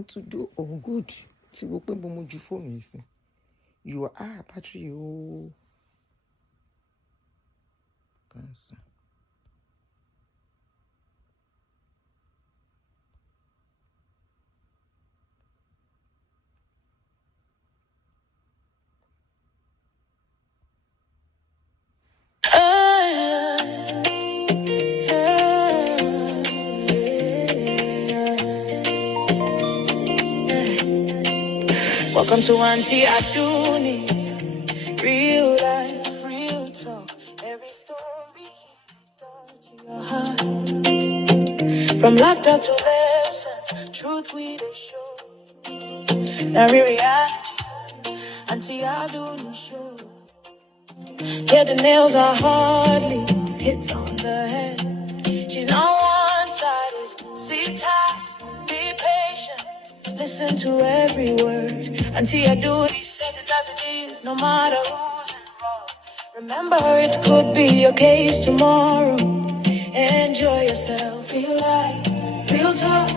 want to do? Oh, good. See, we open Bomoju phone, you see. You are battery, oh. Cancer. Welcome to Aunty Aduni. Real life, real talk. Every story touches your heart. From laughter to lessons, truth we dey show. Now reality, Aunty Aduni show. Yeah, the nails are hardly hit on the head. She's not one-sided. Sit tight, be patient. Listen to every word. Aunty Aduni says it as it is, no matter who's involved. Remember, it could be your case tomorrow. Enjoy yourself, feel like real talk,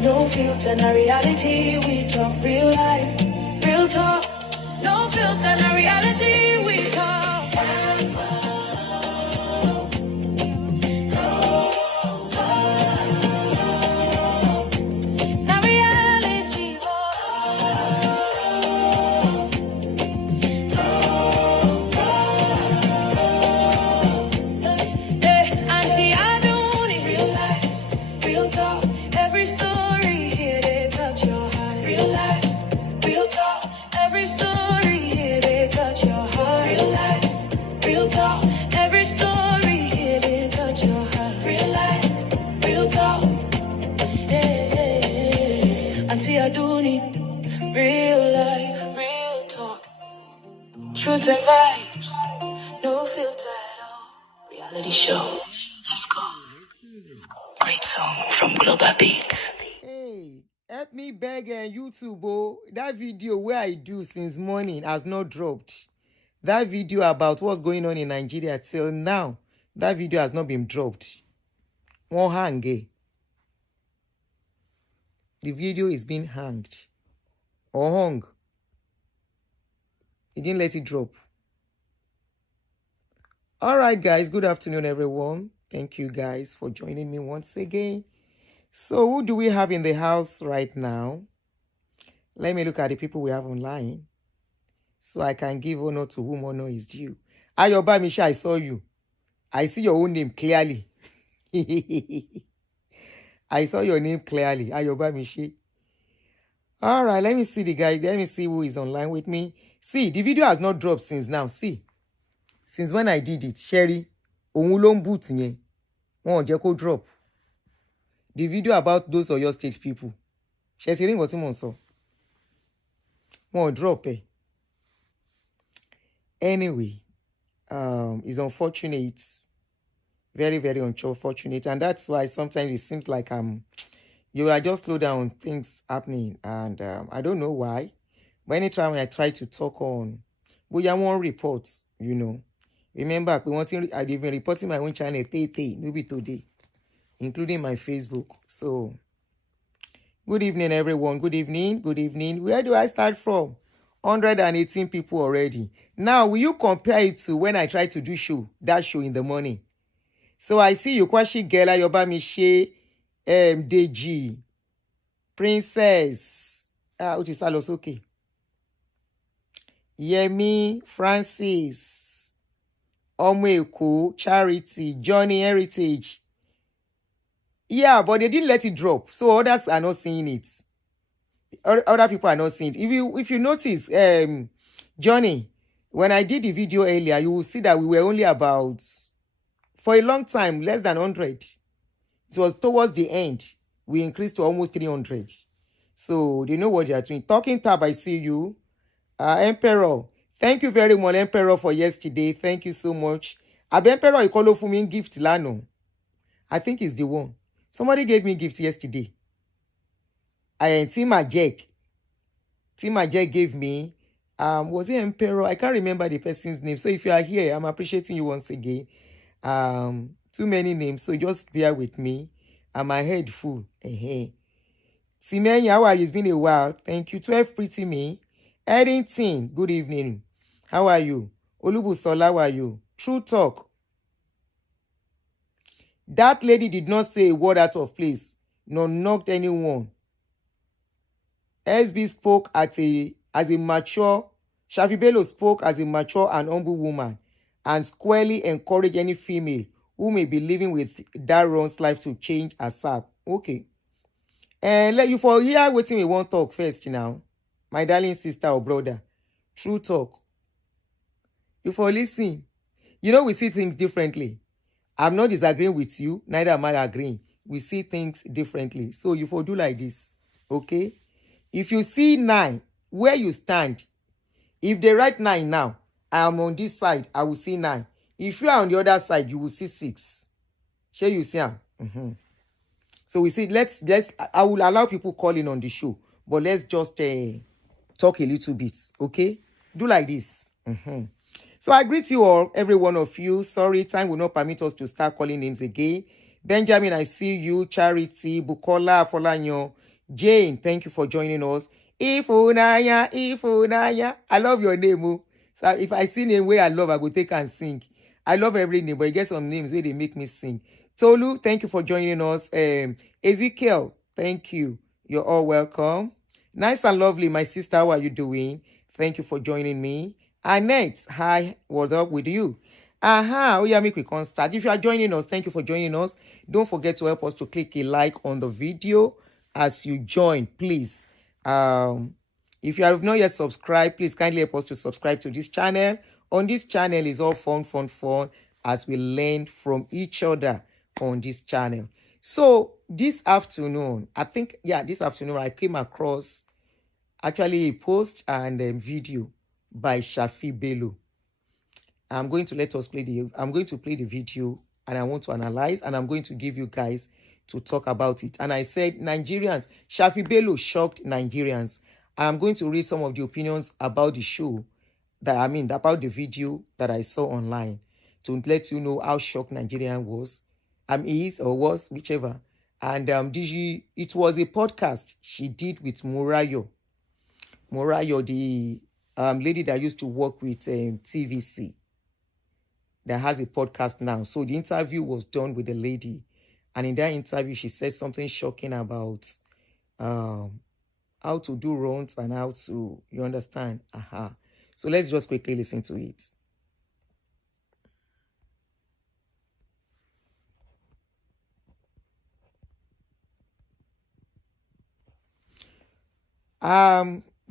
no filter, na reality. We talk real life, real talk, no filter, na reality. We talk. Aunty Aduni, real life, real talk, truth and vibes, no filter at all. Reality show. Let's go. Great song from Global Beats. Hey, help me beg YouTube, oh. That video where I do since morning has not dropped. That video about what's going on in Nigeria till now, that video has not been dropped. Won't hang, eh? The video is being hanged or hung. He didn't let it drop. All right, guys. Good afternoon, everyone. Thank you, guys, for joining me once again. So who do we have in the house right now? Let me look at the people we have online so I can give honor to whom honor is due. Ayoba Misha, I saw you. I see your own name clearly. I saw your name clearly, Ayoba Misha. All right, let me see the guy. Let me see who is online with me. See, the video has not dropped since now. See, since when I did it, Sherry, ohun ló ń boot yẹn. Wọ́n jẹ́ kó drop. The video about those Oyo State people. Ṣé ti rí nǹkan tí mò ń sọ? Wọ́n drop ẹ̀. Anyway, it's unfortunate. Very, very unfortunate. And that's why sometimes it seems like you are just slow down on things happening. And I don't know why. But anytime when I try to talk on, bóyá wọ́n report, you know. Remember, I've been reporting my own channel, maybe today, including my Facebook. So, good evening, everyone. Good evening. Good evening. Where do I start from? 118 people already. Now, will you compare it to when I tried to do that show in the morning? So, I see you, Kwashi Gela, Yoba Mishe, Deji, Princess, Utisalos, okay. Yemi, Francis, Omeko, Charity, Johnny Heritage. Yeah, but they didn't let it drop. So others are not seeing it. Other people are not seeing it. If you notice, Johnny, when I did the video earlier, you will see that we were only about, for a long time, less than 100. It was towards the end. We increased to almost 300. So they know what they are doing. Talking Tab, I see you. Emperor, thank you very much, Emperor, for yesterday. Thank you so much. Emperor, you call for me gift lano. I think it's the one. Somebody gave me gift yesterday. Tima Jack gave me. Was it Emperor? I can't remember the person's name. So if you are here, I'm appreciating you once again. Too many names, so just bear with me. And my head full. Timenya, how are you? It's been a while. Thank you. 12 Pretty Me. Eddington, good evening. How are you? Olubusola, how are you? True Talk. That lady did not say a word out of place, nor knocked anyone. SB spoke as a mature, Shaffy Bello spoke as a mature and humble woman and squarely encouraged any female who may be living with that Ron's life to change herself. Okay. And let you for here waiting we won't talk first now. My darling sister or brother. True Talk. You for listen. You know we see things differently. I'm not disagreeing with you, neither am I agreeing. We see things differently. So you for do like this. Okay? If you see 9, where you stand, if they write 9 now, I am on this side, I will see 9. If you are on the other side, you will see 6. Shall you see them? So we see, I will allow people calling on the show, but let's just talk a little bit, okay? Do like this. So I greet you all, every one of you. Sorry, time will not permit us to start calling names again. Benjamin, I see you. Charity, Bukola, Folanyo, Jane, thank you for joining us. Ifunaya. I love your name. Oh. So if I see name where I love, I go take and sing. I love every name, but I get some names where they make me sing. Tolu, thank you for joining us. Ezekiel, thank you. You're all welcome. Nice and lovely, my sister. How are you doing? Thank you for joining me. Annette, hi. What's up with you? Oh yeah, make we can start. If you are joining us, thank you for joining us. Don't forget to help us to click a like on the video as you join, please. If you have not yet subscribed, please kindly help us to subscribe to this channel. On this channel is all fun as we learn from each other on this channel. So this afternoon, this afternoon I came across actually a post and a video by Shaffy Bello. I'm going to play the video and I want to analyze and I'm going to give you guys to talk about it. And I said Nigerians, Shaffy Bello shocked Nigerians. I'm going to read some of the opinions about the show about the video that I saw online to let you know how shocked Nigerian was. Is or was, whichever. And it was a podcast she did with Morayo, the lady that used to work with TVC, that has a podcast now. So the interview was done with the lady. And in that interview, she said something shocking about how to do runs and how to, you understand? So let's just quickly listen to it.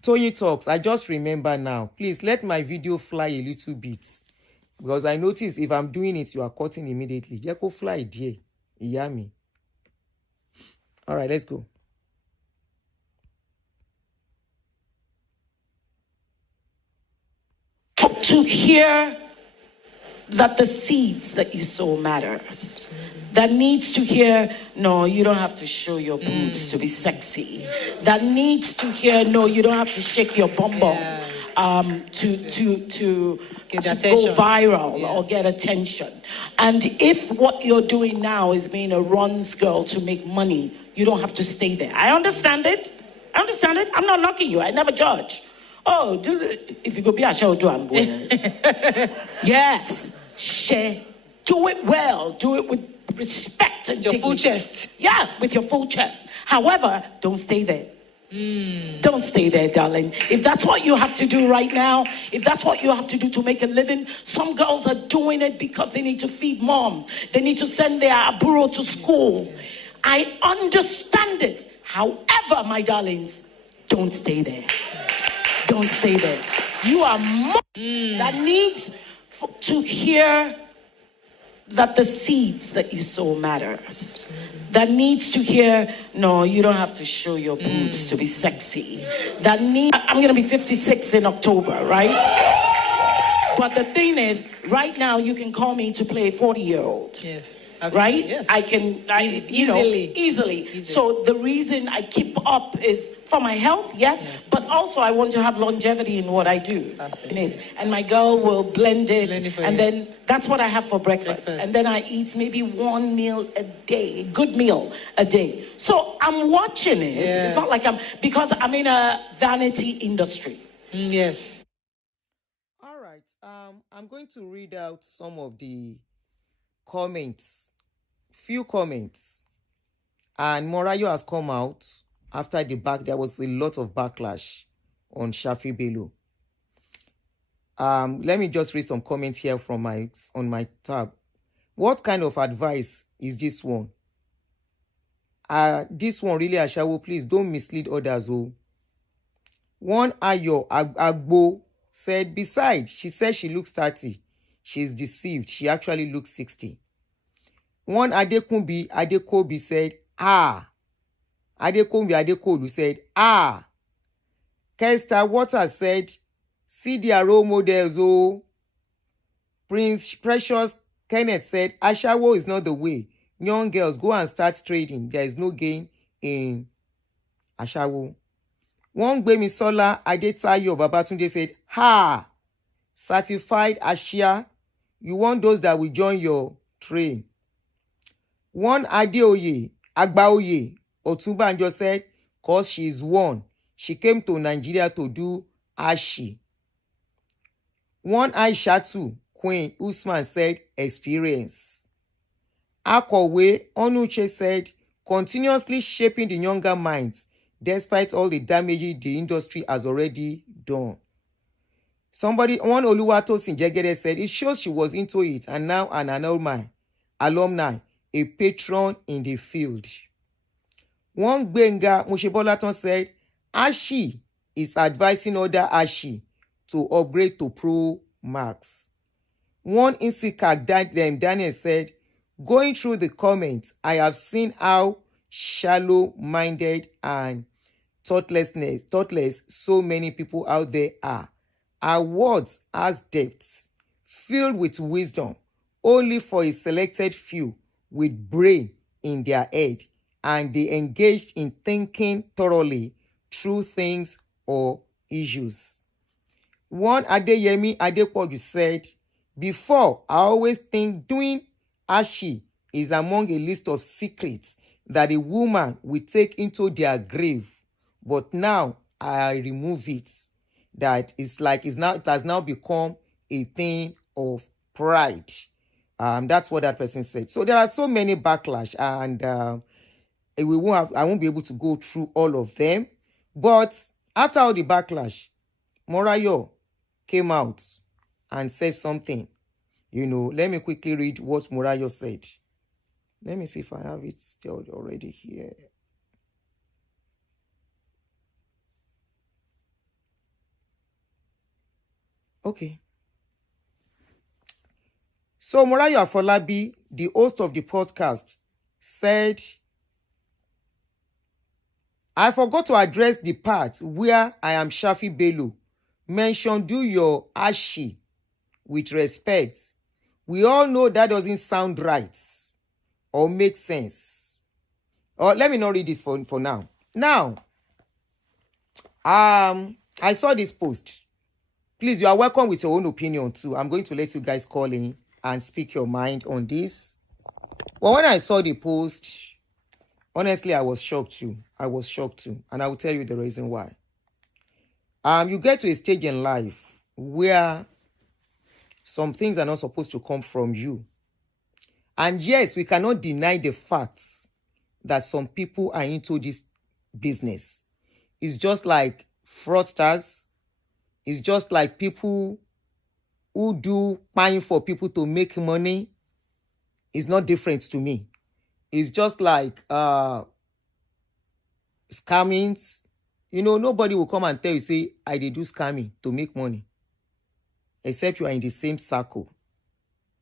Tony Talks, I just remember now. Please let my video fly a little bit. Because I noticed if I'm doing it, you are cutting immediately. Yeah, go fly, dear. Yummy. All right, let's go. To hear that the seeds that you sow matters. That needs to hear, no, you don't have to show your boobs to be sexy. That needs to hear, no, you don't have to shake your bum bum to go viral or get attention. And if what you're doing now is being a runs girl to make money, you don't have to stay there. I understand it. I'm not knocking you. I never judge. Oh, if you go be a show, do I'm going. Yes, share. Do it well. Do it with respect and your full chest. Yeah, with your full chest. However, don't stay there. Don't stay there, darling. If that's what you have to do right now, if that's what you have to do to make a living, some girls are doing it because they need to feed mom. They need to send their aburo to school. I understand it. However, my darlings, don't stay there. Don't stay there. You are more that needs to hear that the seeds that you sow matters. That needs to hear, no, you don't have to show your boobs to be sexy. I'm going to be 56 in October, right? But the thing is, right now you can call me to play a 40-year-old. Yes. Right? Yes. I can, easily. So the reason I keep up is for my health, yes, but also I want to have longevity in what I do. In it. And my girl will blend it, and then that's what I have for breakfast. And then I eat maybe one meal a day, a good meal a day. So I'm watching it. Yes. It's not like because I'm in a vanity industry. Yes. All right. I'm going to read out some of the comments, few comments, and Morayo has come out after there was a lot of backlash on Shaffy Bello. Let me just read some comments here from on my tab. What kind of advice is this one? This one really, Ashawo, please don't mislead others. Oh. One Ayo Agbo said, besides, she says she looks 30. She's deceived. She actually looks 60. One Adekobi said, Adekolu said, Kester Waters said, see their role models, oh. Prince Precious Kenneth said, Ashawo is not the way. Young girls, go and start trading. There is no gain in Ashawo. One Gbemisola Adetayo Babatunde said, certified Ashia. You want those that will join your train. One Adeoye Agbaoye Otunbanjo said, cause she is one. She came to Nigeria to do Ashi. One Aishatu Queen Usman said, experience. Akowe Onuche said, continuously shaping the younger minds despite all the damage the industry has already done. One Oluwatosin Jegede said, it shows she was into it and now an alumni, a patron in the field. One Benga Mushebolaton said, Ashi is advising other Ashi to upgrade to Pro Max. One Insikak Daniel said, going through the comments, I have seen how shallow-minded and thoughtless so many people out there are. Our words has depths, filled with wisdom, only for a selected few with brain in their head, and they engaged in thinking thoroughly through things or issues. One Adeyemi Adepoju said, before, I always think doing Ashi is among a list of secrets that a woman will take into their grave. But now I remove it. That is like it has now become a thing of pride. That's what that person said. So there are so many backlash, and I won't be able to go through all of them. But after all the backlash, Morayo came out and said something. Let me quickly read what Morayo said. Let me see if I have it still already here. Okay. So Morayo Afolabi, the host of the podcast, said, I forgot to address the part where I am Shaffy Bello. Mention do your Ashi with respect. We all know that doesn't sound right or make sense. Or let me not read this for now. Now, I saw this post. Please, you are welcome with your own opinion too. I'm going to let you guys call in and speak your mind on this. Well, when I saw the post, honestly, I was shocked too. And I will tell you the reason why. You get to a stage in life where some things are not supposed to come from you. And yes, we cannot deny the facts that some people are into this business. It's just like fraudsters. It's just like people who do paying for people to make money. It's not different to me. It's just like scammings. Nobody will come and tell you, say, I did do scamming to make money. Except you are in the same circle.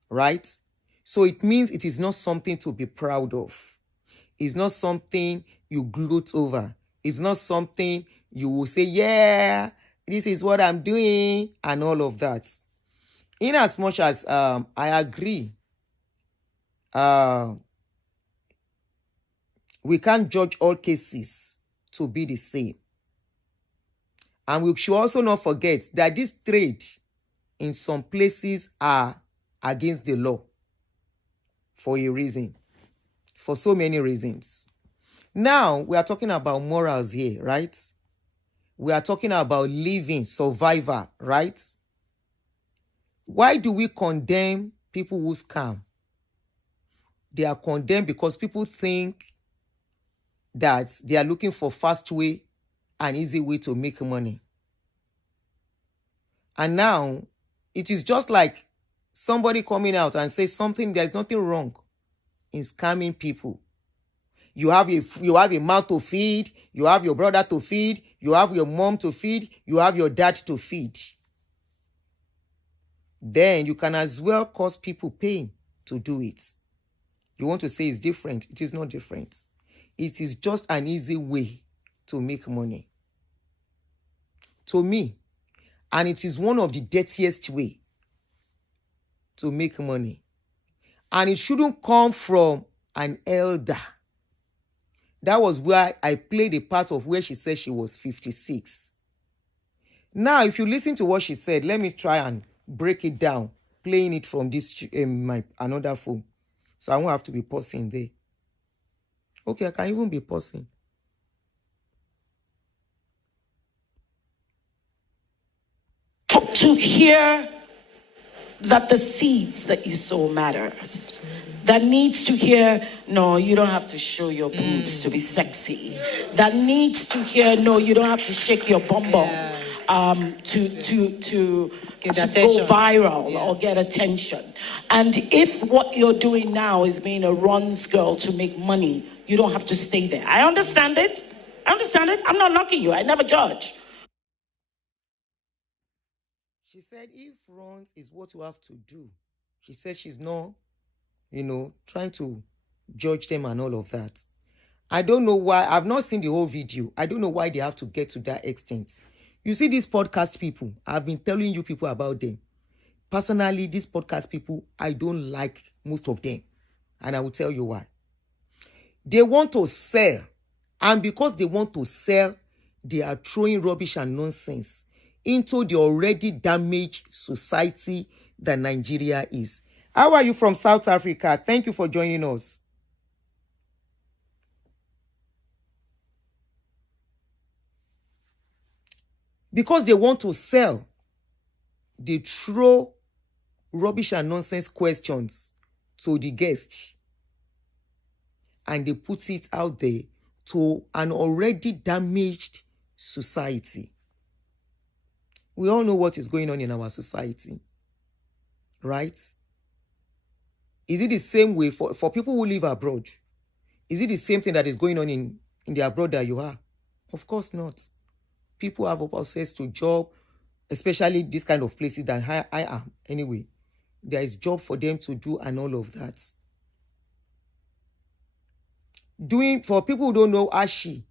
Right? So it means it is not something to be proud of. It's not something you gloat over. It's not something you will say, yeah, this is what I'm doing, and all of that. in as much as I agree, we can't judge all cases to be the same. And we should also not forget that this trade in some places are against the law for a reason, for so many reasons. Now, we are talking about morals here, right? We are talking about living, survivor, right? Why do we condemn people who scam? They are condemned because people think that they are looking for fast way and easy way to make money. And now, it is just like somebody coming out and say something, there's nothing wrong in scamming people. You have a mouth to feed, you have your brother to feed, you have your mom to feed, you have your dad to feed. Then you can as well cause people pain to do it. You want to say it's different. It is not different. It is just an easy way to make money. To me, and it is one of the dirtiest way to make money. And it shouldn't come from an elder. That was where I played a part of where she said she was 56. Now, if you listen to what she said, let me try and break it down, playing it from this my another phone. So I won't have to be pausing there. Okay, I can even be pausing. To hear that the seeds that you sow matters. That needs to hear, no, you don't have to show your boobs to be sexy. That needs to hear, no, you don't have to shake your bum bum to go viral or get attention. And if what you're doing now is being a runs girl to make money, you don't have to stay there. I understand it. I'm not knocking you. I never judge. She said if runs is what you have to do, she said she's not, trying to judge them and all of that. I don't know why. I've not seen the whole video. I don't know why they have to get to that extent. You see these podcast people, I've been telling you people about them. Personally, these podcast people, I don't like most of them. And I will tell you why. They want to sell. And because they want to sell, they are throwing rubbish and nonsense into the already damaged society that Nigeria is. How are you from South Africa? Thank you for joining us. Because they want to sell, they throw rubbish and nonsense questions to the guest. And they put it out there to an already damaged society. We all know what is going on in our society, right? Is it the same way for people who live abroad? Is it the same thing that is going on in the abroad that you are? Of course not. People have access to job, especially this kind of places that I am. Anyway, there is job for them to do and all of that. For people who don't know Ashi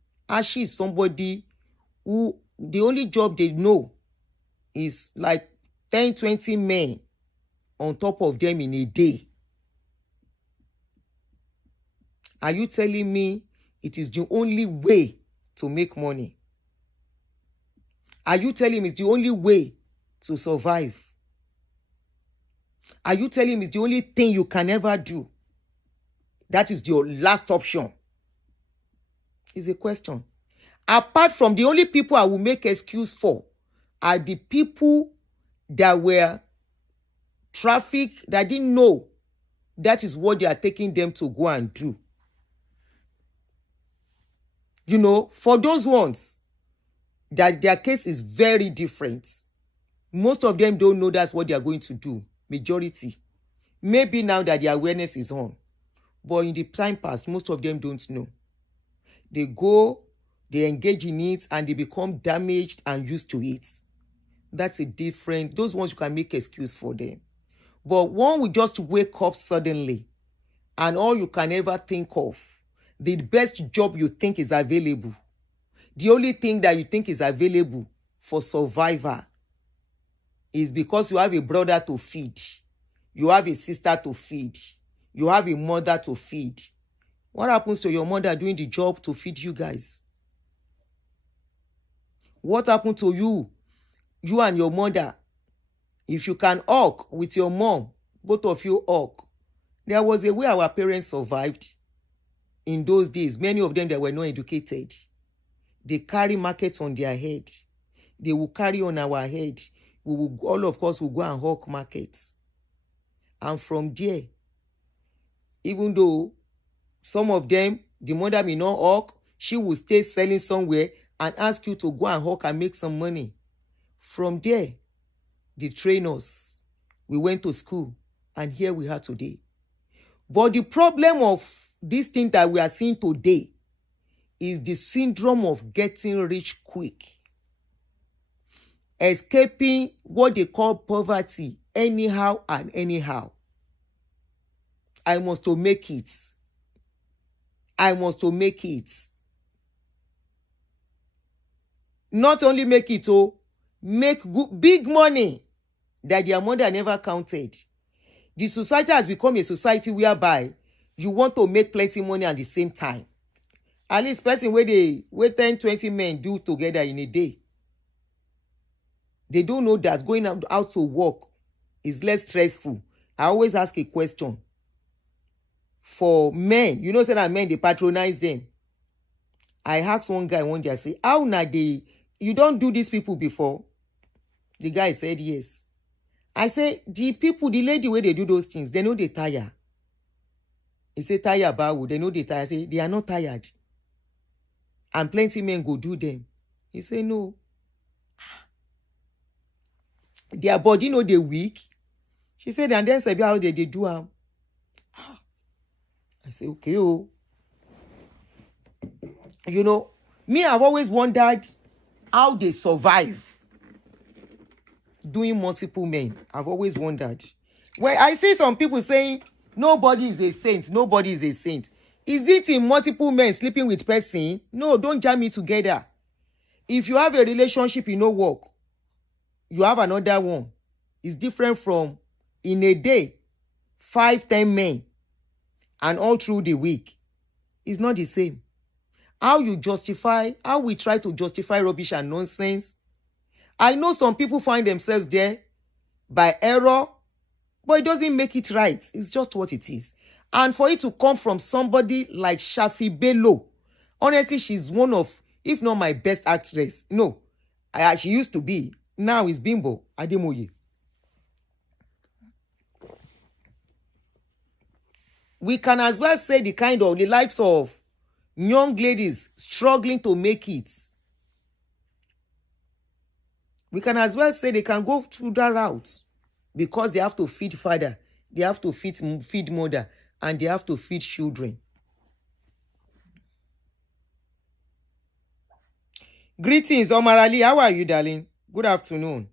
is somebody who the only job they know is like 10, 20 men on top of them in a day. Are you telling me it is the only way to make money? Are you telling me it's the only way to survive? Are you telling me it's the only thing you can ever do? That is your last option? Is a question. Apart from the only people I will make excuse for are the people that were trafficked, that didn't know that is what they are taking them to go and do. For those ones, that their case is very different. Most of them don't know that's what they are going to do. Majority. Maybe now that the awareness is on. But in the time past, most of them don't know. They go, they engage in it, and they become damaged and used to it. That's a different. Those ones you can make excuse for them. But one will just wake up suddenly, and all you can ever think of, the best job you think is available, the only thing that you think is available for survivor, is because you have a brother to feed. You have a sister to feed. You have a mother to feed. What happens to your mother doing the job to feed you guys? What happened to you? You and your mother. If you can hug with your mom, both of you hug. There was a way our parents survived in those days. Many of them that were not educated. They carry markets on their head. They will carry on our head. All of us will go and hawk markets. And from there, even though some of them, the mother may not hawk, she will stay selling somewhere and ask you to go and hawk and make some money. From there, they train us. We went to school, and here we are today. But the problem of this thing that we are seeing today is the syndrome of getting rich quick. Escaping what they call poverty anyhow and anyhow. I must to make it. I must to make it. Not only make it, make good, big money that their mother never counted. The society has become a society whereby you want to make plenty money at the same time. At least person where 10, 20 men do together in a day. They don't know that going out to work is less stressful. I always ask a question. For men, you know, say that men, they patronize them. I asked one guy one day, I say, how na they, you don't do these people before? The guy said yes. I say, the people, the lady where they do those things, they know they tire. He say, tire about, they know they tire. I say, they are not tired. And plenty men go do them. He say, no. Their body know they weak. She said, and then say, how they do them. I say, okay, oh. You know, me, I've always wondered how they survive doing multiple men. I've always wondered. When I see some people saying, nobody is a saint, nobody is a saint. Is it in multiple men sleeping with person? No, don't jam me together. If you have a relationship, you know work. You have another one. It's different from in a day, 5, 10 men, and all through the week. It's not the same. How we try to justify rubbish and nonsense. I know some people find themselves there by error, but it doesn't make it right. It's just what it is. And for it to come from somebody like Shaffy Bello, honestly, she's one of, if not my best actress. No, she used to be. Now it's Bimbo Ademoye. We can as well say the likes of young ladies struggling to make it. We can as well say they can go through that route because they have to feed father, they have to feed mother, and they have to feed children. Greetings, Omarali. How are you, darling? Good afternoon.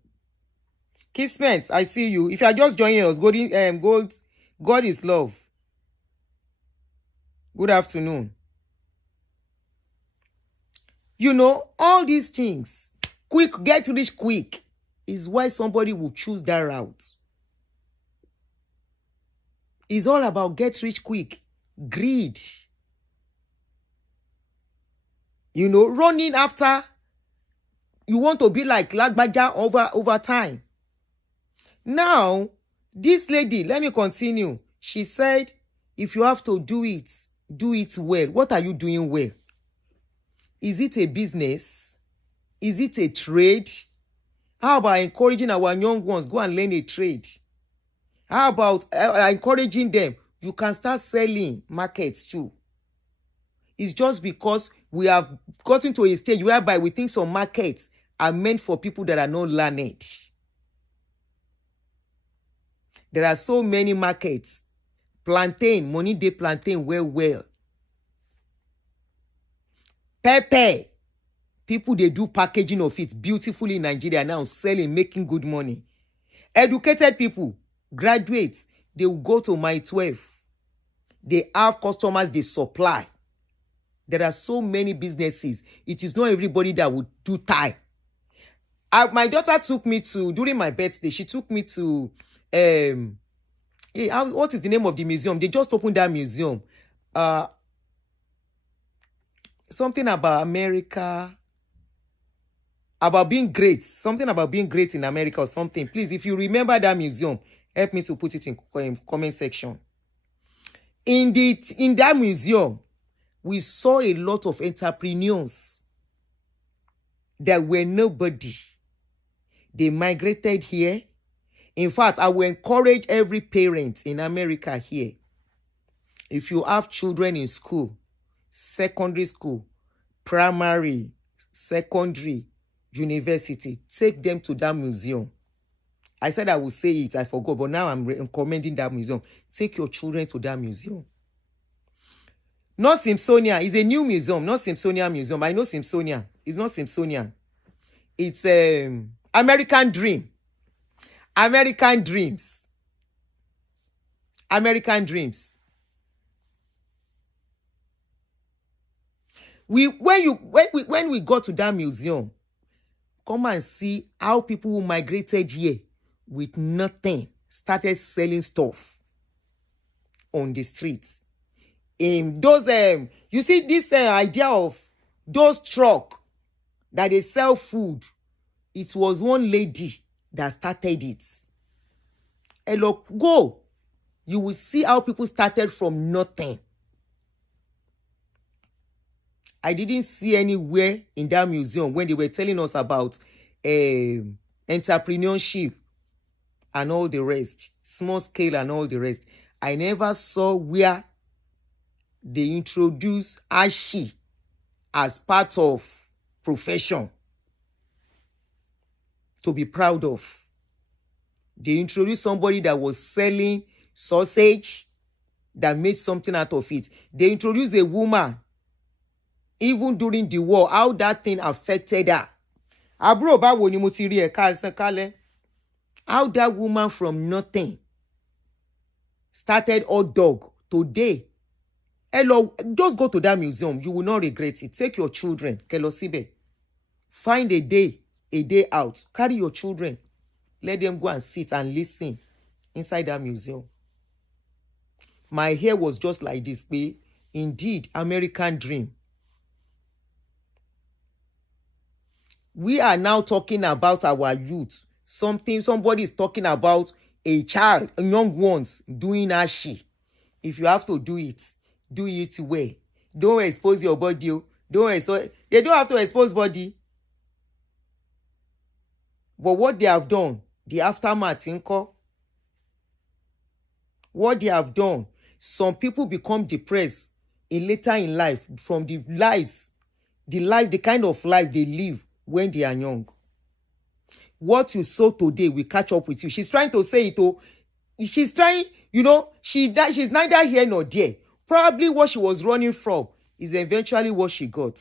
Kismet, I see you. If you are just joining us, God is love. Good afternoon. You know, all these things, quick, get rich quick, is why somebody will choose that route. It's all about get rich quick, greed. You know, running after, you want to be like Lagbaja over time. Now, this lady, let me continue. She said, if you have to do it well. What are you doing well? Is it a business? Is it a trade? How about encouraging our young ones, go and learn a trade? How about encouraging them? You can start selling markets too. It's just because we have gotten to a stage whereby we think some markets are meant for people that are not learned. There are so many markets. Plantain, money day plantain well. Pepper. People, they do packaging of it beautifully in Nigeria now, selling, making good money. Educated people, graduates, they will go to my 12. They have customers they supply. There are so many businesses. It is not everybody that would do tie. My daughter took me to, during my birthday, she took me to, what is the name of the museum? They just opened that museum. Something about America, about being great. Something about being great in America or something. Please, if you remember that museum, help me to put it in comment section. In that museum, we saw a lot of entrepreneurs that were nobody. They migrated here. In fact, I will encourage every parent in America here. If you have children in school, secondary school, primary, secondary, university, take them to that museum. I said I will say it, I forgot, but now I'm recommending that museum. Take your children to that museum. Not Simpsonia. It's a new museum, not Simpsonia Museum. I know Simpsonia. It's not Simpsonian. It's American Dream. American Dreams. American Dreams. When we got to that museum, come and see how people who migrated here with nothing started selling stuff on the streets. In those, you see this idea of those truck that they sell food. It was one lady that started it. Hello, go. You will see how people started from nothing. I didn't see anywhere in that museum when they were telling us about entrepreneurship and all the rest, small scale and all the rest. I never saw where they introduced Ashi as part of profession to be proud of. They introduced somebody that was selling sausage that made something out of it. They introduced a woman, even during the war, how that thing affected her. Àbúrò báwo ni mo ti rí ẹ kálẹ̀. How that woman from nothing started hot dog today. Hello, just go to that museum. You will not regret it. Take your children. Kelo síbẹ̀. Find a day out. Carry your children. Let them go and sit and listen inside that museum. My hair was just like this. Indeed, American Dream. We are now talking about our youth. Somebody is talking about a child, young ones doing ashi. If you have to do it well. Don't expose your body. They don't have to expose body. But what they have done, the aftermath, what they have done, some people become depressed later in life from the kind of life they live when they are young. What you sow today will catch up with you. She's trying to say it. She's trying, she's neither here nor there. Probably what she was running from is eventually what she got.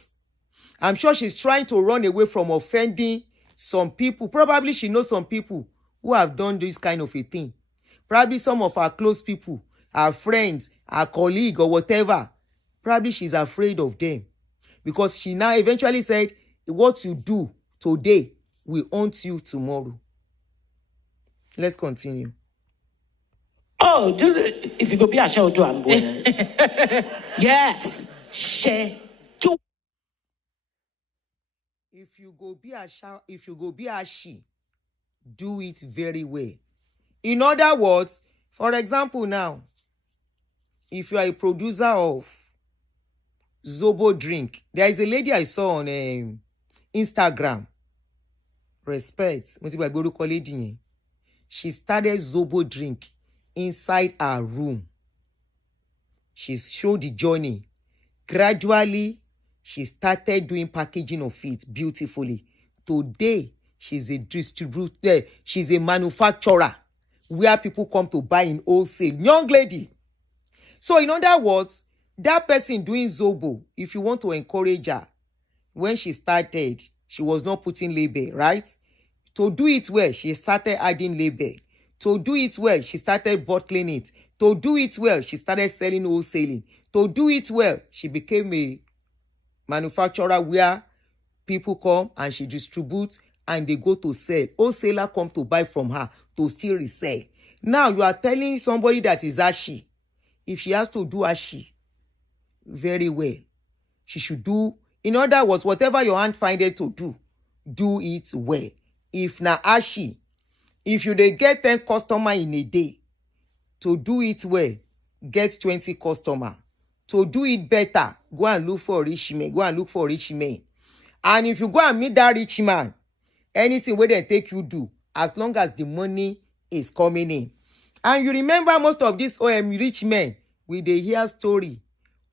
I'm sure she's trying to run away from offending some people. Probably she knows some people who have done this kind of a thing. Probably some of our close people, our friends, our colleague or whatever. Probably she's afraid of them. Because she now eventually said, what you do today will haunt you tomorrow. Let's continue. Oh, if you go be a show, do I'm going. Yes. She do. If you go be a she, do it very well. In other words, for example now, if you are a producer of Zobo drink, there is a lady I saw on Instagram. Respect. She started Zobo drink inside her room. She showed the journey. Gradually, she started doing packaging of it beautifully. Today, she's a distributor. She's a manufacturer where people come to buy in wholesale. Young lady. So in other words, that person doing Zobo, if you want to encourage her, when she started, she was not putting label, right? To do it well, she started adding label. To do it well, she started bottling it. To do it well, she started selling wholesaling. To do it well, she became a manufacturer where people come and she distributes and they go to sell. Wholesaler come to buy from her to still resell. Now you are telling somebody that is ashi. If she has to do ashi, very well. She should do, in other words, whatever your hand find it to do it well. If na ashi, if you dey get 10 customer in a day, to do it well, get 20 customer. To do it better, go and look for rich men. Go and look for rich men. And if you go and meet that rich man, anything where they take you do, as long as the money is coming in. And you remember most of these rich men, we dey hear story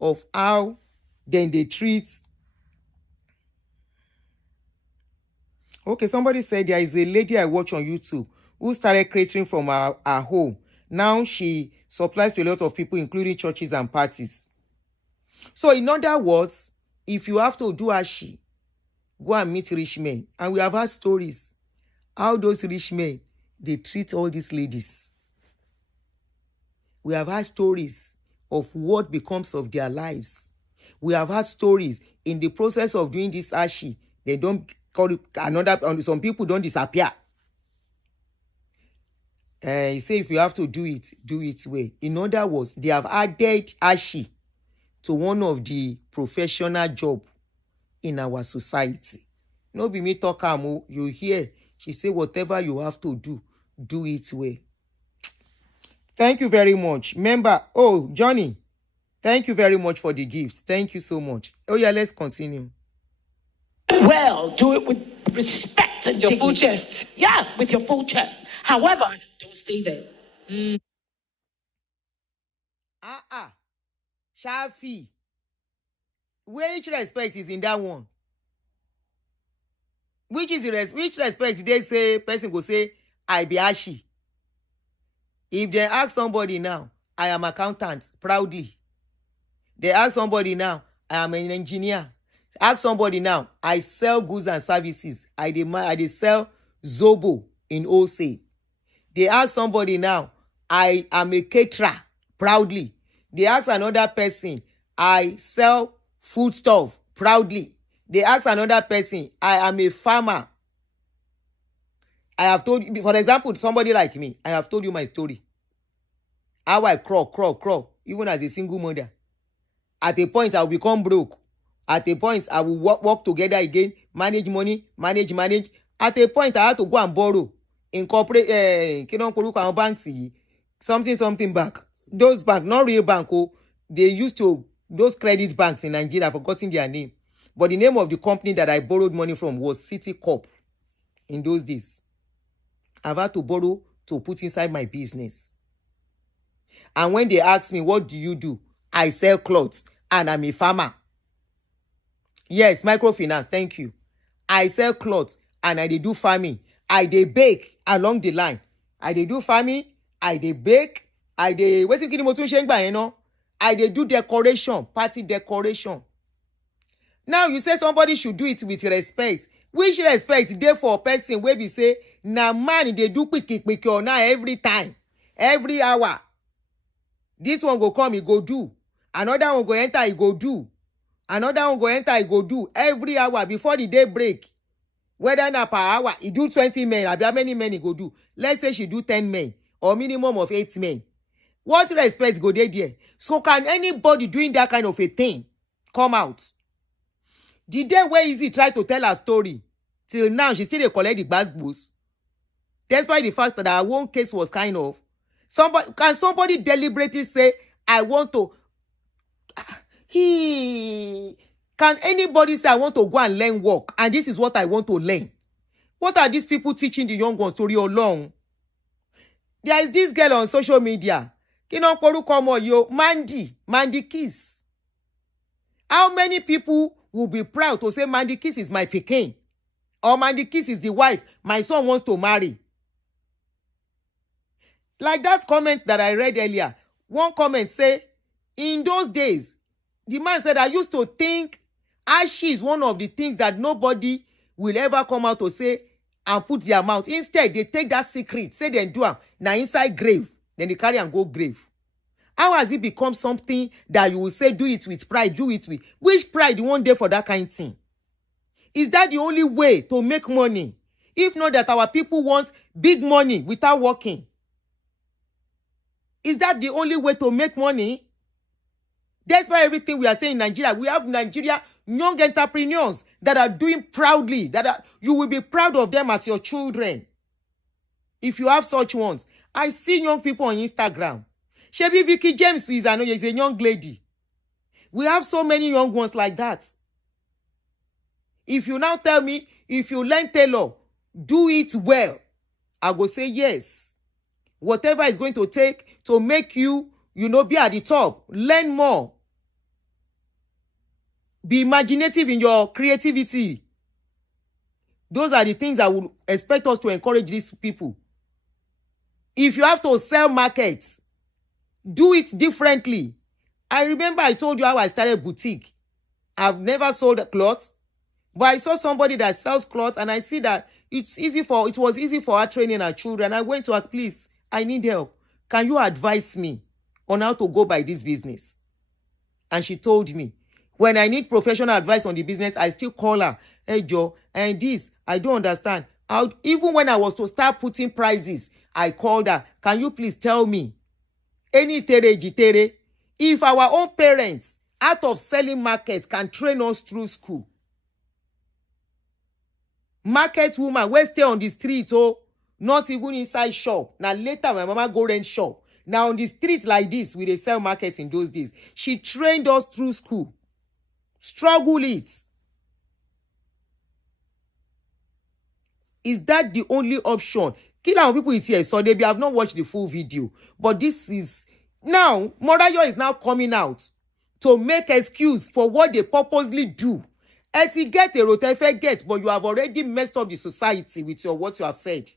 of how then they treat. Okay, somebody said there is a lady I watch on YouTube who started catering from her home. Now she supplies to a lot of people, including churches and parties. So in other words, if you have to do ashi, go and meet rich men. And we have had stories how those rich men, they treat all these ladies. We have had stories of what becomes of their lives. We have had stories in the process of doing this ashi. They don't call it another, some people don't disappear. You say if you have to do it well. In other words, they have added ashi to one of the professional job in our society. No be me talk am, you hear. She say whatever you have to do it well. Thank you very much. Member, Johnny, thank you very much for the gifts. Thank you so much. Oh yeah, let's continue. Well, do it with respect and Your dignity. full chest. Yeah, with your full chest. However, don't stay there. Shaffy. Which respect is in that one? Which respect they say person go say I be ashi? If they ask somebody now, I am accountant, proudly. They ask somebody now, I am an engineer. Ask somebody now, I sell goods and services. I dey sell Zobo in wholesale. They ask somebody now, I am a caterer, proudly. They ask another person, I sell foodstuff, proudly. They ask another person, I am a farmer. I have told you, for example, somebody like me, I have told you my story. How I crawl, even as a single mother. At a point, I will become broke. At a point, I will work together again, manage money, manage. At a point, I had to go and borrow, incorporate, banks, something bank. Those banks, not real bank, they used to, those credit banks in Nigeria, I've forgotten their name. But the name of the company that I borrowed money from was City Corp in those days. I've had to borrow to put inside my business. And when they ask me, what do you do? I sell clothes and I'm a farmer. Yes, microfinance, thank you. I sell clothes and I dey do farming. I dey bake along the line. I dey do farming, I dey bake, I dey, I dey do decoration, party decoration. Now you say somebody should do it with respect. Which respect dey for a person wey be say na man dey do quick or now every time, every hour. This one go come, he go do. Another one go enter, he go do. Another one go enter, he go do. Every hour before the day break. Whether na per hour, he do 20 men. How many men he go do? Let's say she do 10 men or minimum of 8 men. What respect go dey there? So can anybody doing that kind of a thing come out? The day where Easy try to tell her story, till now she still dey collect the gbas. Despite the fact that her own case was kind of, somebody deliberately say, I want to, can anybody say I want to go and learn work and this is what I want to learn? What are these people teaching the young ones story along? There is this girl on social media, Mandy Kiss. How many people will be proud to say Mandy Kiss is my pikin? Or Mandy Kiss is the wife my son wants to marry? Like that comment that I read earlier. One comment say, in those days, the man said, I used to think ashi is one of the things that nobody will ever come out to say and put their mouth. Instead, they take that secret, say they do am, now inside grave, then they carry and go grave. How has it become something that you will say, do it with pride, do it with? Which pride you want there for that kind of thing? Is that the only way to make money? If not that our people want big money without working. Is that the only way to make money? That's why everything we are saying in Nigeria, we have Nigeria young entrepreneurs that are doing proudly, you will be proud of them as your children. If you have such ones. I see young people on Instagram. Shebi Vicky James is a young lady. We have so many young ones like that. If you now tell me, if you learn tailor, do it well, I will say yes. Whatever is going to take to make you, be at the top. Learn more. Be imaginative in your creativity. Those are the things I would expect us to encourage these people. If you have to sell markets, do it differently. I remember I told you how I started boutique. I've never sold clothes, but I saw somebody that sells clothes and I see that it was easy for her training her children. I went to her, please, I need help. Can you advise me on how to go by this business? And she told me, when I need professional advice on the business, I still call her. Hey, Joe, and this, I don't understand. Even when I was to start putting prices, I called her. Can you please tell me? Any tere, if our own parents, out of selling markets, can train us through school. Market woman, we stay on the street, not even inside shop. Now later, my mama go rent shop. Now on the streets like this, we dey sell market in those days. She trained us through school. Struggle it. Is that the only option? Kill our people it here, so they have not watched the full video. But this is now, Morayo is now coming out to make excuse for what they purposely do. Eti get a rotefe get, but you have already messed up the society with what you have said.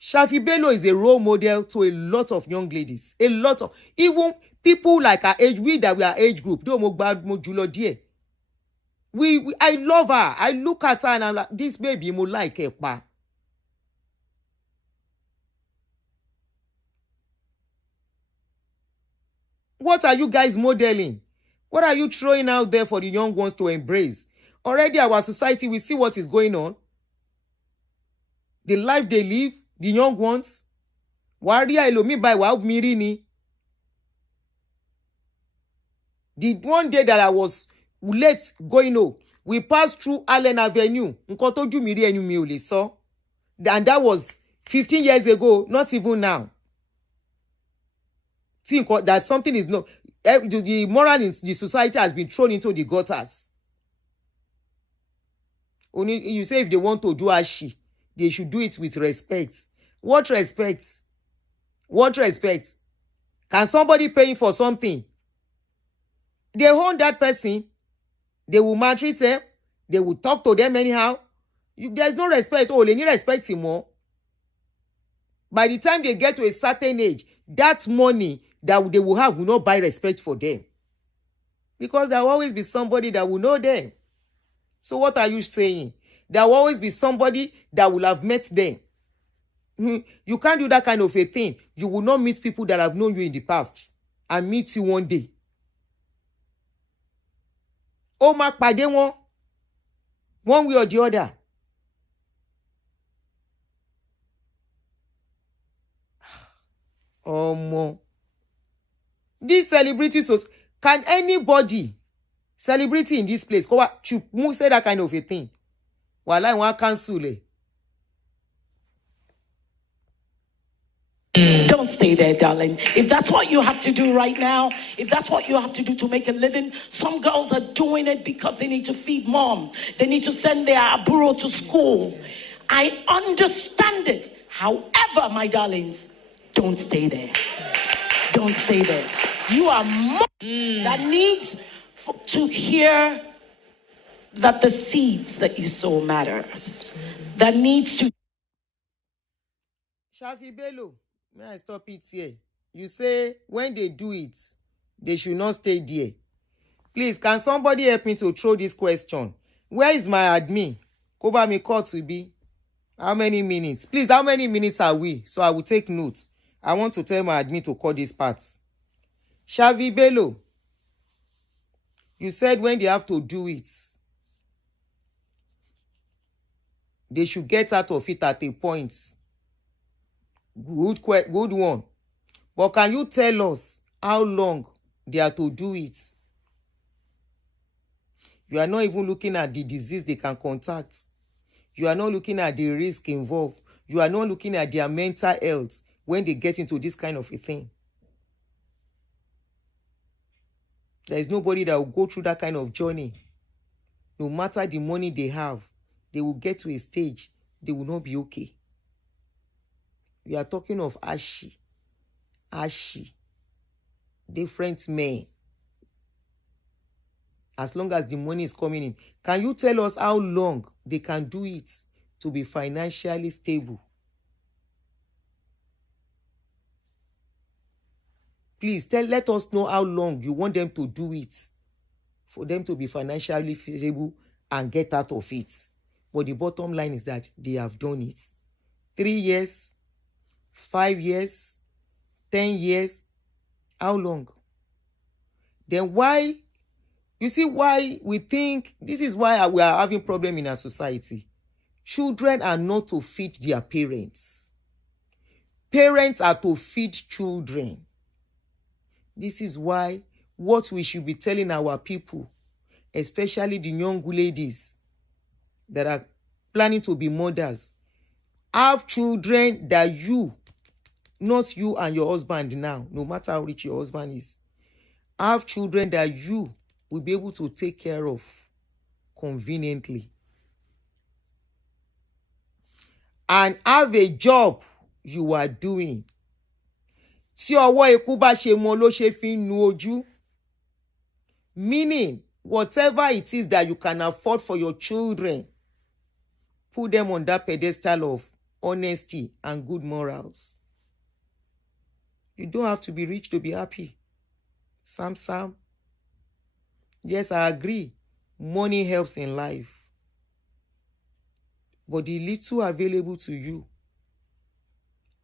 Shaffy Bello is a role model to a lot of young ladies. A lot of, even people like our age, we are age group. I love her. I look at her and I'm like, this baby, mo like her pa. What are you guys modeling? What are you throwing out there for the young ones to embrace? Already our society, we see what is going on. The life they live, the young ones. Waria elomi by wa mirini. The one day that I was late going home, we passed through Allen Avenue. Nkotoju miri enu mi o le so. And that was 15 years ago, not even now. Think that something is not, the moral in the society has been thrown into the gutters. Only you say if they want to do ashi, they should do it with respect. What respect? What respect? Can somebody pay for something? They own that person. They will maltreat them. They will talk to them anyhow. There's no respect. Oh, they need respect more. By the time they get to a certain age, that money that they will have will not buy respect for them. Because there will always be somebody that will know them. So what are you saying? There will always be somebody that will have met them. You can't do that kind of a thing. You will not meet people that have known you in the past and meet you one day. Oh, ma pade one way or the other. Oh, these celebrities, can anybody, celebrity in this place, say that kind of a thing? While I want cancel it. Don't stay there, darling. If that's what you have to do right now, if that's what you have to do to make a living, some girls are doing it because they need to feed mom. They need to send their aburo to school. I understand it. However, my darlings, don't stay there. Don't stay there. You are more that needs to hear that the seeds that you sow matters. That needs to. Shaffy Bello, may I stop it here? You say when they do it, they should not stay there. Please, can somebody help me to throw this question? Where is my admin? Koba me call to be. How many minutes? Please, how many minutes are we? So I will take notes. I want to tell my admin to call this part. Shaffy Bello, you said when they have to do it, They should get out of it at a point. Good one. But can you tell us how long they are to do it? You are not even looking at the disease they can contact. You are not looking at the risk involved. You are not looking at their mental health when they get into this kind of a thing. There is nobody that will go through that kind of journey. No matter the money they have, they will get to a stage they will not be okay. We are talking of ashy, different men. As long as the money is coming in. Can you tell us how long they can do it to be financially stable? Please let us know how long you want them to do it for them to be financially stable and get out of it. But the bottom line is that they have done it. 3 years, 5 years, 10 years. How long? Then why? You see why we think this is why we are having problem in our society. Children are not to feed their parents. Parents are to feed children. This is why what we should be telling our people, especially the young ladies that are planning to be mothers, have children that you, not you and your husband now, no matter how rich your husband is, have children that you will be able to take care of conveniently. And have a job you are doing. Tí ọwọ́ ikú bá ṣe mọ́ ló ṣe fi ń nu ojú. Meaning, whatever it is that you can afford for your children, put them on that pedestal of honesty and good morals. You don't have to be rich to be happy. Sam. Yes, I agree. Money helps in life. But the little available to you,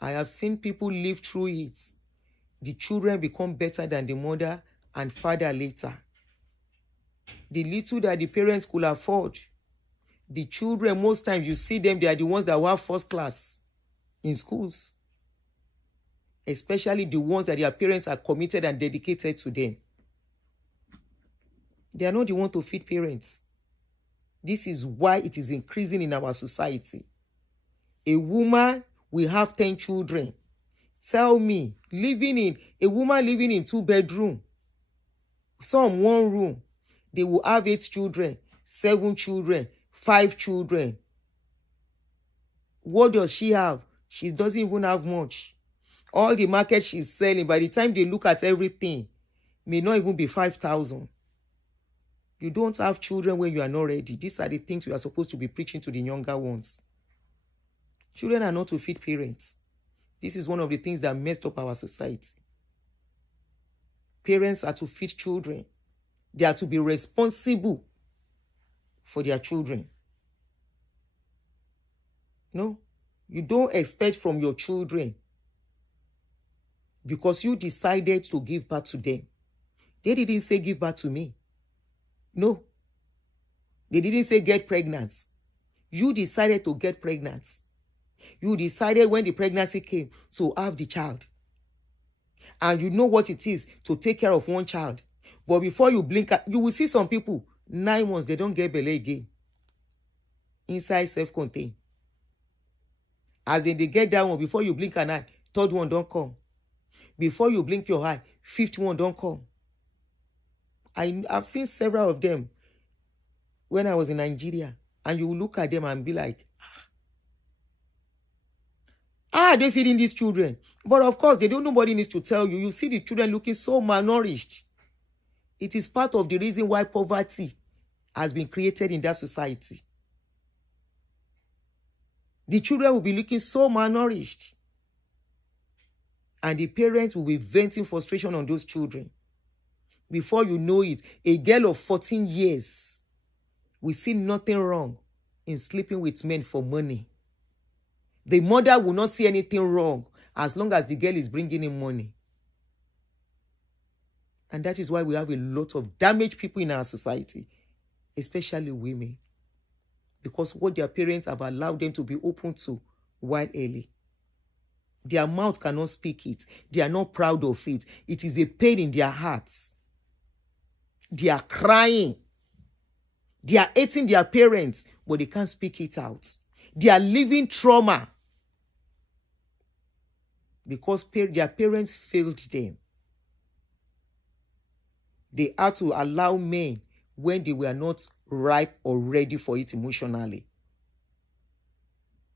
I have seen people live through it. The children become better than the mother and father later. The little that the parents could afford, the children, most times you see them, they are the ones that were first class in schools. Especially the ones that their parents are committed and dedicated to them. They are not the one to feed parents. This is why it is increasing in our society. A woman will have 10 children. Tell me, a woman living in 2-bedroom, some 1 room, they will have 8 children, 7 children, 5 children. What does she have? She doesn't even have much. All the market she's selling, by the time they look at everything, may not even be 5,000. You don't have children when you are not ready. These are the things we are supposed to be preaching to the younger ones. Children are not to feed parents. This is one of the things that messed up our society. Parents are to feed children. They are to be responsible for their children. No, you don't expect from your children because you decided to give birth to them. They didn't say give birth to me. No. They didn't say get pregnant. You decided to get pregnant. You decided when the pregnancy came to have the child. And you know what it is to take care of one child. But before you blink, you will see some people, 9 months, they don't get belly again. Inside self-contained. As they get that one, before you blink an eye, 3rd one don't come. Before you blink your eye, 5th one don't come. I've seen several of them when I was in Nigeria. And you will look at them and be like, they're feeding these children. But of course, nobody needs to tell you. You see the children looking so malnourished. It is part of the reason why poverty has been created in that society. The children will be looking so malnourished. And the parents will be venting frustration on those children. Before you know it, a girl of 14 years will see nothing wrong in sleeping with men for money. The mother will not see anything wrong as long as the girl is bringing in money. And that is why we have a lot of damaged people in our society, especially women. because what their parents have allowed them to be open to while early. Their mouth cannot speak it. They are not proud of it. It is a pain in their hearts. They are crying. They are hating their parents, but they can't speak it out. They are living trauma because their parents failed them. They had to allow men when they were not ripe or ready for it emotionally.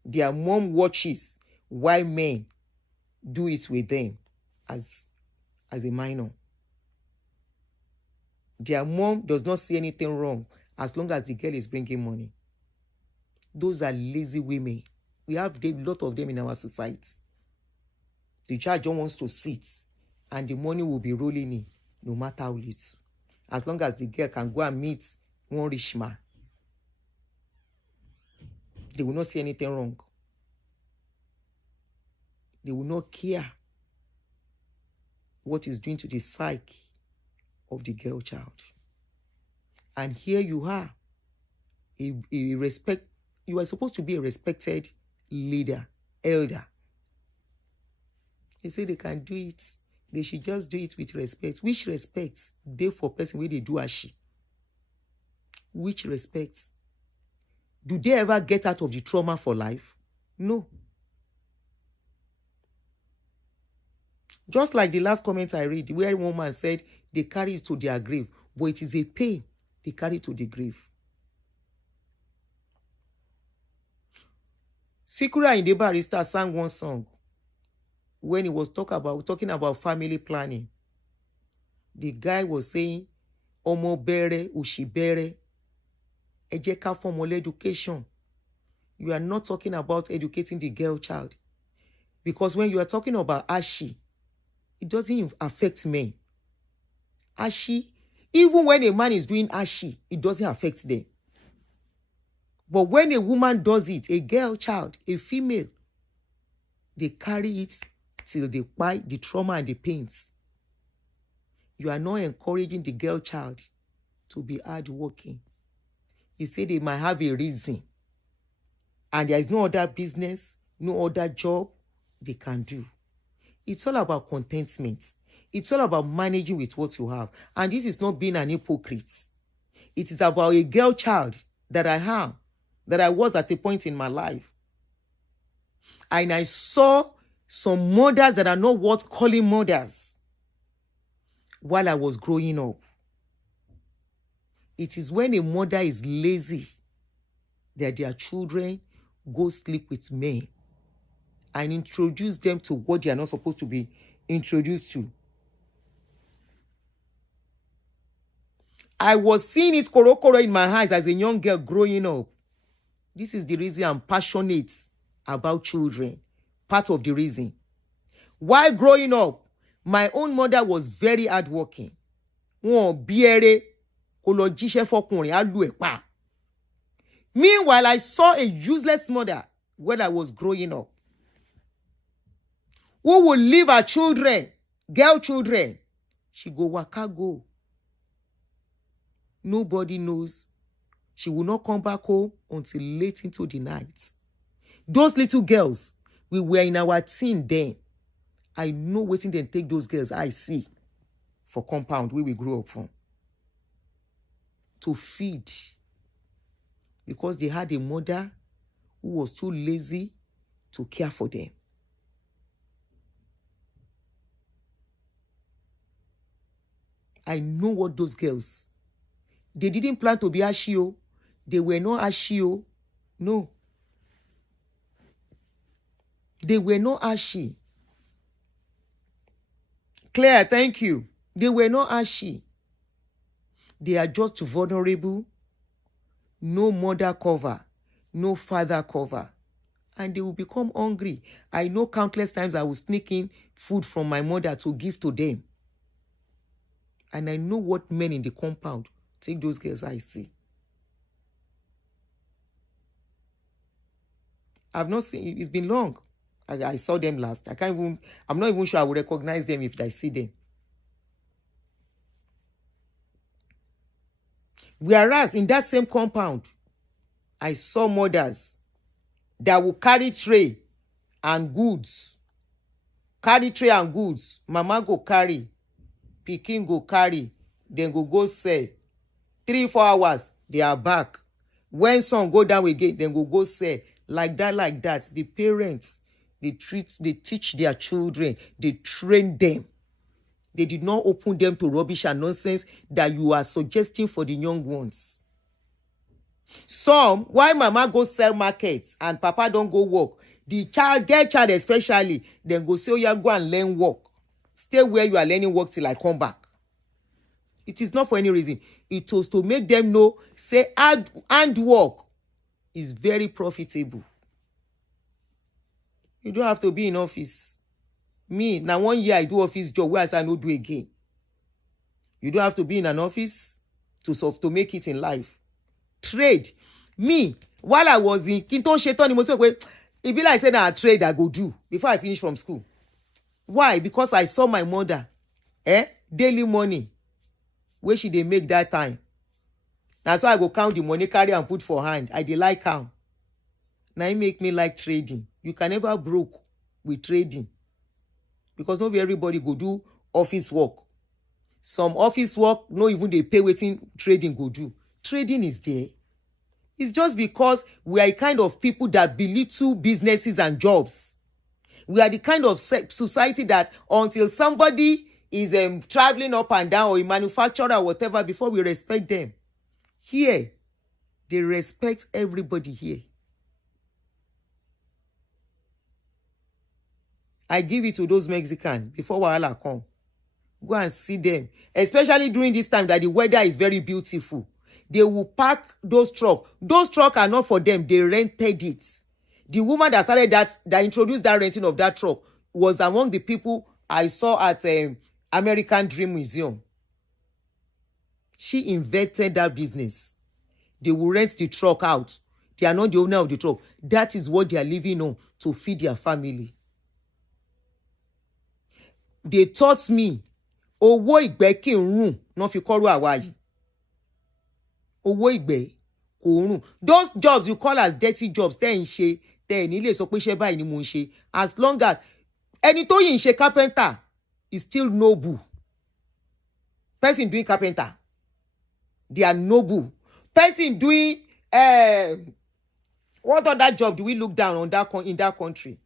Their mom watches while men do it with them as a minor. Their mom does not see anything wrong as long as the girl is bringing money. Those are lazy women. We have a lot of them in our society. The child just wants to sit and the money will be rolling in, no matter how little. As long as the girl can go and meet one rich man, they will not see anything wrong. They will not care what is doing to the psyche of the girl child. And here you are, you are supposed to be a respected leader, elder. They say they can do it. They should just do it with respect. Which respect? They for person where they do ashi. Which respect? Do they ever get out of the trauma for life? No. Just like the last comment I read, where one man said they carry it to their grave, but it is a pain they carry to the grave. Sikura Ayinde Barrister sang one song when he was talking about family planning. The guy was saying, Omo bere, ushi bere, ejeka formal education. You are not talking about educating the girl child. Because when you are talking about ashi, it doesn't affect men. Ashi, even when a man is doing ashi, it doesn't affect them. But when a woman does it, a girl child, a female, they carry it till they buy the trauma and the pains. You are not encouraging the girl child to be hardworking. You say they might have a reason, and there is no other business, no other job they can do. It's all about contentment. It's all about managing with what you have. And this is not being an hypocrite. It is about a girl child that I am, that I was at a point in my life. And I saw some mothers that are not worth calling mothers while I was growing up. It is when a mother is lazy that their children go sleep with men and introduce them to what they are not supposed to be introduced to. I was seeing it korokoro in my eyes as a young girl growing up. This is the reason I'm passionate about children. Part of the reason. While growing up, my own mother was very hardworking. Meanwhile, I saw a useless mother when I was growing up, who will leave her children, girl children. She go waka go. Nobody knows. She will not come back home until late into the night. Those little girls, we were in our teen then. I know waiting then take those girls I see for compound where we grew up from to feed, because they had a mother who was too lazy to care for them. I know what those girls, they didn't plan to be ashio. They were not ashio. No. They were not ashi. Claire, thank you. They were not ashi. They are just vulnerable. No mother cover. No father cover. And they will become hungry. I know countless times I was sneaking food from my mother to give to them. And I know what men in the compound take those girls I see. I've not seen, it's been long. I saw them last. I'm not even sure I will recognize them if I see them. Whereas in that same compound, I saw mothers that will carry tray and goods. Mama go carry, pikin go carry, then go sell. 3-4 hours, they are back. When sun go down again, then go sell. Like that. The parents, they teach their children, they train them. They did not open them to rubbish and nonsense that you are suggesting for the young ones. Some, why mama go sell markets and papa don't go work, the child especially, then go say, oh yeah, go and learn work. Stay where you are learning work till I come back. It is not for any reason. It was to make them know, say, hand work is very profitable. You don't have to be in office. Me, now 1 year I do office job, where I no do again. You don't have to be in an office to make it in life. Trade. Me, while I was in Kinton Sheton, it be like saying I trade I go do before I finish from school. Why? Because I saw my mother, daily money, where she dey make that time. That's why I go count the money, carry and put for hand. I dey like am. Now it make me like trading. You can never broke with trading. Because not everybody go do office work. Some office work, no even they pay wetin trading go do. Trading is there. It's just because we are a kind of people that belittle businesses and jobs. We are the kind of society that until somebody is traveling up and down or a manufacturer or whatever before we respect them. Here, they respect everybody here. I give it to those Mexicans before Wahala come. Go and see them. Especially during this time that the weather is very beautiful. They will park those trucks. Those trucks are not for them. They rented it. The woman that started that introduced that renting of that truck was among the people I saw at American Dream Museum. She invented that business. They will rent the truck out. They are not the owner of the truck. That is what they are living on to feed their family. They taught me, owó ìgbẹ́ kì í rùn, no fi kọ́rú àwa yìí. Owó ìgbẹ́ kò rùn. Those jobs you call as dirty jobs, tẹ́ ń ṣe, tẹ́ ẹ̀ ní lè sọ pé iṣẹ́ báyìí ni mo ń ṣe. As long as ẹni tó yìí ń ṣe carpenter is still noble. Person doing carpenter, they are noble. Person doing what other job do we look down on in that country?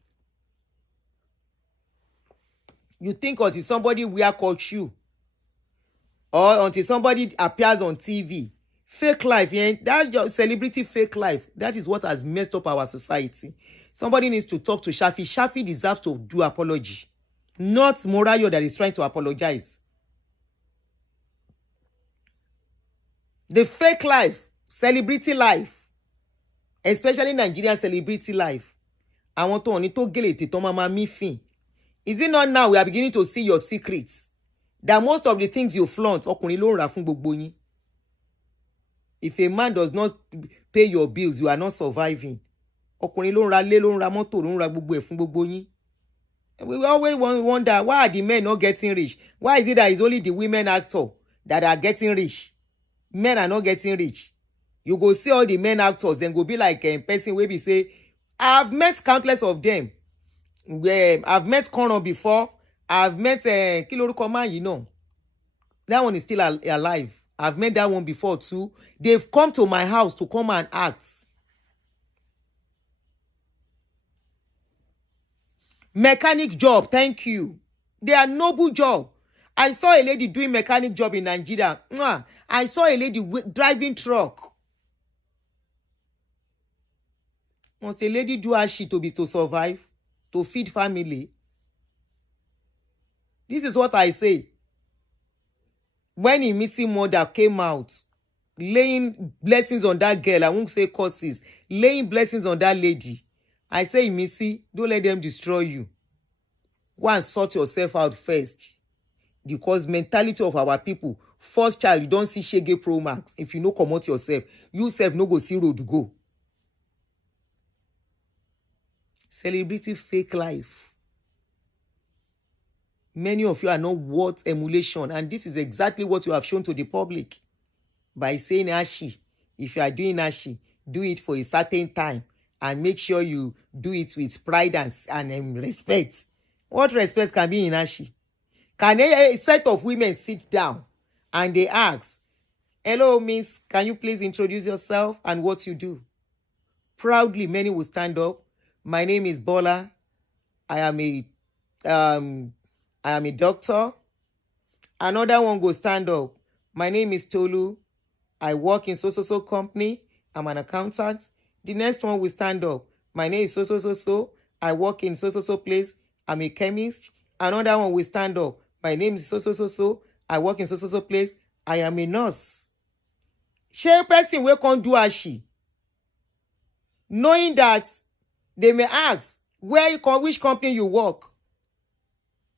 You think until somebody wear costume or until somebody appears on TV. Fake life, yeah? That your celebrity fake life. That is what has messed up our society. Somebody needs to talk to Shaffy. Shaffy deserves to do apology. Not Morayo that is trying to apologize. The fake life, celebrity life, especially Nigerian celebrity life. I want to only to get it to mama mi fin. Is it not now we are beginning to see your secrets? That most of the things you flaunt, ọkùnrin ló ń rà fún gbogbo yín. If a man does not pay your bills, you are not surviving. Ọkùnrin ló ń ra lé, ló ń ra mọ́tò, ló ń ra gbogbo ẹ̀ fún gbogbo yín. We always wonder, why are the men not getting rich? Why is it that it's only the women actors that are getting rich? Men are not getting rich. You go see all the men actors, then go be like a person where we say, I've met countless of them. I've met Conor before. I've met Kilorúkọ man, you know. That one is still alive. I've met that one before too. They've come to my house to come and act. Mechanic job, thank you. They are noble job. I saw a lady doing mechanic job in Nigeria. I saw a lady driving truck. Must a lady do her shit to survive? To feed family? This is what I say. When a missing mother came out, laying blessings on that girl, I won't say curses, laying blessings on that lady, I say, Missy, don't let them destroy you. Go and sort yourself out first. Because mentality of our people, first child, you don't see Shege Pro Max. If you no comot yourself, you self no go see road to go. Celebrity fake life. Many of you are not worth emulation, and this is exactly what you have shown to the public by saying Ashi. If you are doing Ashi, do it for a certain time and make sure you do it with pride and respect. What respect can be in Ashi? Can a set of women sit down and they ask, hello, miss, can you please introduce yourself and what you do? Proudly, many will stand up. My name is Bola. I am a doctor. Another one go stand up. My name is Tolu. I work in so company. I'm an accountant. The next one will stand up. My name is so. I work in so place. I'm a chemist. Another one will stand up. My name is so. I work in so place. I am a nurse. Share person wey come do Ashi, knowing that they may ask which company you work,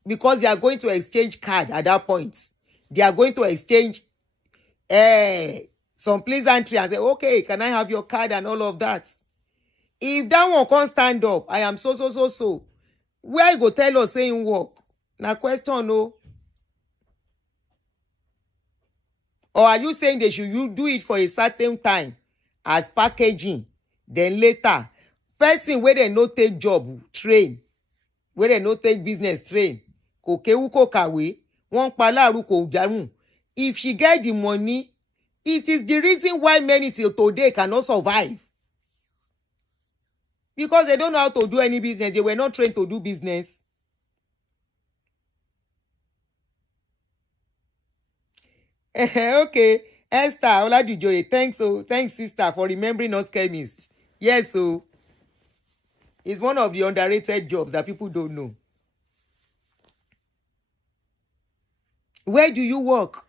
because they are going to exchange card at that point. They are going to exchange some pleasantry and say, okay, can I have your card and all of that. If that one can't stand up, I am so, where you go tell us saying work? Now question, no. Or are you saying they should you do it for a certain time as packaging, then later person where they no take job train, where they no take business train, kò kéwú kò kàwé, wọ́n pa láàrú kò jàrún. If she get the money, it is the reason why many till today cannot survive. Because they don't know how to do any business. They were not trained to do business. Okay, Esther Olajujoye, thanks sister for remembering us chemists. Yes, so it's one of the underrated jobs that people don't know. Where do you work?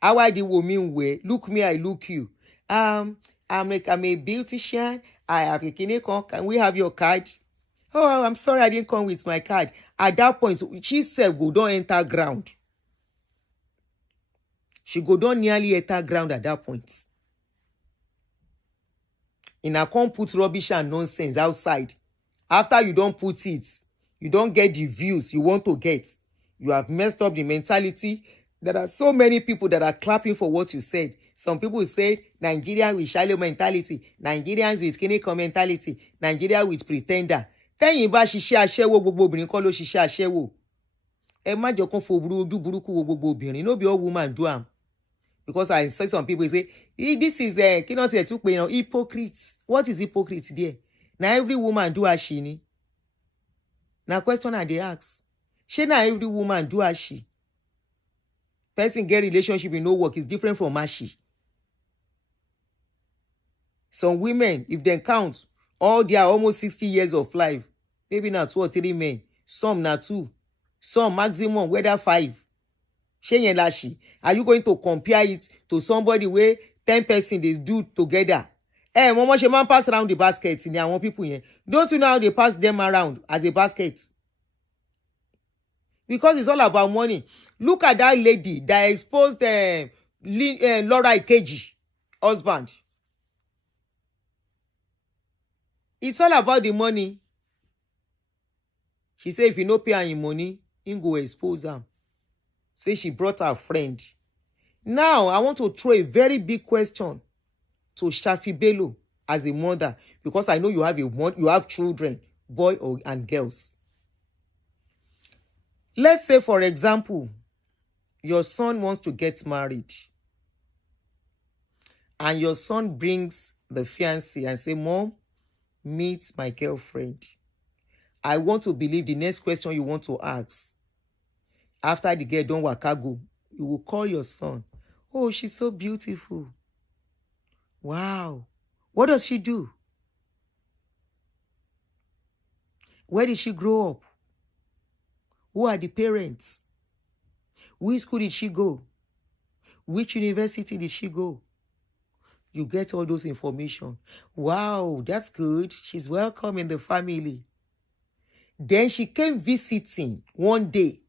How are the women wear? Look me, I look you. I'm a beautician. I have a kineko. Can we have your card? Oh, I'm sorry I didn't come with my card. At that point, she said, go don't enter ground. She go down nearly enter ground at that point. And I can't put rubbish and nonsense outside. After you don't put it, you don't get the views you want to get. You have messed up the mentality. There are so many people that are clapping for what you said. Some people say Nigerians with shallow mentality, Nigerians with clinical mentality, Nigeria with pretender. Tẹ́yìn bá ṣiṣẹ́ aṣẹ́wó gbogbo obìnrin kọ́ ló ṣiṣẹ́ aṣẹ́wó. Ẹ má jọ kán fo ojú burúkú wo gbogbo obìnrin. No be all woman do am. Because I saw some people say, this is hypocrite. What is hypocrite there? Now every woman do as she ni. Now question I dey ask. She na every woman do as she. Person get relationship in no work is different from ashi. Some women, if they count all their almost 60 years of life, maybe not 2 or 3 men, some not 2, some maximum whether 5. Are you going to compare it to somebody where 10 person they do together? Mama she man pass around the basket in their one people here. Don't you know how they pass them around as a basket? Because it's all about money. Look at that lady that exposed Laura Ikeji husband. It's all about the money. She said if you no pay her in money, you go expose her. Say she brought her friend. Now, I want to throw a very big question to Shaffy Bello as a mother, because I know you have children, boy and girls. Let's say, for example, your son wants to get married, and your son brings the fiancé and say, Mom, meet my girlfriend. I want to believe the next question you want to ask, after the girl don't waka go, you will call your son. Oh, she's so beautiful. Wow. What does she do? Where did she grow up? Who are the parents? Which school did she go? Which university did she go? You get all those information. Wow, that's good. She's welcome in the family. Then she came visiting one day,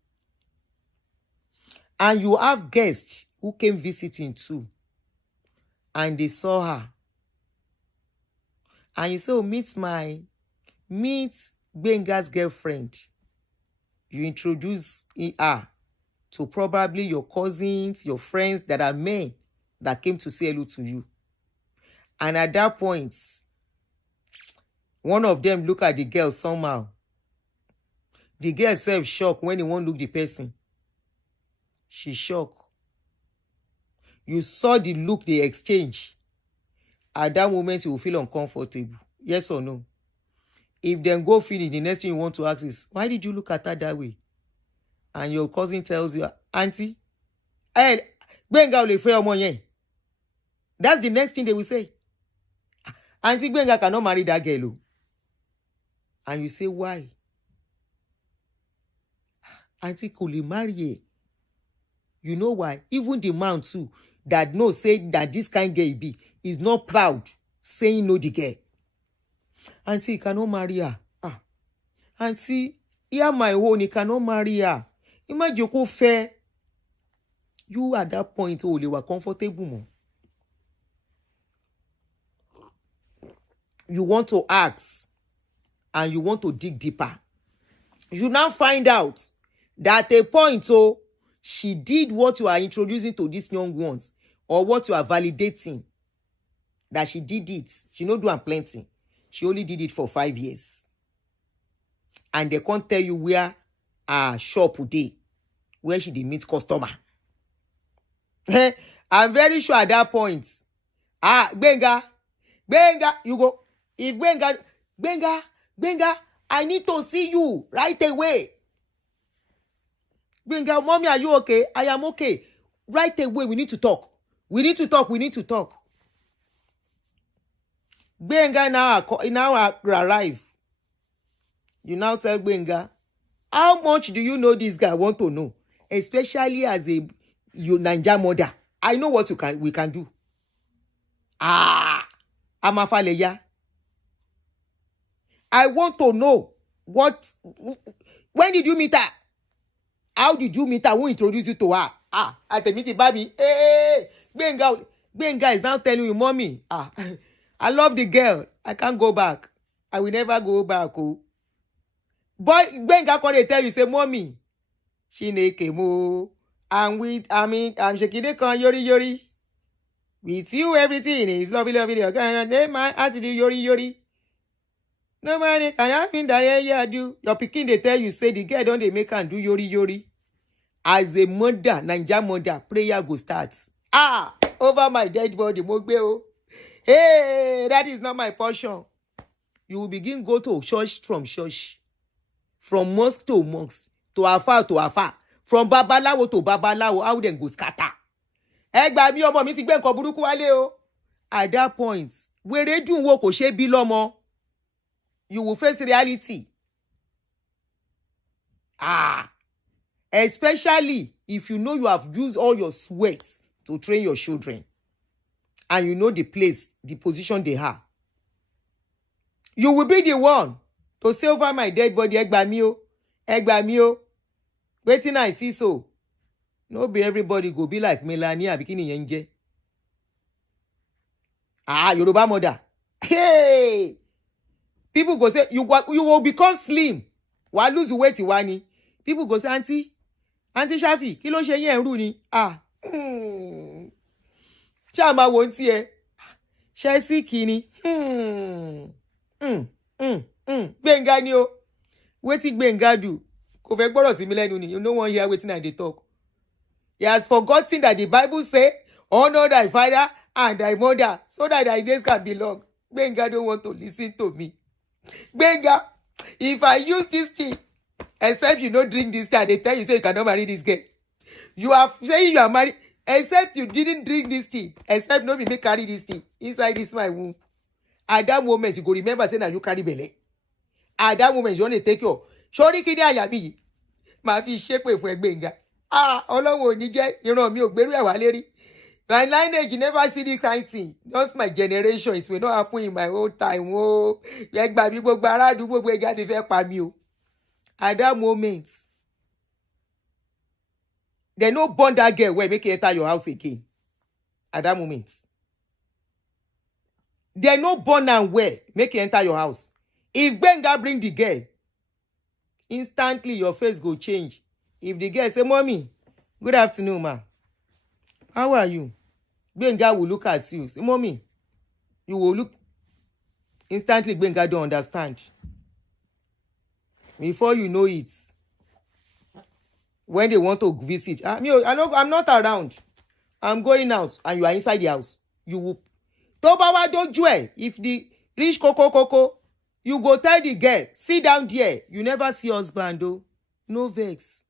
and you have guests who came visiting too, and they saw her. And you say, oh, meet Benga's girlfriend. You introduce her to probably your cousins, your friends that are men that came to say hello to you. And at that point, one of them look at the girl somehow. The girl self shocked when he won't look the person. She shocked. You saw the look they exchange. At that moment, you will feel uncomfortable. Yes or no? If then go finish, the next thing you want to ask is, why did you look at her that way? And your cousin tells you, Aunty, hey, Benga le fe omo yen. That's the next thing they will say. Aunty Benga cannot marry that girl. And you say, why? Aunty could marry her. You know why? Even the man too, that no say that this kind girl be, is not proud saying no the girl. Aunty, he cannot marry her. Aunty, here my own, he cannot marry her. Imagine you go fair. You at that point, you were comfortable more. You want to ask and you want to dig deeper. You now find out that at a point, she did what you are introducing to these young ones or what you are validating. That she did it. She no do am plenty. She only did it for 5 years. And they can't tell you where her shop today, where she did meet customer. I'm very sure at that point, Benga, you go. If Benga, I need to see you right away. Benga, mommy, are you okay? I am okay. Right away, we need to talk. We need to talk. Benga now arrive. You now tell Benga, how much do you know this guy want to know? Especially as a Nigerian mother. I know what we can do. I'm a faleya. I want to know when did you meet her? How did you meet her? Who introduced you to her? At the meeting, baby. Hey, Benga is now telling you, mommy, I love the girl. I can't go back. I will never go back. Oh. Boy, Benga can tell you, say, mommy, she neke mo. I'm shaking the con yori. With you, everything is lovely. My auntie do yori. Nobody can have me that do. Your pikin they tell you, say the girl don't they make and do yori. As a mother, Nigerian mother, prayer go start. Over my dead body, mogbe. Hey, that is not my portion. You will begin go to church, from mosque to mosque, to afar, from babalawo to babalawo, how then go scatter. Egba mi omo mi ti gbe nkan buruku wale o. At that point, were dun wo ko se bi lomo. You will face reality. Especially if you know you have used all your sweat to train your children. And you know the place, the position they have. You will be the one to say over my dead body, egba mi o. Waiting I see so. No be everybody go be like Melania bikini yenje. Yoruba mother. Hey! People go say, you will become slim. Why lose weight, Iwani? People go say, Aunty Shaffy, kí ló ṣe yín ẹ̀rù ni? Ṣé a máa wo ń tí ẹ? Ṣé sí kìíní? Benga ni o. Wetin Benga do? Kò fẹ́ gbọ́rọ̀ sí mi lẹ́nu ni. You no wan hear wetin I dey talk. He has forgotten that the Bible say, honor thy father and thy mother so that thy days can be long. Benga don't want to listen to me. Benga, if I use this thing, except you no drink this thing, they tell you say you cannot marry this girl. You are saying you are married, except you didn't drink this thing, except no be make carry this thing inside this my womb. At that moment, you go remember saying that you carry belly. At that moment, you want to take your sorry kidi ayabi. Ma fi ṣépè fún Benga. Ọlọ́run ò ní jẹ́ ìran mi ò gbèrú ẹ̀ wá lérí. My lineage never see this kind thing. Not my generation. It will not happen in my own time. Oh, gbà mí gbogbo ará àdúgbò gbogbo ẹja ti fẹ́ pa mí o. At that moment, they no born that girl where make you enter your house again. At that moment, they no born and where make you enter your house. If Benga bring the girl, instantly your face go change. If the girl say, mommy, good afternoon, ma. How are you? Benga will look at you. Say, mommy, You will look instantly. Gbenga don't understand. Before you know it, when they want to visit, I'm not around. I'm going out, and you are inside the house. You will. Tobawa don't joy. If the rich coco, you go tell the girl, sit down there. You never see husband though. No vex.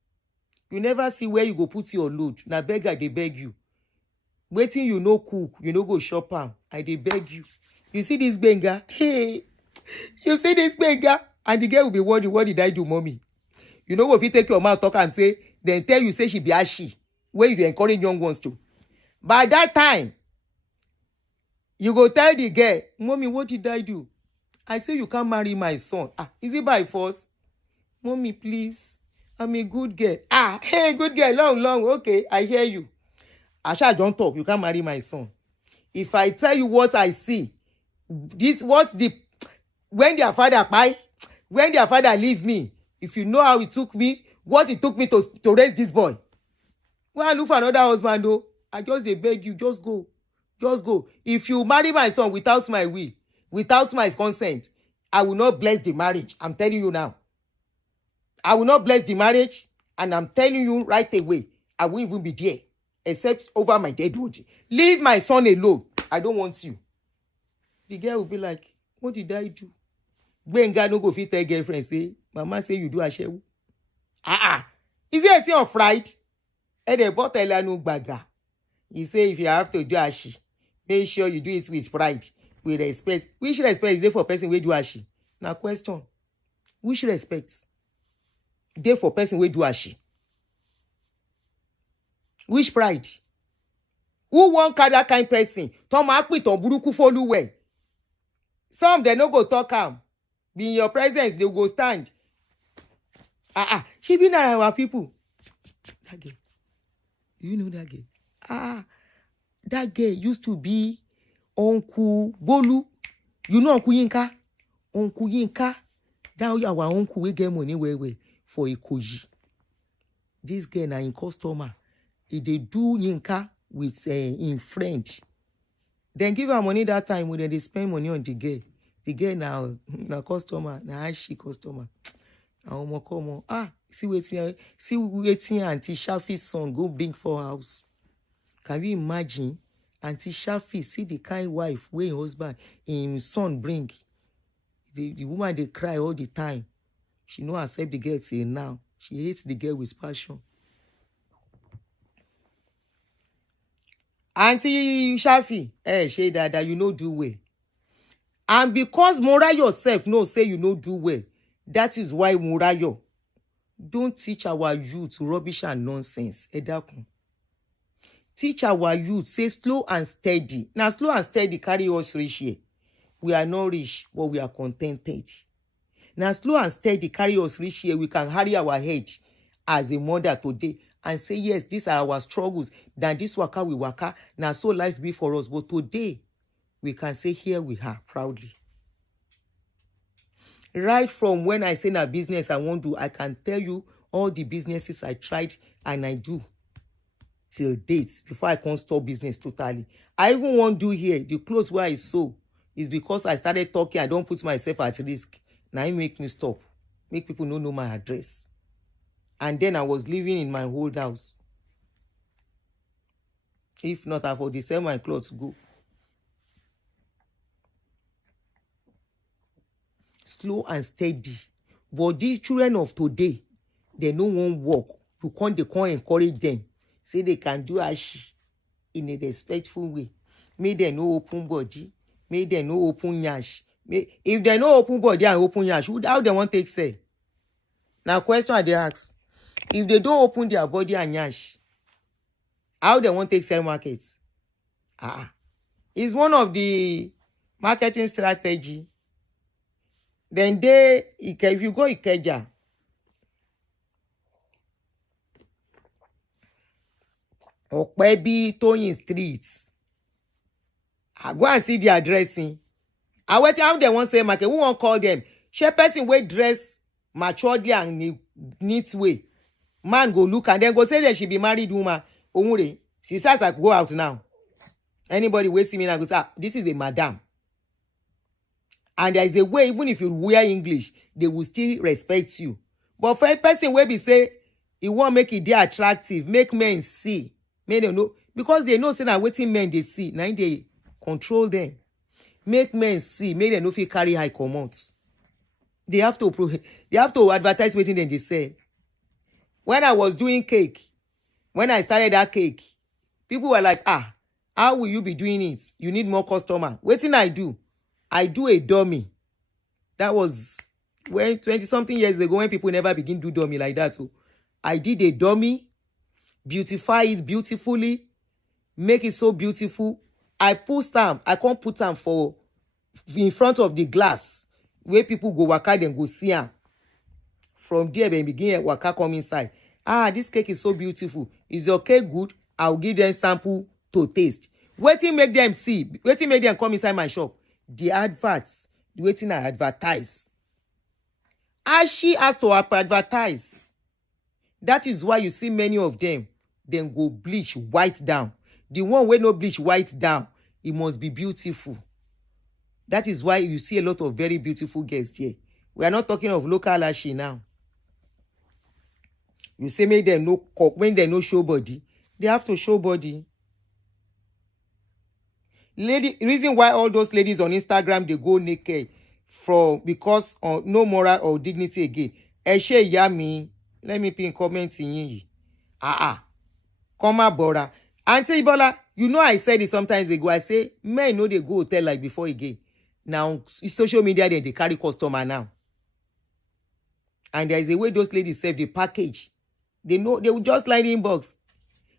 You never see where you go put your load. Na beggar they beg you. Waiting you no cook, you no go shop am. I dey beg you. You see this Gbenga? Hey, you see this Gbenga? And the girl will be worried, what did I do, mommy? You know if you take your mouth talk and say, then tell you say she be ashy. Where you dey encourage young ones to. By that time, you go tell the girl, mommy, what did I do? I say you can't marry my son. Is it by force? Mommy, please. I'm a good girl. Hey, good girl, long. Okay, I hear you. Asha, don't talk. You can't marry my son. If I tell you what I see, when their father leave me, if you know how it took me, what it took me to raise this boy. Well, I look for another husband though. I just dey beg you, just go. Just go. If you marry my son without my will, without my consent, I will not bless the marriage. I'm telling you now. I will not bless the marriage, and I'm telling you right away, I won't even be there, except over my dead body. Leave my son alone. I don't want you. The girl will be like, what did I do? Gbenga no go fit tell girlfriend, say, mama say you do ashewu. Is it a thing of pride? He say if you have to do ashi, make sure you do it with pride, with respect. Which respect is there for person wey do ashi? Now question. Which respect there for person wey do ashi? Which pride? Who want that kind person? Tom Akpiton buruku follow well. Some they no go talk am. Be in your presence, they go stand. She be na our people. That girl. You know that girl? That girl used to be Uncle Bolu. You know Uncle Yinka? Uncle Yinka. That our uncle we get money way for Ikoji. This girl na in customer. If they do Yinka with in friend, then give her money that time when they spend money on the girl. The girl now customer, now she customer. See waiting Aunty Shaffy's son go bring for house. Can you imagine? Aunty Shaffy see the kind wife where her husband, him son bring. The woman they cry all the time. She no accept the girl till now. She hates the girl with passion. Aunty Shaffy, say that you no do well. And because Morayo yourself no say you no do well, that is why Morayo don't teach our youth rubbish and nonsense. Edakun. Teach our youth, say slow and steady. Now slow and steady carry us rich here. We are not rich, but we are contented. Now slow and steady carry us rich here. We can carry our head as a mother today and say, yes, these are our struggles. Then this waka we waka. Now so life be for us. But today, we can say here we are proudly. Right from when I say na business I won't do, I can tell you all the businesses I tried and I do till date before I can't stop business totally. I even won't do here. The clothes where I sew is because I started talking. I don't put myself at risk. Now it make me stop. Make people no know my address. And then I was living in my old house. If not, I would sell my clothes go. Slow and steady. But these children of today, they no one work. They can't encourage them. Say they can do ashi in a respectful way. Make them no open body. Make them no open yash. If they no open body and open yash, how they want to take say? Now question they ask. If they don't open their body and yash, how they want to take sell markets? It's one of the marketing strategy. Then if you go Ikeja, or maybe Tony Streets, I go and see the addressing. I wait how they want to say market. Who won't call them? She person wey dress maturely and in neat way. Man go look and then go say that she be married woman. Omure, she says I go out now. Anybody wey see me now go say, this is a madam. And there is a way, even if you wear English, they will still respect you. But for a person where be say, he won't make it there attractive, make men see, make them know, because they know say that waiting men they see, now they control them. Make men see, make them know if you carry high commands. They have to advertise waiting then they say. When I was doing cake, when I started that cake, people were like, how will you be doing it? You need more customer. Waiting I do a dummy. That was when 20-something years ago when people never begin to do dummy like that. So I did a dummy, beautify it beautifully, make it so beautiful. I put them, I can't put them for in front of the glass where people go waka then go see them. From there, they begin waka come inside. This cake is so beautiful. Is your cake good? I'll give them sample to taste. Waiting make them see. Waiting make them come inside my shop. The adverts, the waiting I advertise. As she has to advertise. That is why you see many of them, then go bleach white down. The one where no bleach white down, it must be beautiful. That is why you see a lot of very beautiful girls here. We are not talking of local ashi now. You say make them no cock when they no show body, they have to show body. Reason why all those ladies on Instagram they go naked because no moral or dignity again. Eshe yami, let me pin comment in ye. Come bora. Aunty Ibola, you know I said it sometimes ago. I say men know they go hotel like before again. Now social media they carry customer now. And there is a way those ladies save the package. They know they will just line the inbox.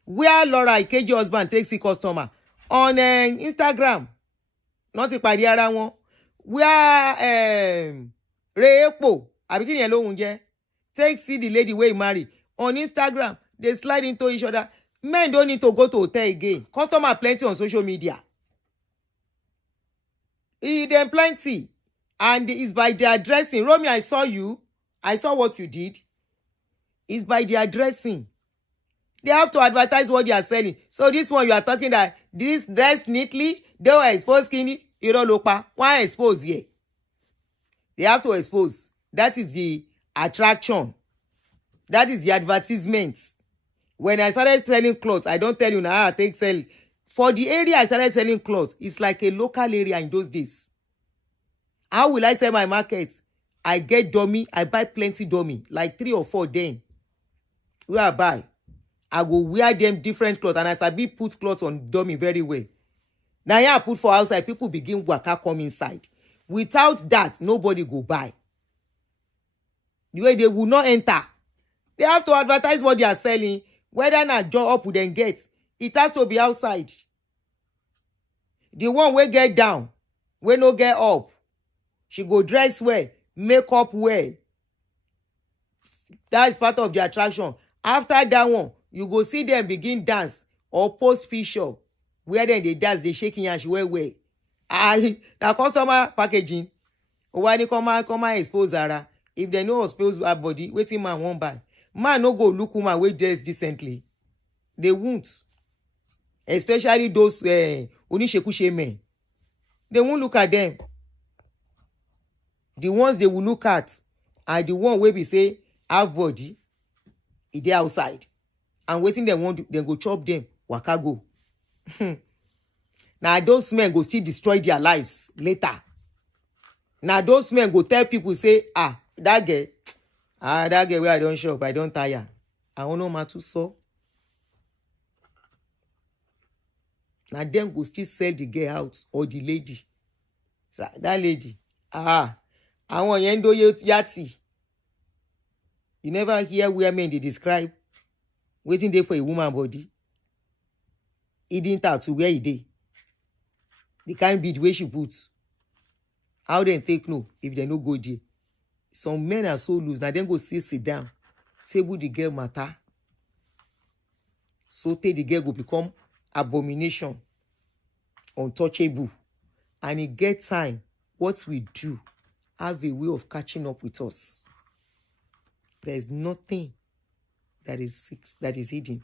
Where Laura Ikeji husband takes the customer on Instagram. Not a party ara one. Where Reepo abikini yẹn lohun je take see the lady wey marry on Instagram. They slide into each other. Men don't need to go to hotel again. Customer plenty on social media. Them plenty. And it's by their dressing. Romy, I saw you. I saw what you did. It's by their dressing. They have to advertise what they are selling. So this one you are talking that this dress neatly, they were exposed skinny, irolopa. Why expose here? They have to expose. That is the attraction. That is the advertisement. When I started selling clothes, I don't tell you now I take sell. For the area I started selling clothes, it's like a local area in those days. How will I sell my market? I get dummy, I buy plenty dummy, like 3 or 4 then. Where I buy, I go wear them different clothes, and as I be put clothes on dummy very well. Now I put for outside, people begin waka come inside. Without that, nobody go buy. The way they will not enter. They have to advertise what they are selling. Whether not jaw up with them get, it has to be outside. The one we get down, we no get up. She go dress well, make up well. That is part of the attraction. After that one, you go see them begin dance or post picture where then they dance, they shaking hands well. The customer packaging. Why they come expose her? If they know expose her body, waiting man won't buy. Man no go look woman wey dress decently. They won't. Especially those onishekushe men. They won't look at them. The ones they will look at are the one where we say have body, they outside. And waiting them want to, then go chop them. Waka go. Now those men go still destroy their lives later. Now those men go tell people say, that girl where I don't shop, I don't tire. I don't know matter so. Now them go still sell the girl out or the lady. So that lady, I want yendo yati. You never hear where men they describe waiting there for a woman body. He didn't tattoo where he did. The kind bead where she puts. How they take no if they no go there. Some men are so loose. Now then go sit down. Table the girl matter. So the girl go become abomination. Untouchable. And it get time. What we do have a way of catching up with us. There is nothing that is hidden.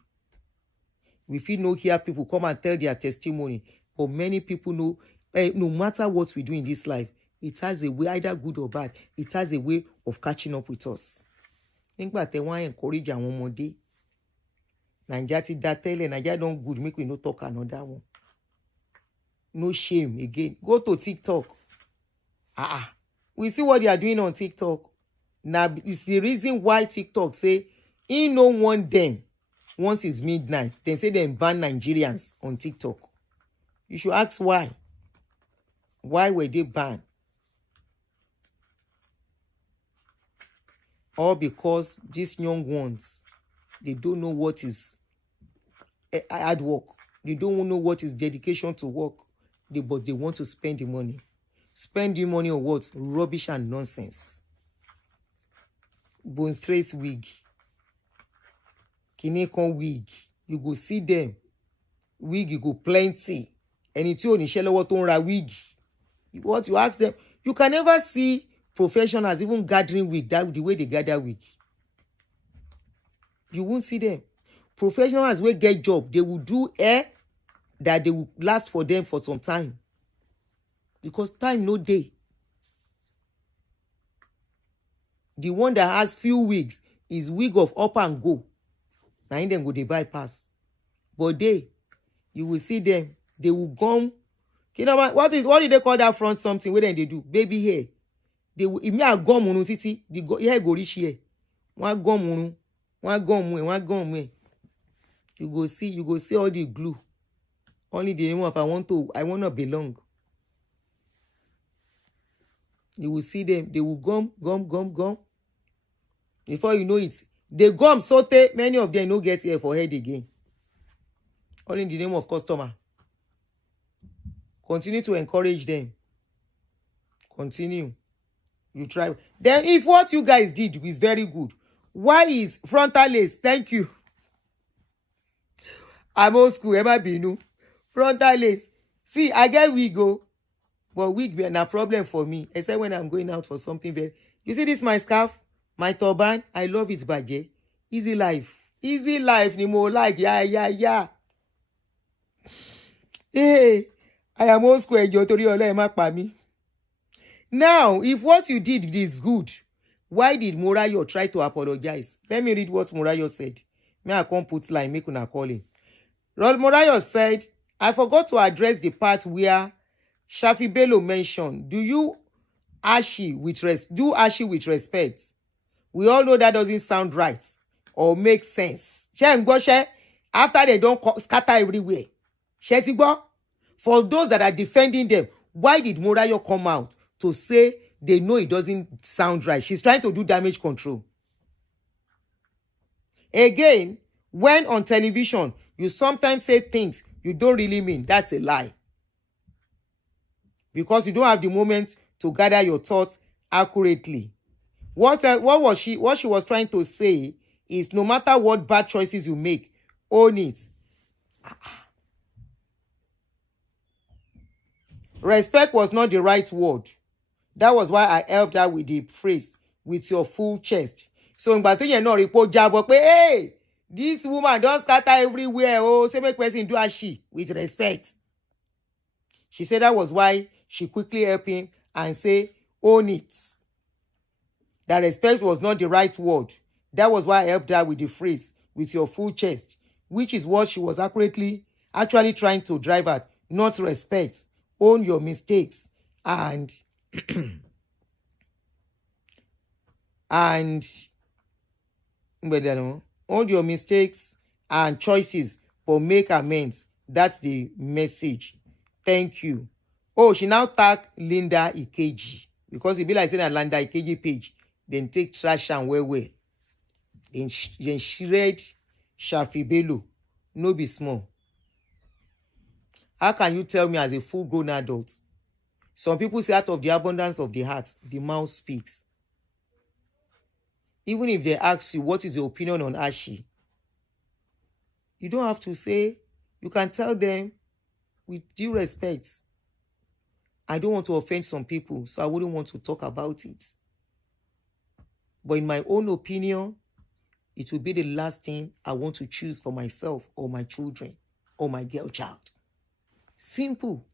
We feel no hear people come and tell their testimony. But many people know, no matter what we do in this life, It has a way, either good or bad. It has a way of catching up with us. Nígbà tẹ́ wọ́n encourage àwọn ọmọdé. Naija ti da tẹ́lẹ̀. Naija don good, make we no talk another one. No shame again. Go to TikTok. We see what they are doing on TikTok. Now, it's the reason why TikTok say, he no want them once it's midnight. They say they ban Nigerians on TikTok. You should ask why. Why were they banned? All because these young ones, they don't know what is hard work. They don't know what is dedication to work. But they want to spend the money. Spend the money on what? Rubbish and nonsense. Bone straight wig. Kinekon wig. You go see them. Wig, you go plenty. And it's only what on ra wig. What you ask them, you can never see professionals even gathering wig that the way they gather wig. You won't see them. Professionals will get job. They will do hair that they will last for them for some time. Because time no day. The one that has few wigs is wig of up and go. Now in them go they bypass. But you will see them. They will gum. You know what did they call that front something? What then they do? Baby hair. They will if me a gum unu titi, the hair go reach here. One gum unu, one gum. You go see all the glue. Only the name of I want to belong. You will see them, they will gum. Before you know it, they gum sote, many of them no get here for head again. All in the name of customer. Continue to encourage them. Continue. You try. Then if what you guys did is very good, why is frontal lace? Thank you. I'm old school, ever been frontal lace. See, I get wig go, but wig be a problem for me, except when I'm going out for something very. You see this my scarf, my turban, I love it, baje. Easy life, ni mo like, yeah. Hey, I am old school, tori ole ma pa mi. Now, if what you did is good, why did Morayo try to apologize? Let me read what Morayo said. May I come put line, make una call him. Morayo said, I forgot to address the part where Shaffy Bello mentioned, do Ashi with respect. We all know that doesn't sound right or make sense. After they don't scatter everywhere. For those that are defending them, why did Morayo come out to say they know it doesn't sound right? She's trying to do damage control. Again, when on television, you sometimes say things you don't really mean. That's a lie. Because you don't have the moment to gather your thoughts accurately. What she was trying to say is no matter what bad choices you make, own it. Respect was not the right word. That was why I helped her with the phrase, with your full chest. So in you're not report job, hey, this woman don't scatter everywhere. Oh, say make person do as she with respect. She said that was why she quickly helped him and say, own it. That respect was not the right word. That was why I helped her with the phrase, with your full chest, which is what she was actually trying to drive at, not respect. Own your mistakes and own your mistakes and choices, but make amends. That's the message. Thank you. Oh, she now tag Linda Ikeji. Because it be like saying a Linda Ikeji page. Then take trash and well. Then shred Shaffy Bello. No be small. How can you tell me as a full-grown adult? Some people say out of the abundance of the heart, the mouth speaks. Even if they ask you, what is your opinion on Ashi? You don't have to say. You can tell them with due respect. I don't want to offend some people, so I wouldn't want to talk about it. But in my own opinion, it will be the last thing I want to choose for myself or my children or my girl child. Simple.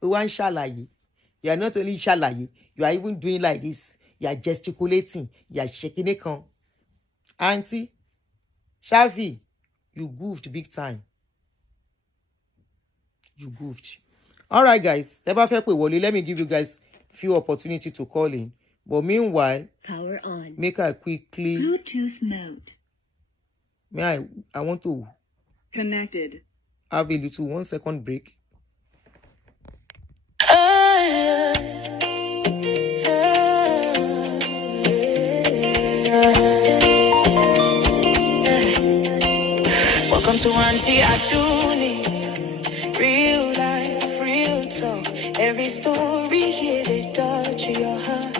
One shalaye. You are not only ṣàlàyé, you are even doing like this. You are gesticulating. You are shaking it. Aunty, Shaffy, you goofed big time. You goofed. All right, guys. Let me give you guys few opportunity to call in. But meanwhile, Power on. make her quickly. Bluetooth mode. I want to Connected. have a little 1 second break. Welcome to Aunty Aduni. Real life, real talk. Every story here they touch your heart.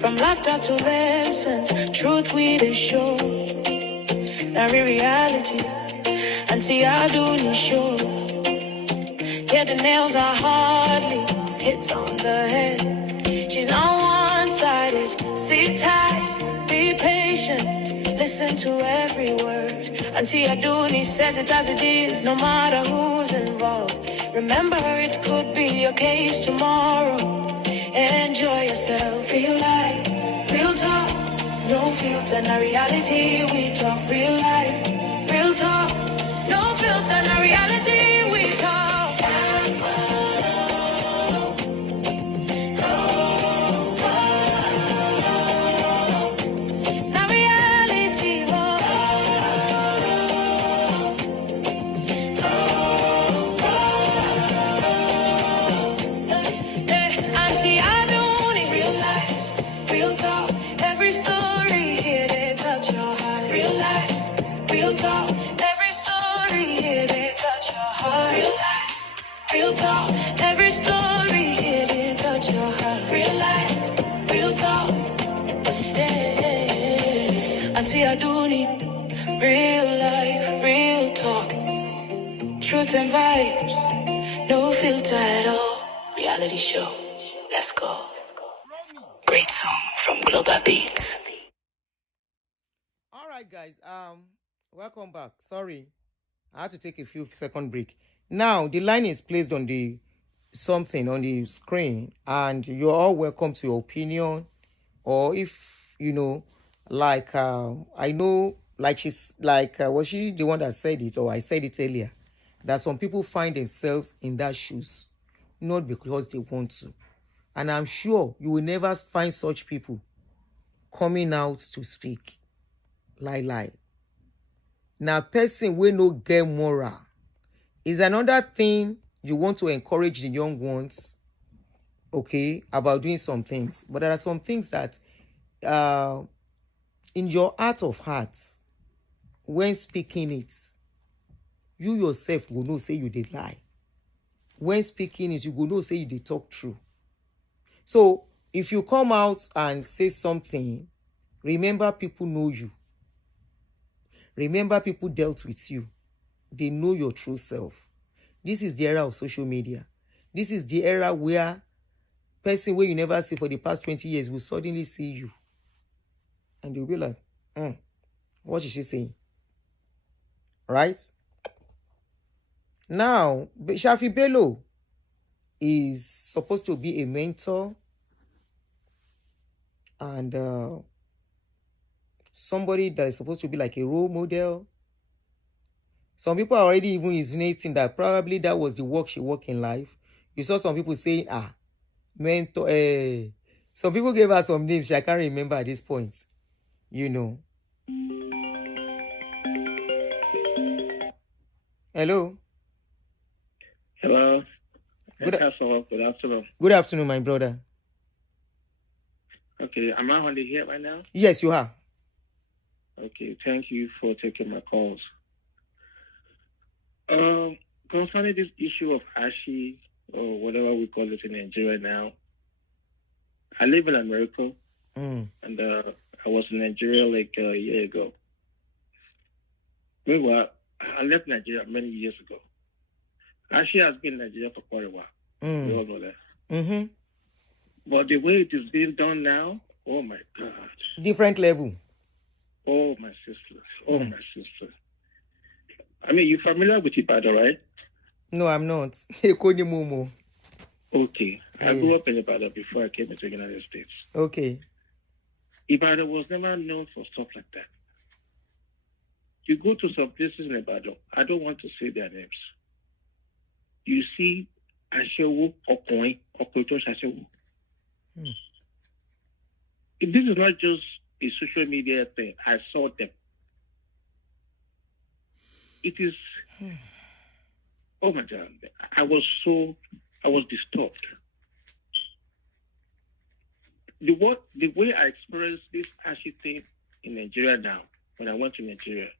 From laughter to lessons, truth we they show. Now reality, Aunty Aduni show. Yeah, the nails are hardly hits on the head. She's not one-sided. Sit tight, be patient, listen to every word. Auntie Aduni says it as it is, no matter who's involved. Remember, it could be your case tomorrow. Enjoy yourself, feel like real talk, no filter, na reality. We talk real life, real talk, no filter, na reality. We talk. Na reality, Auntie Aduni, real life, real talk. Every story here they touch your heart. Real life, real talk. Every story here they touch your heart. Real life, real talk. Every story here they touch your heart. Real life, real talk. Yeah. Auntie Aduni, real life, real talk. Truth and vibes, no filter at all. Reality show, let's go. Great song from Global Beats. All right, guys. Welcome back. Sorry, I had to take a few second break. Now the line is placed on the something on the screen, and you're all welcome to your opinion, or if you know, like I know, like she's like was she the one that said it, or I said it earlier, that some people find themselves in that shoes, not because they want to, and I'm sure you will never find such people coming out to speak. Lie. Now, person wey no get moral is another thing you want to encourage the young ones, okay, about doing some things. But there are some things that in your heart of hearts, when speaking it, you yourself will know say you did lie. When speaking it, you will know say you did talk true. So if you come out and say something, remember people know you. Remember people dealt with you. They know your true self. This is the era of social media. This is the era where person where you never see for the past 20 years will suddenly see you. And they'll be like, what is she saying? Right? Now, Shaffy Bello is supposed to be a mentor and somebody that is supposed to be like a role model. Some people are already even insinuating that probably that was the work she worked in life. You saw some people saying, mentor. Some people gave her some names I can't remember at this point. You know. Hello. Hello. Good afternoon. Good afternoon, my brother. Okay, am I on the air right now? Yes, you are. Okay, thank you for taking my calls. Concerning this issue of Ashi, or whatever we call it in Nigeria now, I live in America, and I was in Nigeria like a year ago. Meanwhile, I left Nigeria many years ago. Ashi has been in Nigeria for quite a while. We all know that. Mm-hmm. But the way it is being done now, oh my God. Different level. Oh, my sisters. Oh, my sisters. I mean, you're familiar with Ibadan, right? No, I'm not. Ekoni Momo. Okay. I grew Yes. up in Ibadan before I came into the United States. Okay. Ibadan was never known for stuff like that. You go to some places in Ibadan, I don't want to say their names. You see Ashewo, Okoin, Okoitosh Ashewo. This is not just a social media thing. I saw them. It is, oh my God, I was disturbed. The way I experienced this ashy thing in Nigeria now, when I went to Nigeria,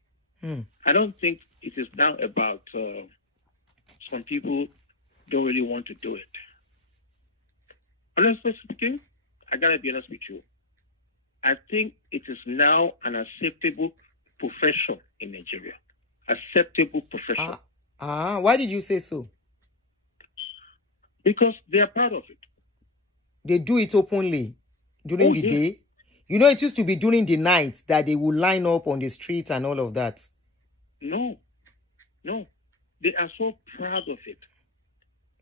I don't think it is now about some people don't really want to do it. Honestly speaking, I gotta be honest with you. I think it is now an acceptable profession in Nigeria. Acceptable profession. Why did you say so? Because they are proud of it. They do it openly during the day. You know, it used to be during the night that they would line up on the street and all of that. No. They are so proud of it.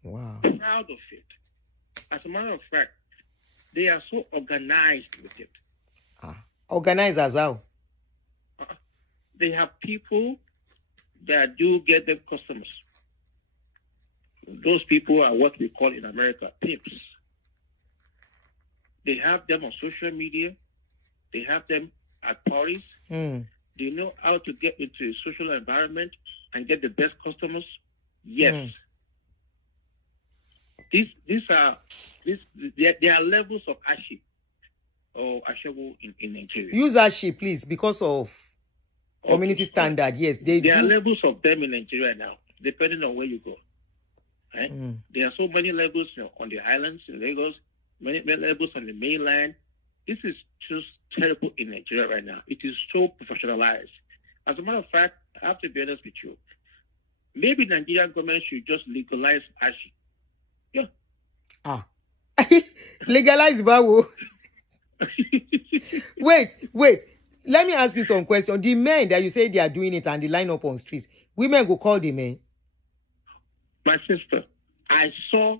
Wow. Proud of it. As a matter of fact, they are so organized with it. Organized as how? They have people that do get them customers. Those people are what we call in America pimps. They have them on social media. They have them at parties. They know how to get into a social environment and get the best customers. Yes. There are levels of ashi or ashewo in Nigeria. Use ashi, please, because of community standard. Yes, there are levels of them in Nigeria now, depending on where you go. Right? There are so many levels on the islands in Lagos, many levels on the mainland. This is just terrible in Nigeria right now. It is so professionalized. As a matter of fact, I have to be honest with you. Maybe the Nigerian government should just legalize ashi. Yeah. Legalize bawo. Wait. Let me ask you some questions. The men that you say they are doing it and they line up on streets, women go call the men. My sister, I saw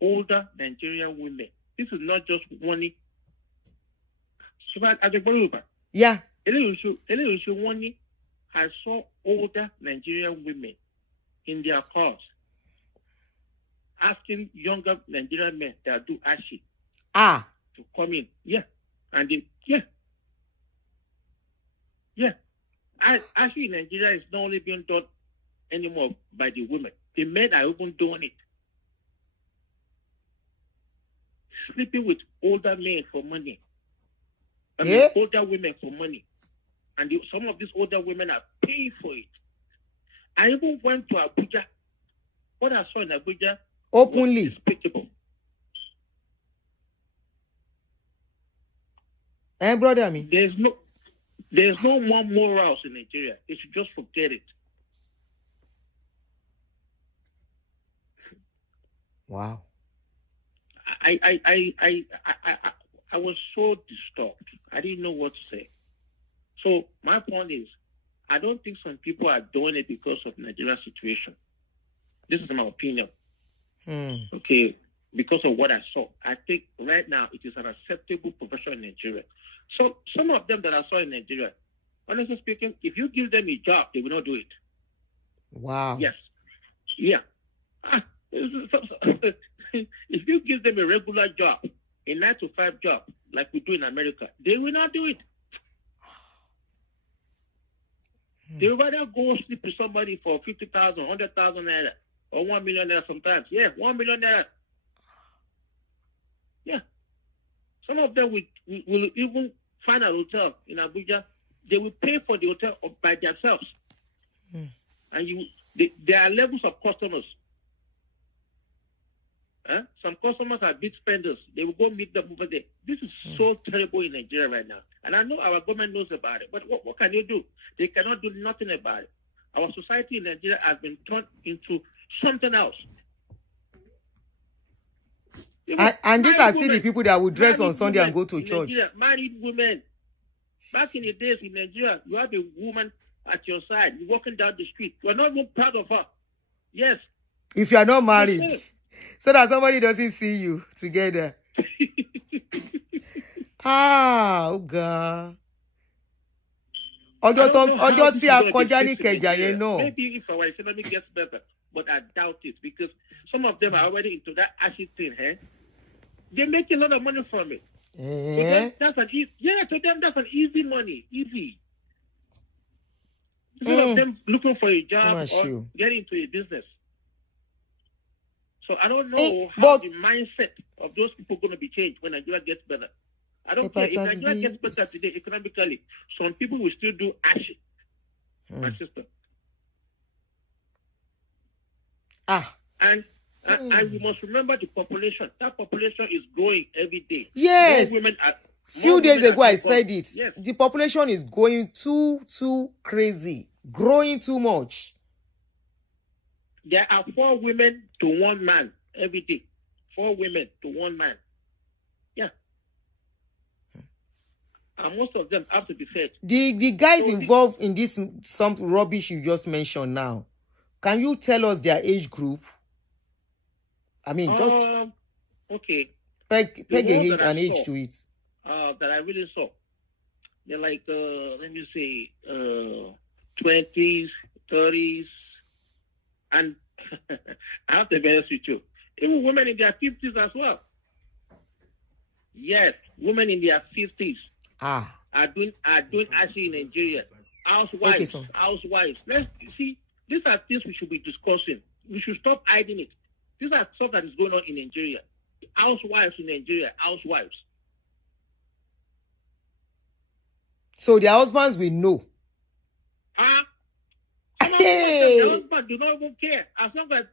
older Nigerian women. This is not just one. Yeah. I saw older Nigerian women in their cars asking younger Nigerian men that do ashi to come in. Yeah. And Ashi in Nigeria is not only being done anymore by the women. The men are even doing it. Sleeping with older men for money. Older women for money. And some of these older women are paying for it. I even went to Abuja. What I saw in Abuja openly was despicable. Brother, I mean, there's no more morals in Nigeria. They should just forget it. Wow. I was so disturbed. I didn't know what to say. So my point is, I don't think some people are doing it because of Nigeria's situation. This is my opinion. Okay, because of what I saw. I think right now it is an acceptable profession in Nigeria. So some of them that I saw in Nigeria, honestly speaking, if you give them a job, they will not do it. Wow. Yes. Yeah. If you give them a regular job, a 9-to-5 job, like we do in America, they will not do it. They would rather go sleep with somebody for 50,000, 100,000 naira, or 1 million naira sometimes. Yeah, 1 million naira. Yeah. Some of them will even find a hotel in Abuja. They will pay for the hotel by themselves. And there are levels of customers. Some customers are big spenders. They will go meet them over there. This is so terrible in Nigeria right now. And I know our government knows about it. But what can they do? They cannot do nothing about it. Our society in Nigeria has been turned into something else. And these are still the people that would dress on Sunday and go to church. Nigeria, married women. Back in the days in Nigeria, you have a woman at your side. You're walking down the street. You're not even proud of her. Yes. If you are not married. So that somebody doesn't see you together. Oh God. Ọjọ́ tí a kọjá ní Ìkẹjà yẹn náà. Maybe if our economy gets better, but I doubt it because some of them are already into that ashy thing, eh? They make a lot of money from it. That's an to them that's an easy money, easy. Instead of them looking for a job or getting into a business. So I don't know how the mindset of those people going to be changed when Nigeria gets better. I don't care. If Nigeria gets better today economically, some people will still do ashy. My sister. And we must remember the population. That population is growing every day. Yes. Few days ago I said it. Yes. The population is going too crazy. Growing too much. There are 4 women to 1 man every day. 4 women to 1 man. Yeah. And most of them have to be fed. The guys involved in this some rubbish you just mentioned now, can you tell us their age group? I mean, just okay. Peg an age to it. That I really saw. They're like, let me say, 20s, 30s, and I have to be honest with you, even women in their 50s as well. Yes, women in their 50s are doing actually in Nigeria. Housewives, housewives. Let's see. These are things we should be discussing. We should stop hiding it. These are stuff that is going on in Nigeria. Housewives in Nigeria, housewives. So their husbands will know. The husband do not even care. As long as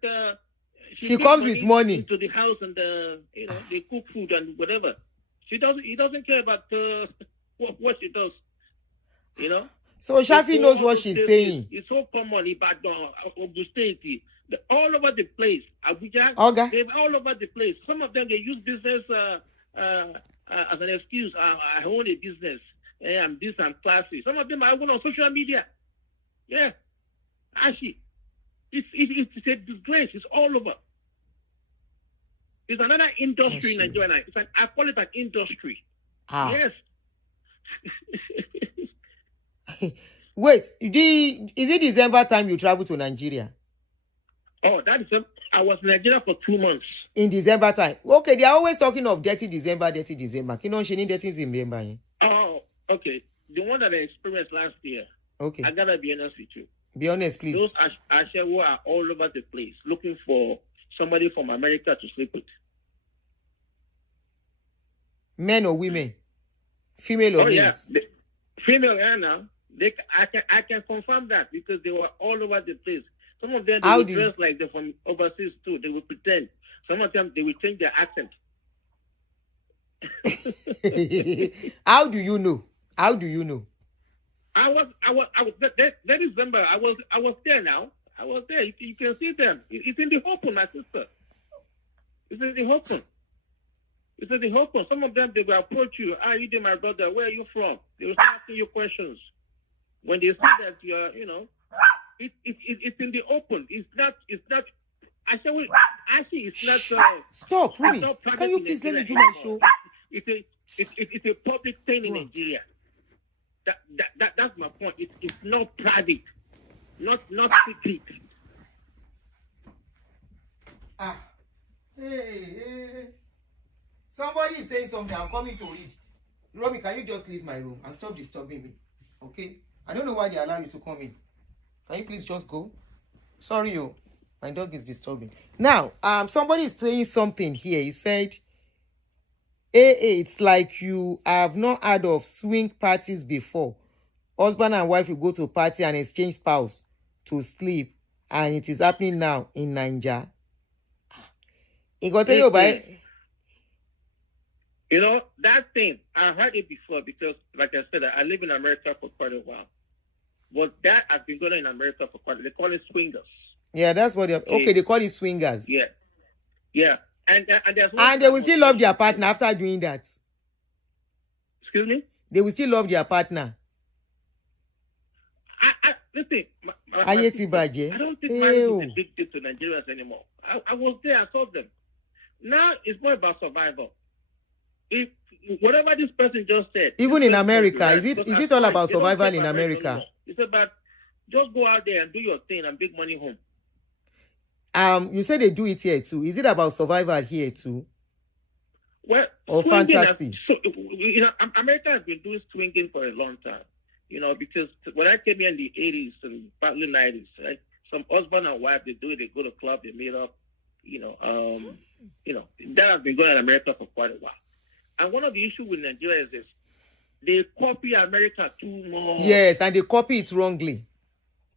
she comes with money into the house and they cook food and whatever. He doesn't care about what she does. You know. So Shaffy knows what she's saying. It's so common about Ogun State, all over the place. Abuja, they're all over the place. Some of them they use business as an excuse. I own a business. I'm this, I'm classy. Some of them are even on social media. Yeah. Actually, it's a disgrace. It's all over. It's another industry in Nigeria. I call it an industry. Yes. Wait, is it December time you travel to Nigeria? Oh, I was in Nigeria for 2 months. In December time. Okay, they are always talking of dirty December. You know, she need dirty December. Oh, okay. The one that I experienced last year. Okay. I gotta be honest with you. Be honest, please. Those Ashewo are all over the place looking for somebody from America to sleep with. Men or women? Female or males? Yeah. Female, now. I can confirm that because they were all over the place. Some of them they will dress like they're from overseas too. They will pretend. Some of them they will change their accent. How do you know? How do you know? I was that December. I was there now. I was there. You can see them. It's in the open, my sister. It's in the open. It's in the open. Some of them they will approach you. You did my brother. Where are you from? They will start asking you questions. When they see that you are, it's in the open. It's not. Actually, it's not. Stop, Rumi. Can you please let me do my show? It's a public thing in Nigeria. That's my point. It's not private, not secret. Hey. Somebody is saying something. I'm coming to read. Romy, can you just leave my room and stop disturbing me? Okay? I don't know why they allow you to come in. Can you please just go? Sorry, my dog is disturbing. Now, somebody is saying something here. He said, it's like you have not heard of swing parties before. Husband and wife will go to a party and exchange spouse to sleep, and it is happening now in Nigeria. You know, that thing, I heard it before because, like I said, I live in America for quite a while. But that has been going on in America for quite a while. They call it swingers. Yeah, that's what they call it swingers. Yeah. Yeah. And they will still love their partner after doing that. Excuse me? They will still love their partner. Listen, I don't think marriage is a big deal to Nigerians anymore. I was there. I saw them. Now it's more about survival. If whatever this person just said, even in America, is it all about survival in America? It's about just go out there and do your thing and bring money home. You said they do it here too. Is it about survival here too? Well, or fantasy? America has been doing swinging for a long time. Because when I came here in the 80s and partly 90s, right, some husband and wife, they go to club, they meet up. That has been going on in America for quite a while. And one of the issues with Nigeria is this: they copy America too much. Yes, and they copy it wrongly.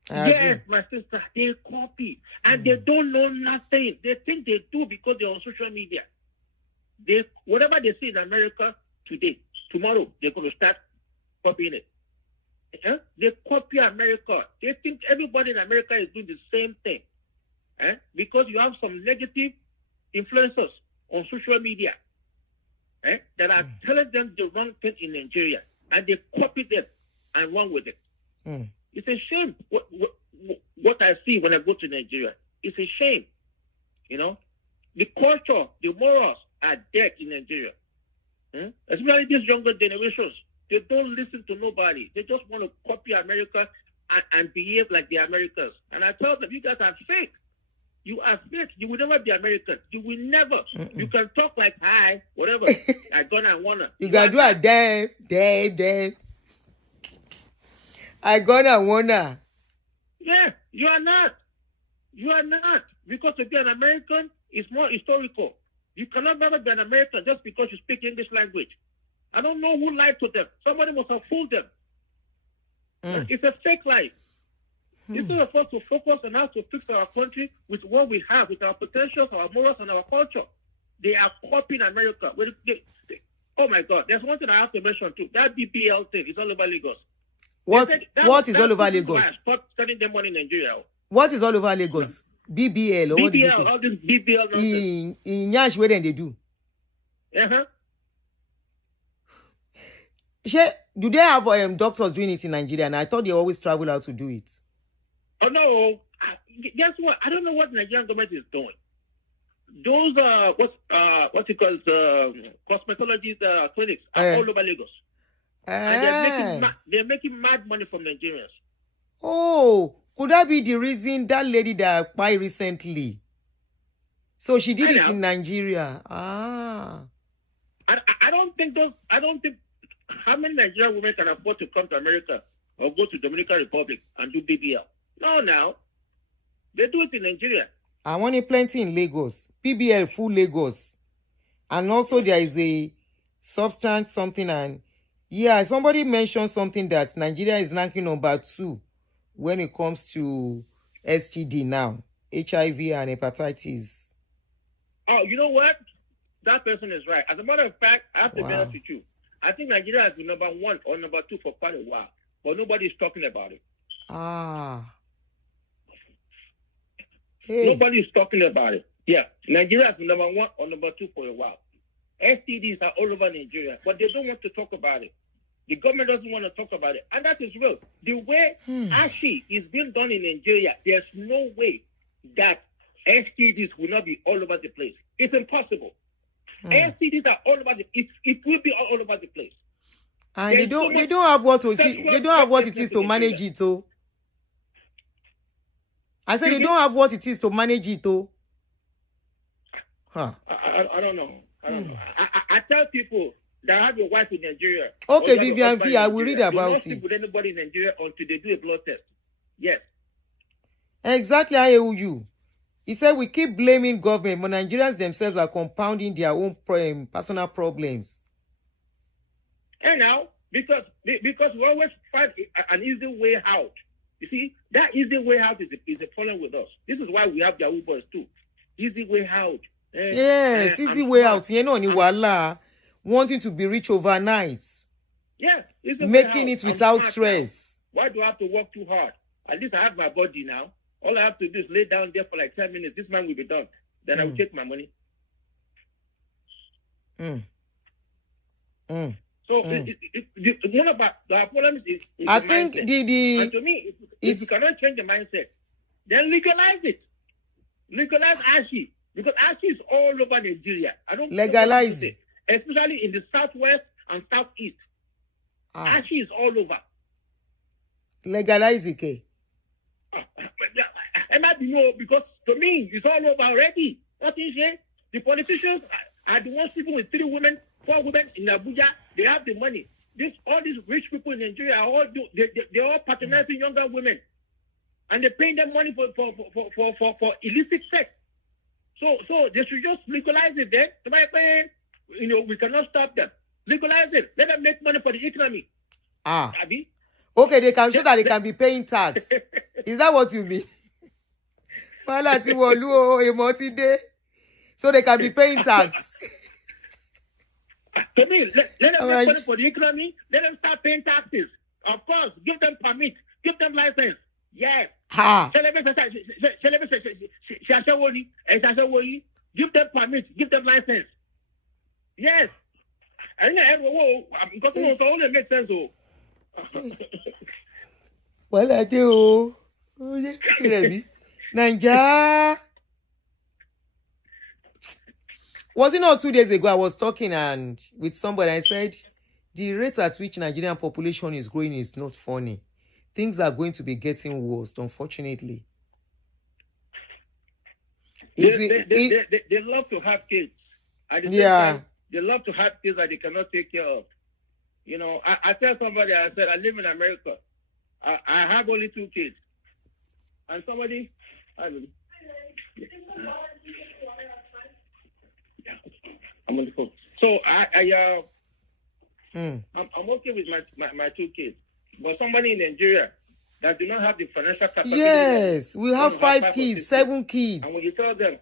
Yes, my sister, they copy. And they don't know nothing. They think they do because they're on social media. Whatever they see in America today, tomorrow, they're going to start copying it. They copy America. They think everybody in America is doing the same thing. Because you have some negative influencers on social media that are telling them the wrong thing in Nigeria, and they copy them and run with it. It's a shame what I see when I go to Nigeria. It's a shame. The culture, the morals are dead in Nigeria. Especially these younger generations. They don't listen to nobody. They just want to copy America and behave like the Americans. And I tell them, you guys are fake. You are fake. You will never be American. You will never. You can talk like, hi, whatever. I gonna wanna. You gotta do a damn. I gonna wanna. Yeah, you are not. You are not. Because to be an American is more historical. You cannot never be an American just because you speak English language. I don't know who lied to them. Somebody must have fooled them. It's a fake life. Instead of us to focus on how to fix our country with what we have, with our potentials, our morals, and our culture, they are copying America. Oh my God! There's one thing I have to mention too. That BBL thing is all over Lagos. What is all over Lagos? Stop sending them money in Nigeria. What is all over Lagos? BBL or what did you say? All this BBL nonsense. In Nyash, where then they do? Do they have doctors doing it in Nigeria? And I thought they always travel out to do it. Oh no! Guess what? I don't know what the Nigerian government is doing. Those what's it called? Cosmetology clinics are all over Lagos, and they're making mad money from Nigerians. Oh, could that be the reason that lady that died recently? So she did it in Nigeria. I don't think how many Nigerian women can afford to come to America or go to Dominican Republic and do BBL? No, now. They do it in Nigeria. I want it plenty in Lagos. PBL full Lagos. And also there is a substance something, and somebody mentioned something that Nigeria is ranking number 2 when it comes to STD now. HIV and hepatitis. Oh, you know what? That person is right. As a matter of fact, I have to be honest with you. I think Nigeria has been number 1 or number 2 for quite a while. But nobody's talking about it. Hey. Nobody's talking about it. Yeah, Nigeria has been number 1 or number 2 for a while. STDs are all over Nigeria, but they don't want to talk about it. The government doesn't want to talk about it. And that is real. The way ASHI is being done in Nigeria, there's no way that STDs will not be all over the place. It's impossible. STDs are all over it will be all over the place. And they don't have what it is to manage it, oh. I said they don't have what it is to manage it, oh. I don't know. I tell people that have a wife in Nigeria. Okay, Vivian V, I will read about it. You don't sleep with anybody in Nigeria until they do a blood test. Yes. Exactly, I hear you. He said we keep blaming government, but Nigerians themselves are compounding their own personal problems. And now, because we always find an easy way out. You see, that easy way out is a problem with us. This is why we have Yahoo boys too. Easy way out. Yes, easy way out. You know, Niwala wanting to be rich overnight. Yes, making it without stress. Why do I have to work too hard? At least I have my body now. All I have to do is lay down there for like 10 minutes. This man will be done. Then I will take my money. So one of the problem is I think mindset. And to me, if you cannot change the mindset, then legalize it. Legalize Ashi. Because Ashi is all over Nigeria. I don't legalize it. Especially in the southwest and southeast. Ashi is all over. Legalize it. Because to me, it's all over already. What is it? The politicians are the ones sleeping with 4 women in Abuja. They have the money. All these rich people in Nigeria are they're all patronizing younger women, and they're paying them money for illicit sex. So they should just legalize it. Then we cannot stop them. Legalize it. Let them make money for the economy. Okay, they can show that they can be paying tax. Is that what you mean? So they can be paying tax. To me, let them make money for the economy. Let them start paying taxes. Of course, give them permit, give them license. Yes. Give them permit, give them license. Yes. Because it only makes sense. Well, I do. Nigeria. Was it not 2 days ago I was talking with somebody? I said, the rate at which Nigerian population is growing is not funny. Things are going to be getting worse, unfortunately. They love to have kids. At the same time, they love to have kids that they cannot take care of. I tell somebody, I said, I live in America. I have only 2 kids. And somebody, I'm on the phone. So I'm okay with my 2 kids. But somebody in Nigeria that do not have the financial capacity. Yes, we have 5 kids, 7 kids. And when you tell them,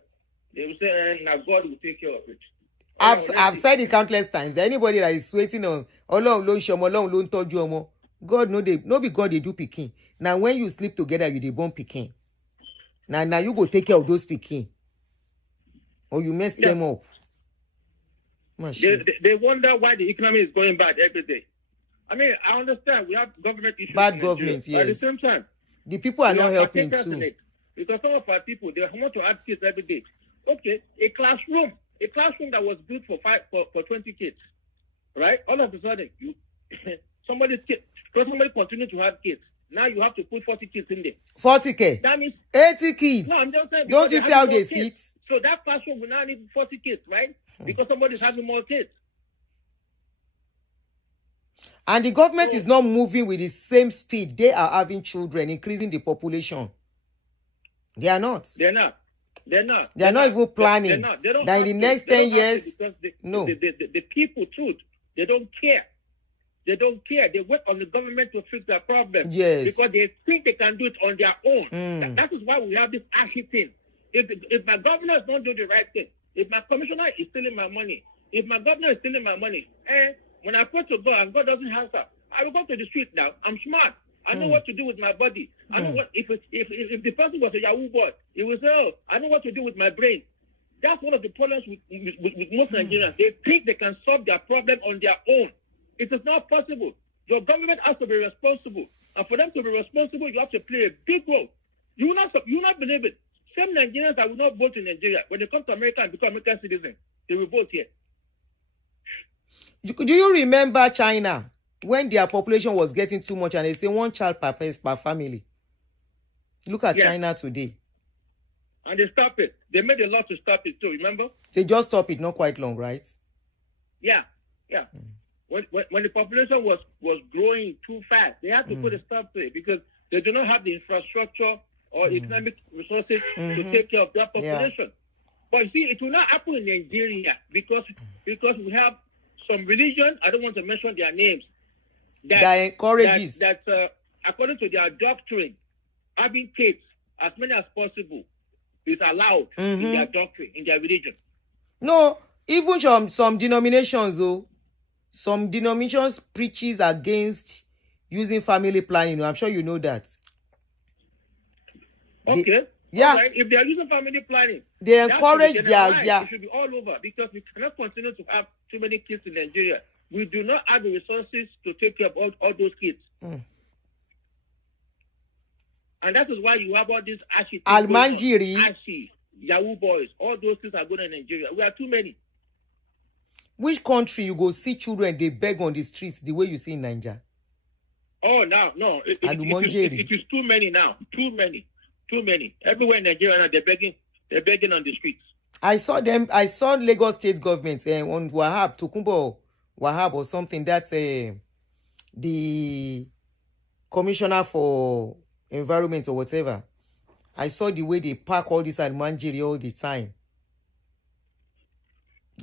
they will say, now God will take care of it. I've said it countless times. Anybody that is waiting on God no be God they do pikin. Now when you sleep together, you dey born pikin. Now you go take care of those pikin. Or you mess them up. They wonder why the economy is going bad every day. I mean, I understand we have government issues. Bad government, yes. But at the same time, the people are not helping too. Because some of our people, they want to have kids every day. Okay, a classroom that was built for 20 kids, right? All of a sudden, somebody continue to have kids. Now you have to put 40 kids in there. 40K. That means 80 kids. No, I'm just saying. Don't you see how they sit? So that classroom will now need 40 kids, right? Because somebody's having more kids. And the government is not moving with the same speed. They are having children, increasing the population. They are not. They're not. They are not even planning. They don't that in the next 10 years, no. The people too, they don't care. They don't care. They wait on the government to fix their problem. Yes. Because they think they can do it on their own. That is why we have this ashy thing. If my governor is not doing the right thing, if my commissioner is stealing my money, if my governor is stealing my money, when I pray to God and God doesn't answer, I will go to the street now. I'm smart. I know what to do with my body. I know what if the person was a Yahoo boy, he will say, "Oh, I know what to do with my brain." That's one of the problems with most Nigerians. They think they can solve their problem on their own. It is not possible. Your government has to be responsible, and for them to be responsible, you have to play a big role. You will not believe it. Same Nigerians that will not vote in Nigeria, when they come to America and become American citizens, they will vote here. Do you remember China when their population was getting too much and they say 1 child per family? Look at China today. And they stop it. They made a law to stop it too, remember? They just stopped it not quite long, right? Yeah. When the population was growing too fast, they had to put a stop to it because they do not have the infrastructure or economic resources to take care of their population. But you see, it will not happen in Nigeria because we have some religion, I don't want to mention their names, that encourages that according to their doctrine, having kids as many as possible is allowed in their doctrine, in their religion. No, even some denominations though, some denominations preaches against using family planning. I'm sure you know that. Okay. Right. If they are using family planning, they encourage their it should be all over because we cannot continue to have too many kids in Nigeria. We do not have the resources to take care of all those kids. And that is why you have all this ashy. Almanjiri. Yahoo boys, all those things are going in Nigeria. We are too many. Which country you go see children they beg on the streets the way you see in Nigeria? Oh, no. It is too many now. Too many. Everywhere in Nigeria now, they're begging on the streets. I saw Lagos State government on Wahab, Tokunbo Wahab or something. That's the commissioner for environment or whatever. I saw the way they park all this at Manjiri all the time.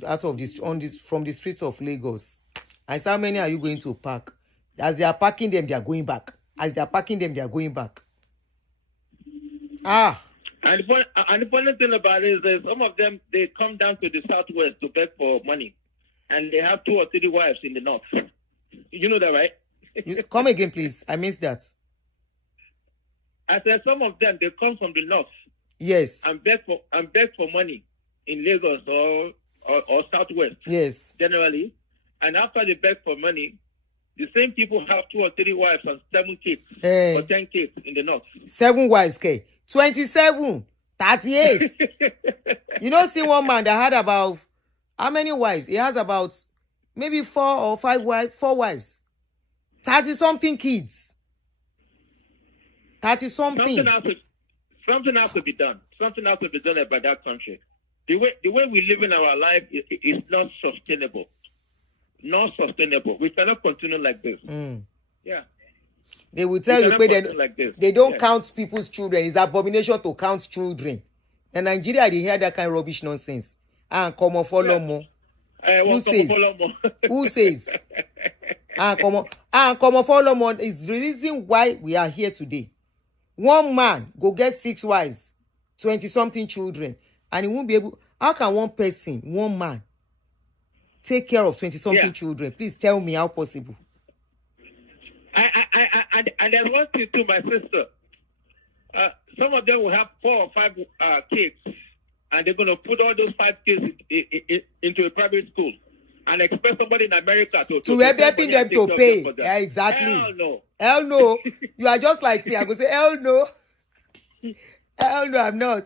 From the streets of Lagos. I said, how many are you going to park? As they are parking them, they are going back. And the funny thing about it is that some of them, they come down to the southwest to beg for money. And they have 2 or 3 wives in the north. You know that, right? Come again, please. I missed that. I said some of them, they come from the north. Yes. And beg for money in Lagos or southwest. Yes. Generally. And after they beg for money, the same people have 2 or 3 wives and 7 kids or 10 kids in the north. 7 wives, K. 27, 38. You know, see one man that had about how many wives? He has about maybe 4 or 5 wives, 4 wives. 30-something kids. 30-something. Something has to be done. Something has to be done about that country. The way we live in our life is not sustainable. Not sustainable. We cannot continue like this. Yeah. They will tell you they don't count people's children. It's abomination to count children. In Nigeria, they hear that kind of rubbish nonsense. And come on, follow more. Who says? Come on, follow more. It's the reason why we are here today. One man go get 6 wives, 20-something children, and he won't be able. How can one man, take care of 20-something children? Please tell me how possible. And there's one thing to my sister. Some of them will have 4 or 5 kids, and they're going to put all those 5 kids into a private school and expect somebody in America to helping them to pay. Yeah, exactly. Hell no. You are just like me. I go say, hell no. Hell no, I'm not.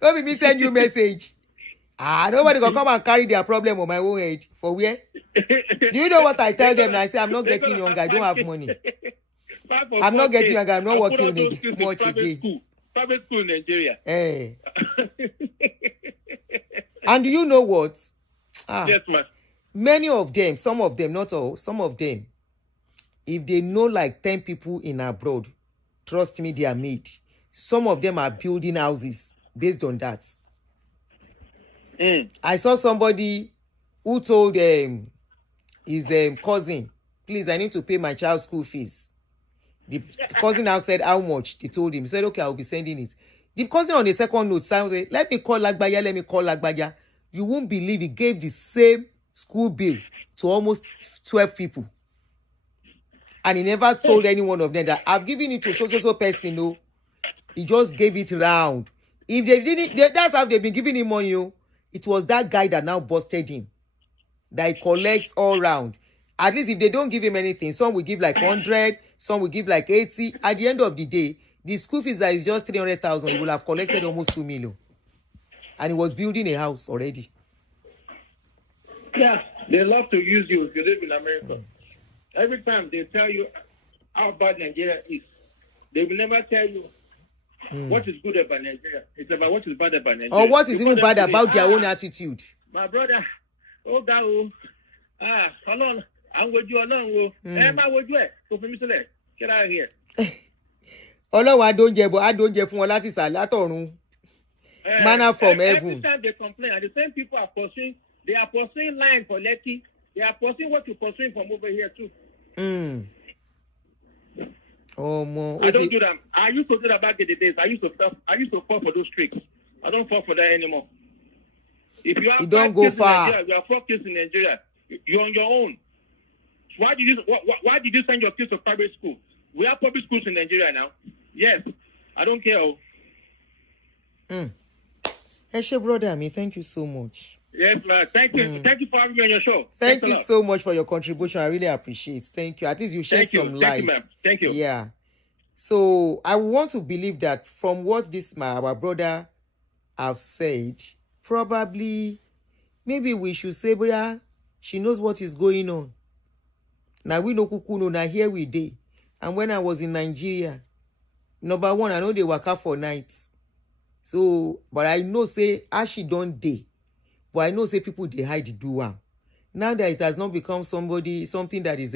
Don't be me send you message. Nobody gonna come and carry their problem on my own head. For where? Do you know what I tell them? I say, I'm not getting younger. I don't have money. I'm not getting younger. I'm not working much again. Private school in Nigeria. Hey. And do you know what? Yes, ma'am. Many of them, some of them, not all, some of them, if they know like 10 people in abroad, trust me, they are made. Some of them are building houses based on that. I saw somebody who told his cousin, please, I need to pay my child's school fees. The cousin now said how much. They told him. He said, okay, I'll be sending it. The cousin on the second note said, let me call Lagbaya. You won't believe he gave the same school bill to almost 12 people. And he never told any one of them that I've given it to so person. No, he just gave it round. If they didn't, that's how they've been giving him money. It was that guy that now busted him. That he collects all round. At least if they don't give him anything, some will give like 100, some will give like 80. At the end of the day, the school fees that is just 300,000, he will have collected almost 2 million. And he was building a house already. Yeah, they love to use you if you live in America. Every time they tell you how bad Nigeria is, they will never tell you what is good about Nigeria. It's about what is bad about Nigeria. Or what is even bad about their own attitude. My brother, I'm with you alone. Get out of here. Ọlọ́run adóúnjẹ fún wọn láti ìsàlẹ̀ látọ̀run. Manna from heaven. Every time they complain, and the same people are pursuing, they are pursuing line for Lekki. They are pursuing what you're pursuing from over here too. I don't do that. I used to do that back in the days. I used to fall for those tricks. I don't fall for that anymore. If you have don't go far. Nigeria, you have 4 kids in Nigeria. You're on your own. Why did you send your kids to private school? We have public schools in Nigeria now. Yes, I don't care. Eshe, brother, thank you so much. Yes, man. Thank you. Thank you for having me on your show. Thank you so much for your contribution. I really appreciate it. Thank you. At least you shed some light. Thank you, ma'am. Thank you. Yeah. So I want to believe that from what our brother have said, probably, maybe we should say, boya, she knows what is going on. Now we know kuku no, now here we dey. And when I was in Nigeria, number one, I know they work out for nights. So, but I know say, as she don't dey, but I know say people they hide do am. Now that it has not become something that is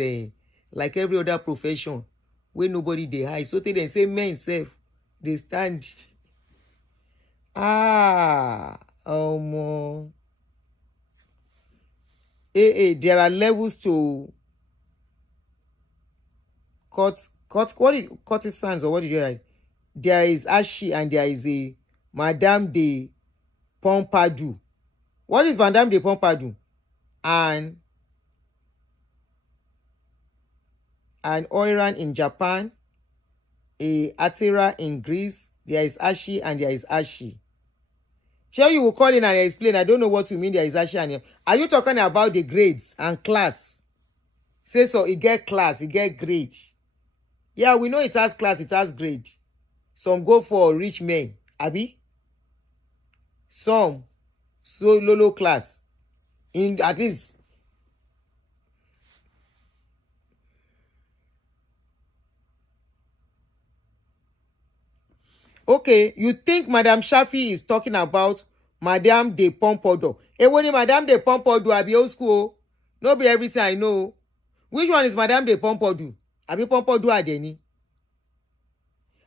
like every other profession, where nobody they hide. So they then say men self, they stand. There are levels to courtesans, or what did you write? There is Ashi and there is a Madame de Pompadour. What is Madame de Pompadour? And Oiran in Japan, a Atira in Greece. There is Ashi and there is Ashi. Sure, you will call in and explain. I don't know what you mean there is Ashi and are you talking about the grades and class? Say so, it get class, it get grade. Yeah, we know it has class, it has grade. Some go for rich men, abi? Some so low class. In at least. Okay, you think Madame Shaffy is talking about Madame de Pompadour? When Madame de Pompadour, I be old school. No be everything I know. Which one is Madame de Pompadour? I be Pompadour Adeni.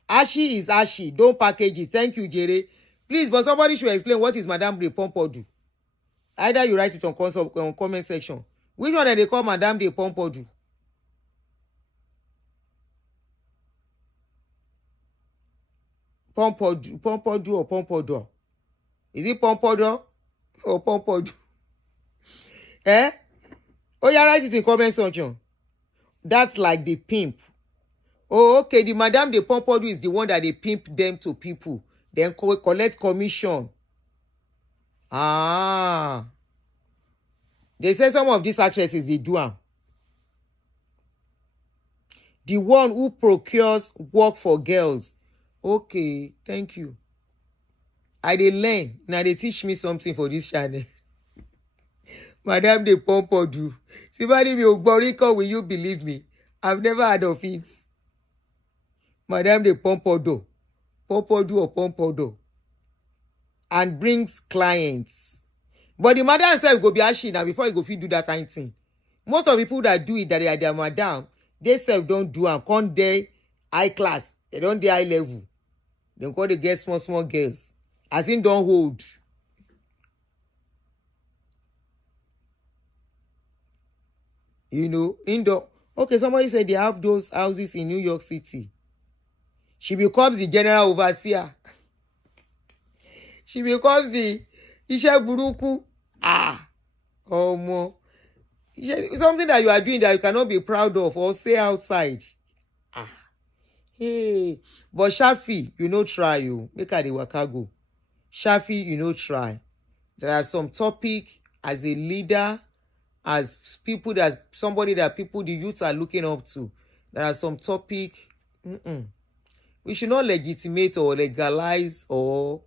Ashi is Ashi. Don't package it. Thank you, Jere. Please, but somebody should explain what is Madame de Pompadour. Either you write it on comment section. Which one are they call Madame de Pompadour? Pompadour or Pompadour? Is it Pompadour or Pompadour? Oh, yeah, write it in comment section. That's like the pimp. Oh, okay. The Madame de Pompadour is the one that they pimp them to people. Then collect commission. They say some of these actresses, they do am. The one who procures work for girls. Okay, thank you. I dey learn. Now they teach me something for this channel. Madame de Pompadour. Somebody me Ogborico, will you believe me? I've never heard of it. Madame de Pompadour. Pompadour or Pompadour. And brings clients. But the madam herself go be ashy now before you go fit do that kind of thing. Most of the people that do it, that they are their madam, they self don't do and come there high class. They don't dey high level. They call they get small girls. As in don't hold. You know, indoor. Okay, somebody said they have those houses in New York City. She becomes the general overseer. She becomes the Isha Buruku. Something that you are doing that you cannot be proud of or say outside. Hey, but Shaffy, you know, try you. Make her the waka go. Shaffy, you know, try. There are some topic as a leader, as people that somebody that people the youth are looking up to. There are some topic. We should not legitimate or legalize or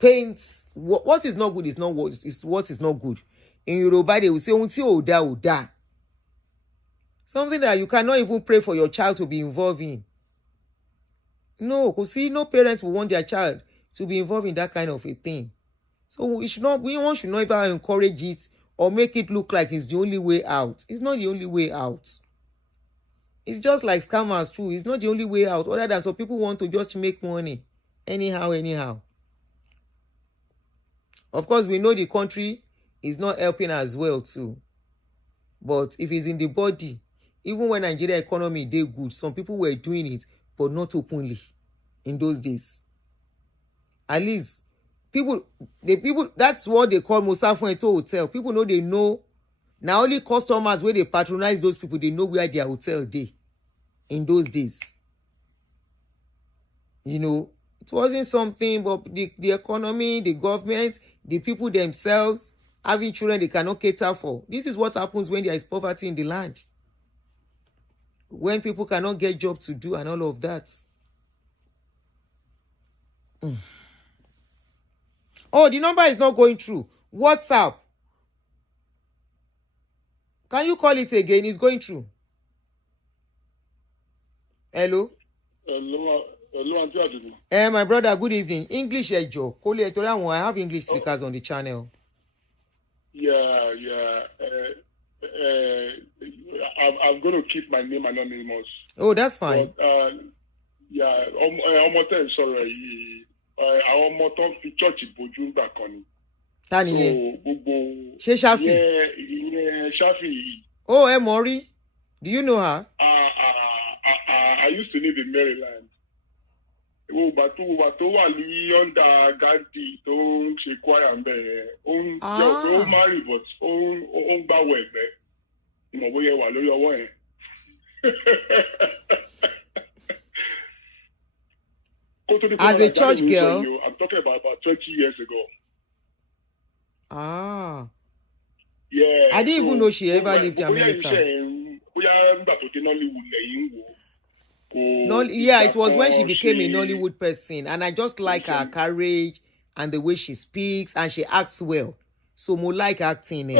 paint what is not good is not what is not good. In Yoruba they will say unti oda oda. Something that you cannot even pray for your child to be involved in. No, because see, no parents will want their child to be involved in that kind of a thing. So we should not ever encourage it or make it look like it's the only way out. It's not the only way out. It's just like scammers too. It's not the only way out. Other than some people want to just make money. Anyhow. Of course, we know the country is not helping as well too. But if it's in the body, even when Nigeria economy did good, some people were doing it, but not openly in those days. At least, that's what they call Musafo Eto Hotel. People know they know. Now only customers where they patronize those people, they know where their hotel they in those days. You know, it wasn't something, but the economy, the government, the people themselves, having children they cannot cater for. This is what happens when there is poverty in the land. When people cannot get job to do and all of that. Oh, the number is not going through. WhatsApp. Can you call it again? It's going through. Hello? Hello, Aunty Aduni. My brother, good evening. English ejo. I have English speakers on the channel. Yeah. I'm going to keep my name anonymous. Oh, that's fine. But, yeah, ọmọ tẹ́ ń sọ̀rọ̀ yìí, àwọn ọmọ tó ń fi chọ́ọ̀chì bójú gbà kan ni. Ta ni So yẹn? gbogbo Ṣé Shaffy? ìyẹn Shaffy yìí. Oh, Mori. Do you know her? I used to live in Maryland. Ìwògbà tó wà ní under Gandhi tó ń ṣe choir ń bẹ̀ yẹn. Ó ń jẹ́ pé ó marry but ó ń gbàwọ̀ ẹ̀gbẹ́. Ìmọ̀ bóyá wà lórí ọwọ́ yẹn. As a church girl? I'm talking about 20 years ago. Yeah. I didn't even know she ever lived in America. Yeah, it was when she became a Nollywood person, and I just like her courage and the way she speaks, and she acts well. So more like acting.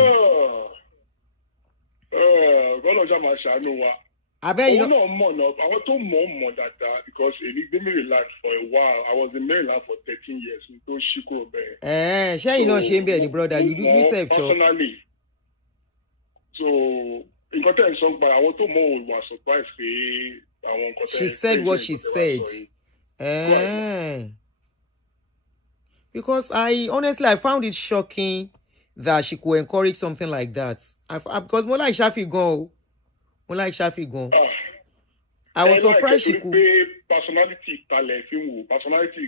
I bet you know. I want to more that because it made me relax for a while. I was in Maryland for 13 years. So she could be. Share you know shame be brother. You do yourself personally. So in content song, but I want to more was surprised. She said what she said. Because I found it shocking that she could encourage something like that. Because more like Shaffy go. I was surprised she could. Personality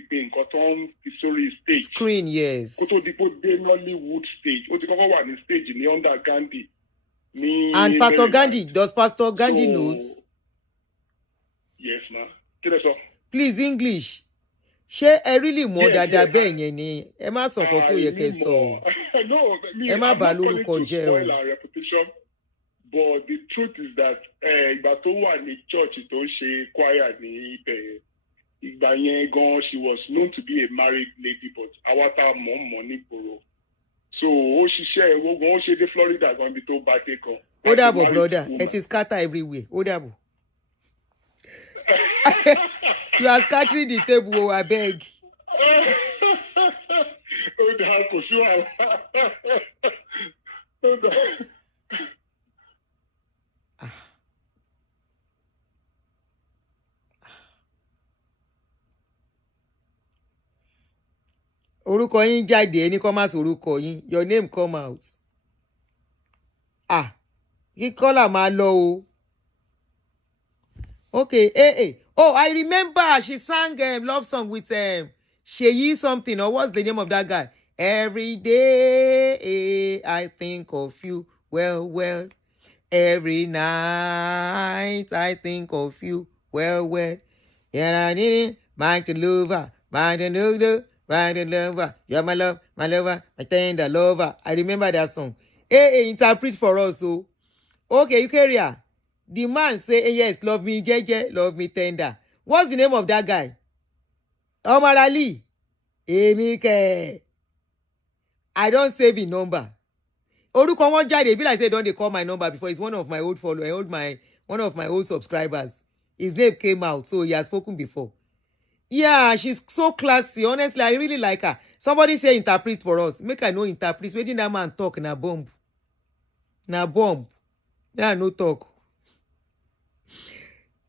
being cotton history stage. Screen, yes. Nollywood stage. What the cover one stage in the under Gandhi. And Pastor Gandhi, does Pastor Gandhi knows? Yes, ma'am. Please, English. Ṣé ẹ really mọ̀ dáadáa bẹ́ẹ̀ yẹn ni? Ẹ má sọ nǹkan tí ó yẹ kẹ́ sọ. Ẹ má bà lórúkọ jẹ́ o. But the truth is that ìgbà tó wà ní church tó ṣe choir ní ibẹ̀ ìgbà yẹn gan she was known to be a married lady but àwa tá mọ̀ nígboro. So ó ṣiṣẹ́ ẹ̀wọ̀ gan ó ṣe dé Florida gan bí tó bá dé kan. Ó dàbọ̀ brother, it is scatter everywhere. Ó dàbọ̀. You are scattering the table, I beg. Ó dà kò sí wàhálà. Ó dà. Orúkọ yín jáde ẹni kọ́ máa sorúkọ yín. Your name come out. Kí kọ́là máa lọ o. Okay, Oh, I remember she sang love song with Sheyi something, or what's the name of that guy? Every day I think of you. Well. Every night I think of you. Well. Yeah, I need it. Mind to lover. You're my love, my lover, my tender lover. I remember that song. Interpret for us, so. Okay, you carry her. The man say, yes, love me, jeje, love me tender. What's the name of that guy? Omar Ali. Emike. I don't save his number. Orúkọ wọn jáde, be like say, don't they call my number before? It's one of my old followers, one of my old subscribers. His name came out, so he has spoken before. Yeah, she's so classy. Honestly, I really like her. Somebody say interpret for us. Make I know interpret. Waiting that man talk na bomb. Yeah, no talk.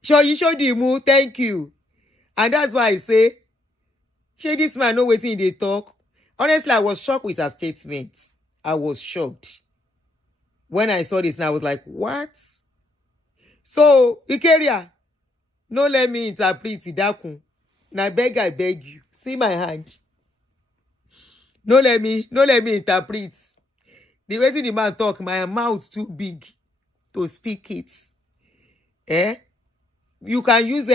Sure, you show the move. Thank you. And that's why I say, this man know waiting they talk. Honestly, I was shocked with her statements. I was shocked. When I saw this, and I was like, what? So, Ikeria, no let me interpret Idakun. Now I beg you. See my hand. No let me interpret. The way the man talk, my mouth too big to speak it. You can use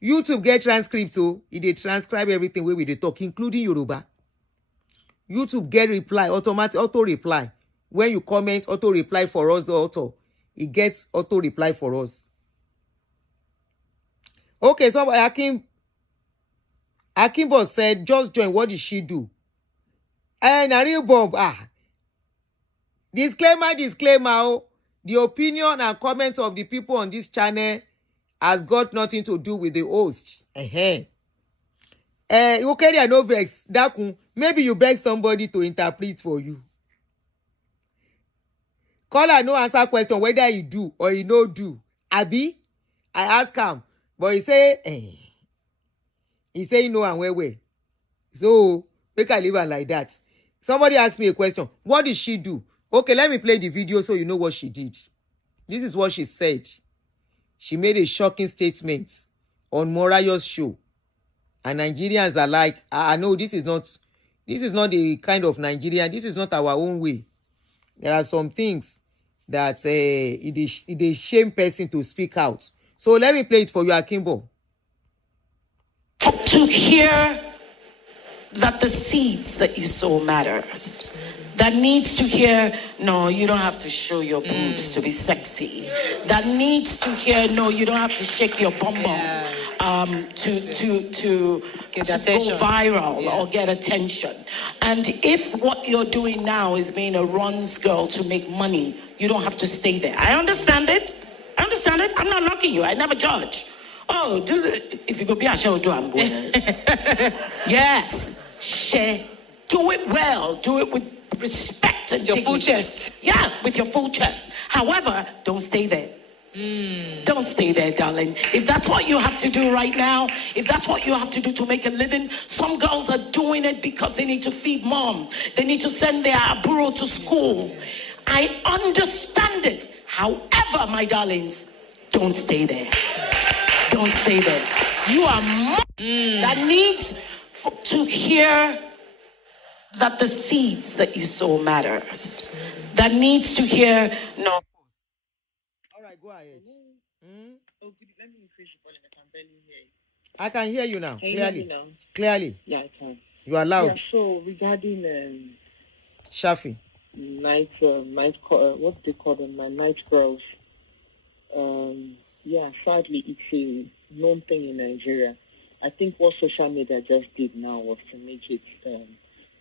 YouTube get transcript, so they transcribe everything where we they talk, including Yoruba. YouTube get reply, automatic auto reply. When you comment, auto reply for us, it gets auto reply for us. Okay, so Akimbo said, just join. What did she do? na real bomb. Disclaimer. Oh. The opinion and comments of the people on this channel has got nothing to do with the host. You carry an vex. Maybe you beg somebody to interpret for you. Caller no answer question whether he do or he no do. Abi, I ask him, but he say he no and where. So make I leave her like that. Somebody asked me a question. What did she do? Okay, let me play the video so you know what she did. This is what she said. She made a shocking statement on Morayo's show. And Nigerians are like, I know this is not the kind of Nigerian. This is not our own way. There are some things that it is shame person to speak out. So let me play it for you, Akimbo. To hear that the seeds that you sow matters. That needs to hear, no, you don't have to show your boobs to be sexy. That needs to hear, no, you don't have to shake your bum to get go attention. viral or get attention. And if what you're doing now is being a runs girl to make money, you don't have to stay there. I understand it. I'm not knocking you. I never judge. Oh, if you go be a show, do I'm Yes, share. Do it well. Do it with respect and Your dignity. full chest. Yeah, with your full chest. However, don't stay there. Don't stay there, darling. If that's what you have to do right now, if that's what you have to do to make a living, some girls are doing it because they need to feed mom. They need to send their aburo to school. I understand it. However, my darlings, don't stay there. Don't stay there. You are that needs to hear that the seeds that you sow matters. That needs to hear, no. All right, go ahead. Let me increase the volume. I can barely hear you. I can hear you now, Can you clearly. hear me now? Clearly. Yeah, I can. You are loud. Yeah, so regarding Shaffy. night, what they call them, my night girls. Yeah, sadly, it's a known thing in Nigeria. I think what social media just did now was to make it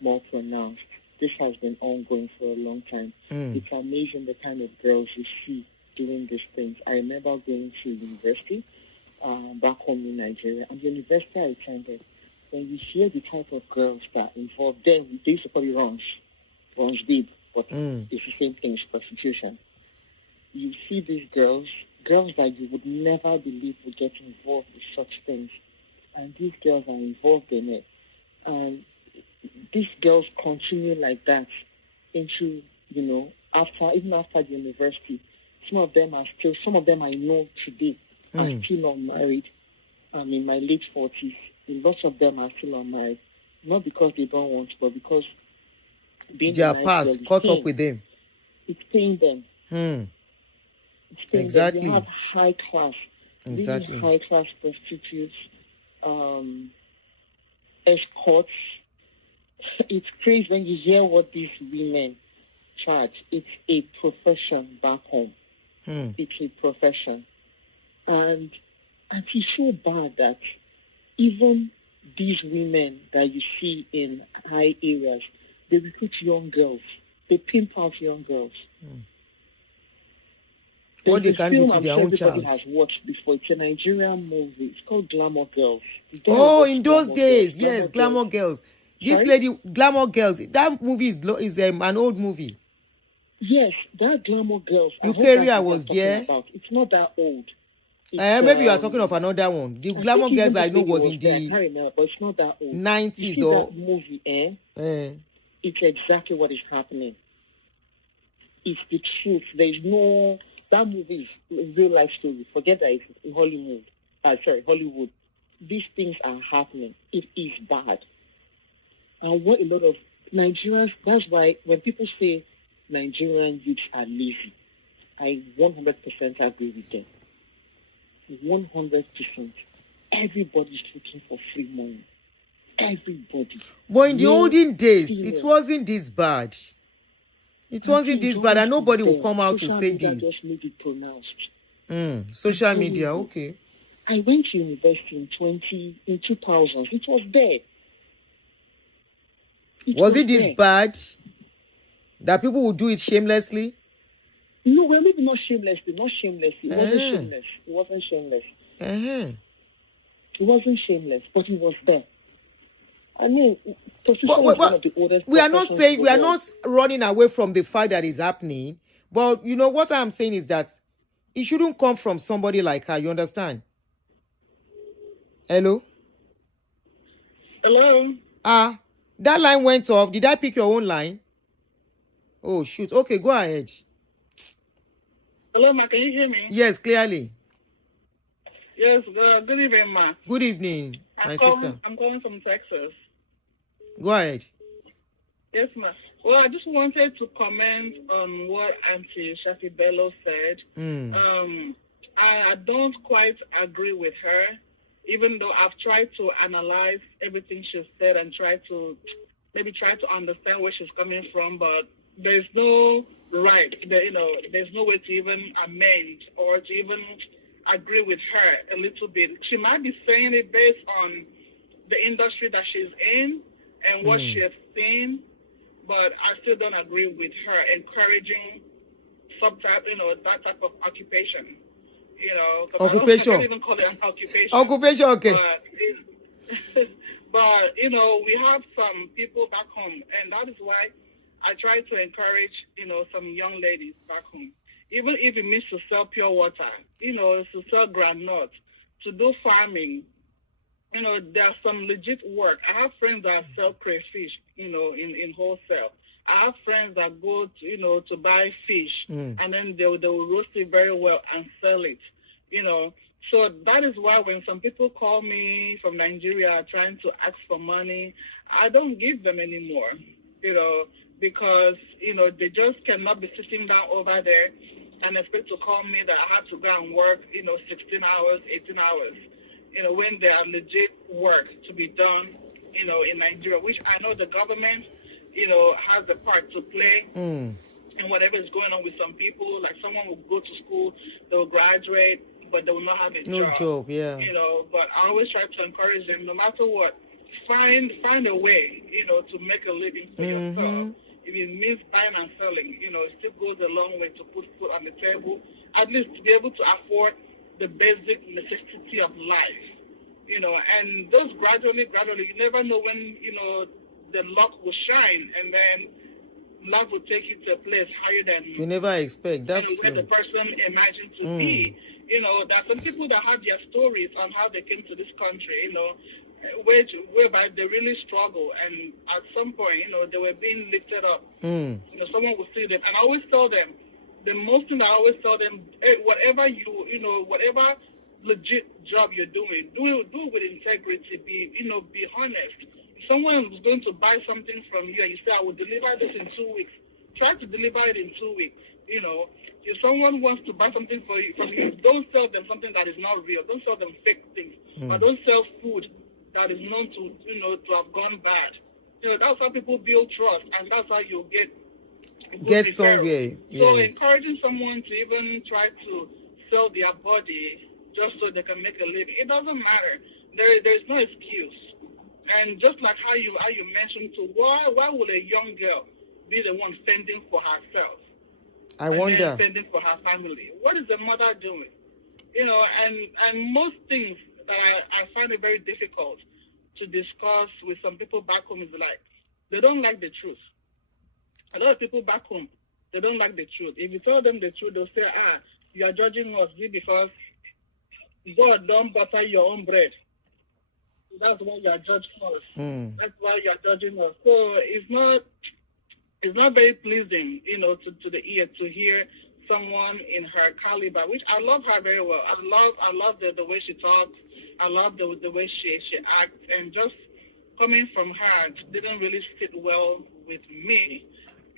more pronounced. This has been ongoing for a long time. It's amazing the kind of girls you see doing these things. I remember going to university back home in Nigeria, and the university I attended, when you hear the type of girls that involve them, they used to call it runs deep, but it's the same thing, it's prostitution. You see these girls that you would never believe would get involved with such things, and these girls are involved in it. And these girls continue like that into, even after the university. Some of them I know today are still unmarried. I'm in my late 40s. Lots of them are still unmarried. Not because they don't want to, but because being Their nice past girl, caught up with them. It's paying them. It's paying Exactly. them. You have high class, Exactly. really high class prostitutes, escorts. It's crazy when you hear what these women charge. It's a profession back home. It's a profession. And it's so bad that even these women that you see in high areas, they recruit young girls. They pimp out young girls. What they There's a can do film to I'm their sure own everybody child. has watched before. It's a Nigerian movie. It's called Glamour Girls. Oh, in those days, yes, Glamour Girls. This Sorry? lady, Glamour Girls, that movie is an old movie. Yes, that Glamour Girls. I hope Eukarya that's what was I'm talking there. about. It's not that old. It's, Maybe you are talking of another one. The I Glamour think Girls even I this know lady was in there. I the can't remember, but it's not that old. 90s You see or that movie, it's exactly what is happening. It's the truth. That movie is a real life story. Forget that it's in Hollywood. Hollywood. These things are happening. It is bad. And what a lot of Nigerians, that's why when people say Nigerian youths are lazy, I 100% agree with them. 100%. Everybody's looking for free money. Everybody. But in the olden days, female. it wasn't this bad. It wasn't this bad, and nobody will come out to say Social media this. just made it pronounced. Social media, okay. I went to university in 2000s. It was there. Was it this there. bad that people would do it shamelessly? No, well, maybe not shamelessly. Not shamelessly. It wasn't shameless. It wasn't shameless. It wasn't shameless, but it was there. I mean, prostitution is one of the oldest. We are not saying, we are world. not running away from the fact that is happening. But you know what I'm saying is that it shouldn't come from somebody like her. You understand? Hello? Hello? That line went off. Did I pick your own line? Oh, shoot. Okay, go ahead. Hello, ma. Can you hear me? Yes, clearly. Yes, good evening, ma. Good evening, my sister. I'm calling from Texas. Go ahead. Yes, ma. Well, I just wanted to comment on what Aunty Shaffy Bello said. I don't quite agree with her, even though I've tried to analyze everything she said and try to understand where she's coming from, but there's no right, there's no way to even amend or to even agree with her a little bit. She might be saying it based on the industry that she's in and what she has seen, but I still don't agree with her encouraging that type of occupation. Occupation. I can't even call it an occupation. Occupation, okay. But we have some people back home, and that is why I try to encourage, some young ladies back home. Even if it means to sell pure water, to sell groundnuts, to do farming, there's some legit work. I have friends that sell crayfish, in wholesale. I have friends that go to, to buy fish, and then they'll roast it very well and sell it, So that is why when some people call me from Nigeria trying to ask for money, I don't give them anymore, because, they just cannot be sitting down over there and expect to call me that I have to go and work, 16 hours, 18 hours, when there are legit work to be done, in Nigeria, which I know the government, has a part to play in whatever is going on with some people. Like someone will go to school, they'll graduate, but they will not have a job. No job, yeah. But I always try to encourage them, no matter what, find a way, to make a living for yourself. If it means buying and selling, it still goes a long way to put food on the table, at least to be able to afford the basic necessity of life, and just gradually, you never know when, the luck will shine, and then luck will take you to a place higher than you never expect. That's true. Where the person imagined to be. There are some people that have their stories on how they came to this country, whereby they really struggle, and at some point, they were being lifted up. Someone will see them, and I always tell them, the most thing I always tell them, hey, whatever whatever legit job you're doing, do it with integrity. Be honest. If someone is going to buy something from you and you say, I will deliver this in 2 weeks, try to deliver it in 2 weeks. If someone wants to buy something from you, don't sell them something that is not real. Don't sell them fake things. Or don't sell food that is known to have gone bad. That's how people build trust, and that's how you get somewhere. Yes. So encouraging someone to even try to sell their body just so they can make a living, it doesn't matter. There's no excuse. And just like how you mentioned, why would a young girl be the one fending for herself? I wonder. Fending for her family. What is the mother doing? And most things that I find it very difficult to discuss with some people back home is like, they don't like the truth. A lot of people back home, they don't like the truth. If you tell them the truth, they'll say, you are judging us because God don't butter your own bread. That's why you are judging us. That's why you are judging us. So it's not very pleasing, to the ear to hear someone in her caliber, which I love her very well. I love the way she talks. I love the way she acts, and just coming from her didn't really sit well with me,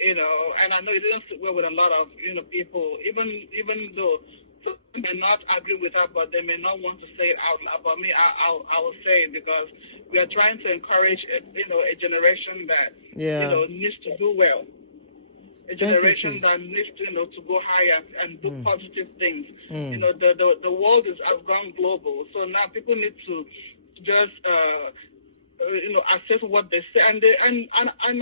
and I know it didn't sit well with a lot of people, even though some may not agree with her, but they may not want to say it out loud. But me, I will say it, because we are trying to encourage a generation that needs to do well. A generation that needs to go higher and do positive things. The world has gone global, so now people need to just assess what they say. And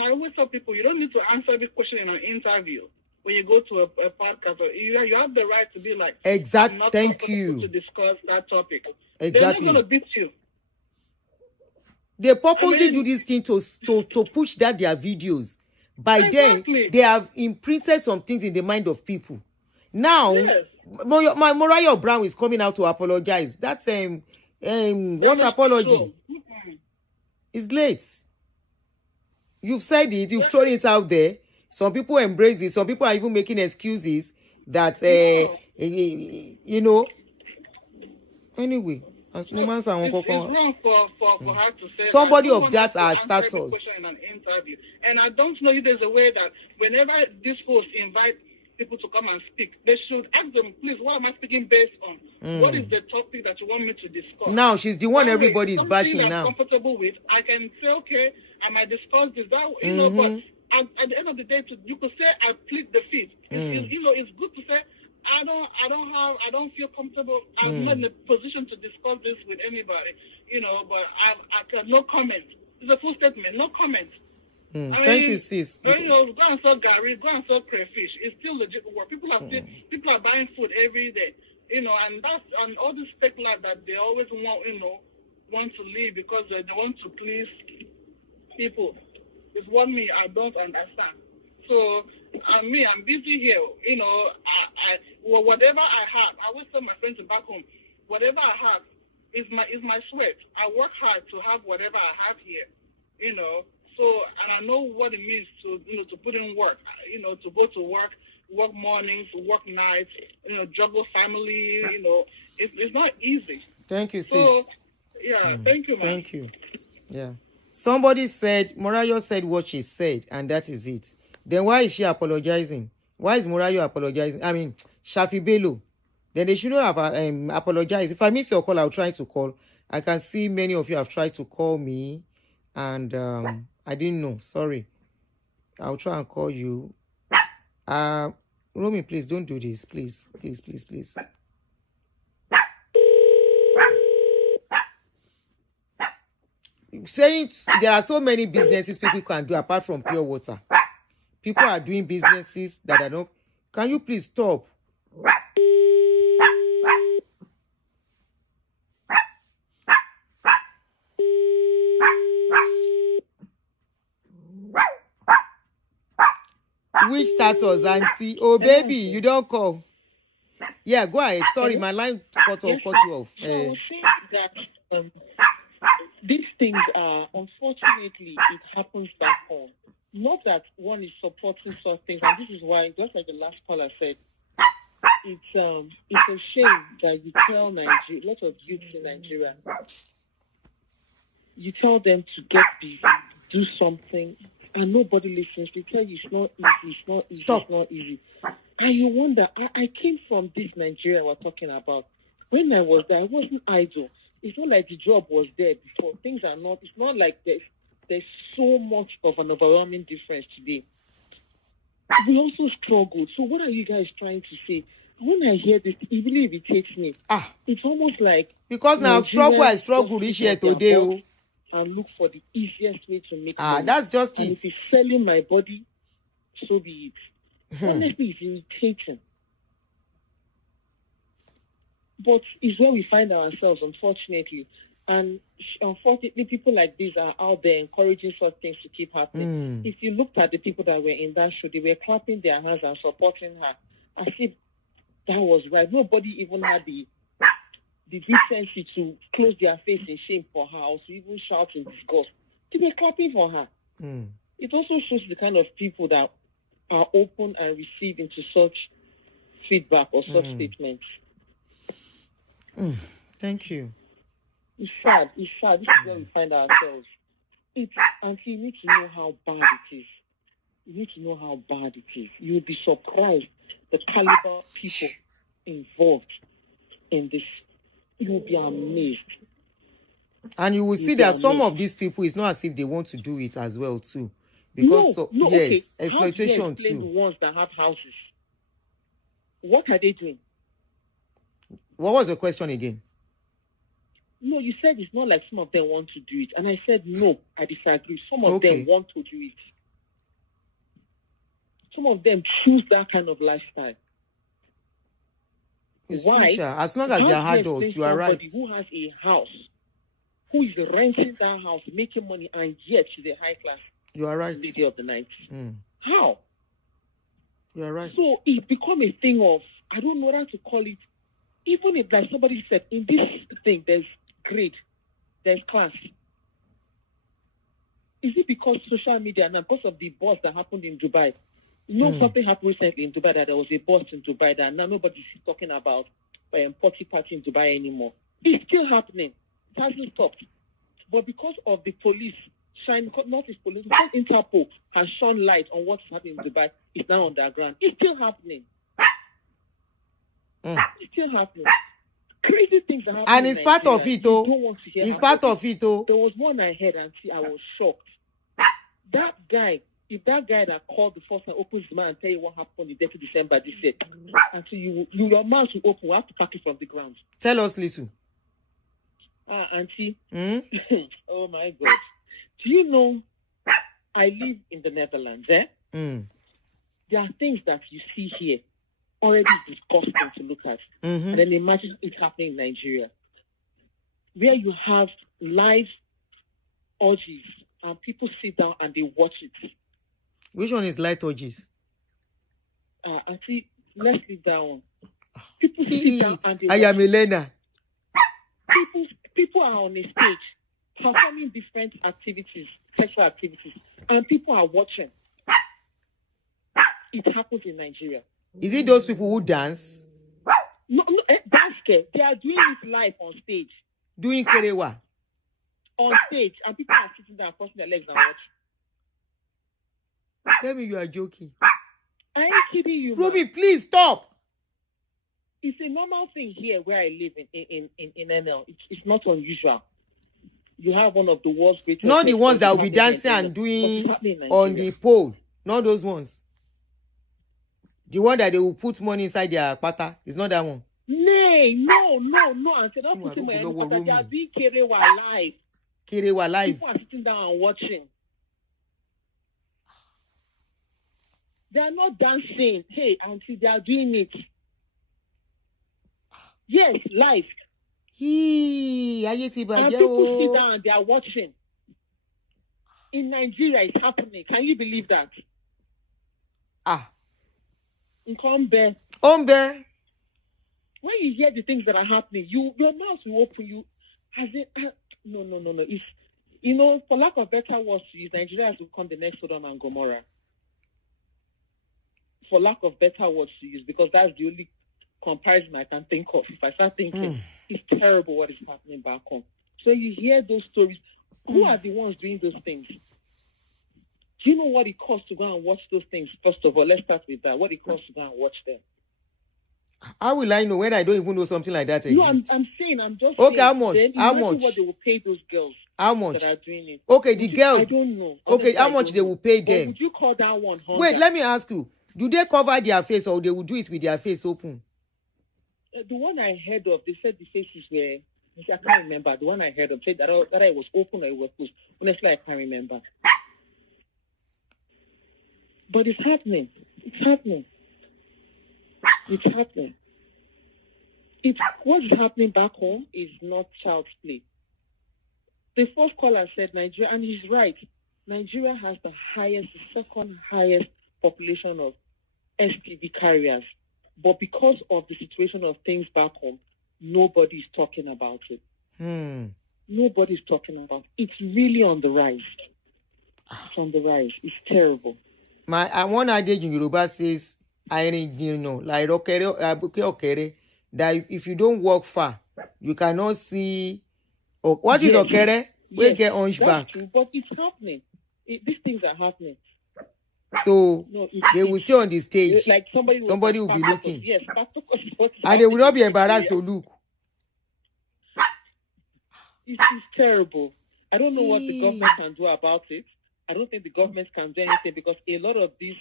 I always tell people, you don't need to answer every question in an interview. When you go to a podcast, you have the right to be like, exactly. Not Thank you. To discuss that topic. Exactly. They're not going to beat you. They purposely do this thing to push that their videos. By then, they have imprinted some things in the mind of people. Now, yes. my Mariah Brown is coming out to apologize. That's what apology? It's late. You've said it. You've thrown it out there. Some people embrace it. Some people are even making excuses that, Anyway, as no man say it's wrong for her to say somebody of that status. In an interview. And I don't know if there's a way that whenever this host invite people to come and speak, they should ask them, please, what am I speaking based on? What is the topic that you want me to discuss? Now she's the one everybody is bashing now. Comfortable with, I can say, okay, I might discuss this, that, but at the end of the day, you could say I plead the fifth. It's good to say I don't feel comfortable. I'm not in a position to discuss this with anybody, but I can no comment. It's a full statement, no comment. Thank you, sis. Go and sell Gary, go and sell crayfish. It's still legit work. People are buying food every day, and all this speculators that they always want to leave because they want to please people. It's what I don't understand. So, I'm busy here. Whatever I have, I always tell my friends back home, whatever I have is my sweat. I work hard to have whatever I have here, So, and I know what it means to put in work, to go to work mornings, work nights, juggle family, it's not easy. Thank you, sis. So, thank you, man. Thank you. Yeah. Somebody said, Morayo said what she said, and that is it. Then why is she apologizing? Why is Morayo apologizing? I mean, Shaffy Bello. Then they shouldn't have apologized. If I miss your call, I'll try to call. I can see many of you have tried to call me, and I didn't know. Sorry. I'll try and call you. Romy, please don't do this. Please, please, please, please. Saying there are so many businesses people can do apart from pure water. People are doing businesses that are not. Can you please stop? Which status, Aunty? Oh, baby, you don't call. Yeah, go ahead. Sorry, my line cut you off. So I was saying that these things are, unfortunately, it happens back home. Not that one is supporting such things, and this is why, just like the last caller said, it's a shame that you tell a lot of youths in Nigeria, you tell them to get busy, do something, and nobody listens. They tell you it's not easy, it's not easy, Stop. It's not easy. And you wonder, I came from this Nigeria we're talking about. When I was there, I wasn't idle. It's not like the job was there before. Things are not, it's not like there's so much of an overwhelming difference today. We also struggled. So what are you guys trying to say? When I hear this, it really irritates me. It's almost like... Because now I struggle this year today. And look for the easiest way to make money. That's just and it. If it's selling my body, so be it. Honestly, it's irritating. But it's where we find ourselves, unfortunately. And unfortunately, people like this are out there encouraging such things to keep happening. If you looked at the people that were in that show, they were clapping their hands and supporting her as if that was right. Nobody even had the decency to close their face in shame for her or to even shout in disgust. They were clapping for her. It also shows the kind of people that are open and receiving to such feedback or such statements. Thank you. It's sad. This is where we find ourselves. Auntie, you need to know how bad it is. You need to know how bad it is. You'll be surprised the caliber of people involved in this. You'll be amazed. And you will see that some of these people, it's not as if they want to do it as well too. Because exploitation too. The ones that have houses. What are they doing? What was your question again? No, you said it's not like some of them want to do it. And I said, no, I disagree. Some of them want to do it. Some of them choose that kind of lifestyle. It's Why? true, Sha. As long as they are adults, you are right. Who has a house, who is renting that house, making money, and yet she's a high class. You are right. Lady of the night. How? You are right. So it become a thing of, I don't know how to call it. Even if, like somebody said, in this thing, there's grade, there's class. Is it because social media now, because of the bust that happened in Dubai? Something happened recently in Dubai that there was a bust in Dubai that now nobody's talking about party in Dubai anymore. It's still happening. It hasn't stopped. But because of the police, not his police, because Interpol has shone light on what's happening in Dubai, it's now underground. It's still happening. It's still happening. Crazy things are happening. And it's part of it, though. It's part of it, though. There was one I heard and I was shocked. That guy, if that guy that called the first time opens his mouth and tell you what happened on the 30th December this year, until your mouth will open, we have to pack it from the ground. Tell us little. Auntie. Oh my God. Do you know I live in the Netherlands, eh? There are things that you see here already disgusting to look at. And then imagine it happening in Nigeria, where you have live orgies and people sit down and they watch it. Which one is light orgies? Auntie, let's leave that one. People sit down and they watch I am Elena. People are on a stage performing different activities, sexual activities, and people are watching. It happens in Nigeria. Is it those people who dance? No, that's scared. They are doing it live on stage. Doing kerewa? On stage, and people are sitting down, crossing their legs and watching. Tell me you are joking. I ain't kidding you, Ruby, please stop. It's a normal thing here where I live in NL. It's not unusual. You have one of the world's greatest... Not the ones that will be dancing and doing on the pole. Not those ones. The one that they will put money inside their pata. It's not that one. No. And they're not putting money in the pata. They are doing kerewa live. Kerewa live. People are sitting down and watching. They are not dancing. Hey, Auntie, they are doing it. Yes, live. And people sit down and they are watching. In Nigeria, it's happening. Can you believe that? Ombe. When you hear the things that are happening, your mouth will open. You has it. No. It's for lack of better words to use, Nigeria has become the next Sodom and Gomorrah. For lack of better words to use, because that's the only comparison I can think of. If I start thinking, it's terrible what is happening back home. So you hear those stories. Who are the ones doing those things? Do you know what it costs to go and watch those things? First of all, let's start with that. What it costs to go and watch them. How will I know when I don't even know something like that exists? No, I'm saying. Okay, how much? How much? What they will pay those girls. How much? That are doing it. Okay, the girls. I don't know. Okay, how much they will pay them? Would you call that one hunger? Wait, let me ask you. Do they cover their face or they will do it with their face open? The one I heard of, they said the faces were... I can't remember. The one I heard of said that it was open or it was closed. Honestly, I can't remember. But it's happening. What is happening back home is not child's play. The first caller said Nigeria, and he's right. Nigeria has the second highest population of STD carriers. But because of the situation of things back home, nobody's talking about it. Nobody's talking about it. It's really on the rise. It's on the rise. It's terrible. One adage in Yoruba says, that if you don't walk far, you cannot see. What is okere? We get hunchback. But it's happening. These things are happening. So they will stay on the stage. Like somebody will be looking. Yes, and they will not be embarrassed to look. It's terrible. I don't know what the government can do about it. I don't think the government can do anything because a lot of these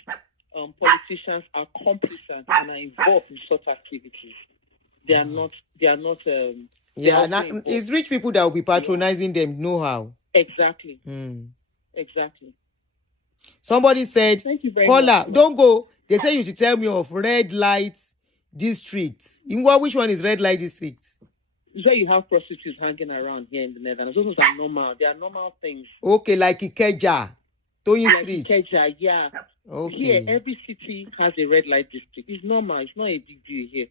politicians are complicit and are involved in such activities. They are not Yeah, it's rich people that will be patronizing them. Know how? Exactly. Exactly. Somebody said, "Thank you very Caller, much. don't go. They say you should tell me of red light district. Which one is red light district? So you have prostitutes hanging around here in the Netherlands. Those are normal. They are normal things. Okay, like Ikeja, Toyin Like Street. Ikeja, yeah. Okay. Here, every city has a red light district. It's normal. It's not a big deal here.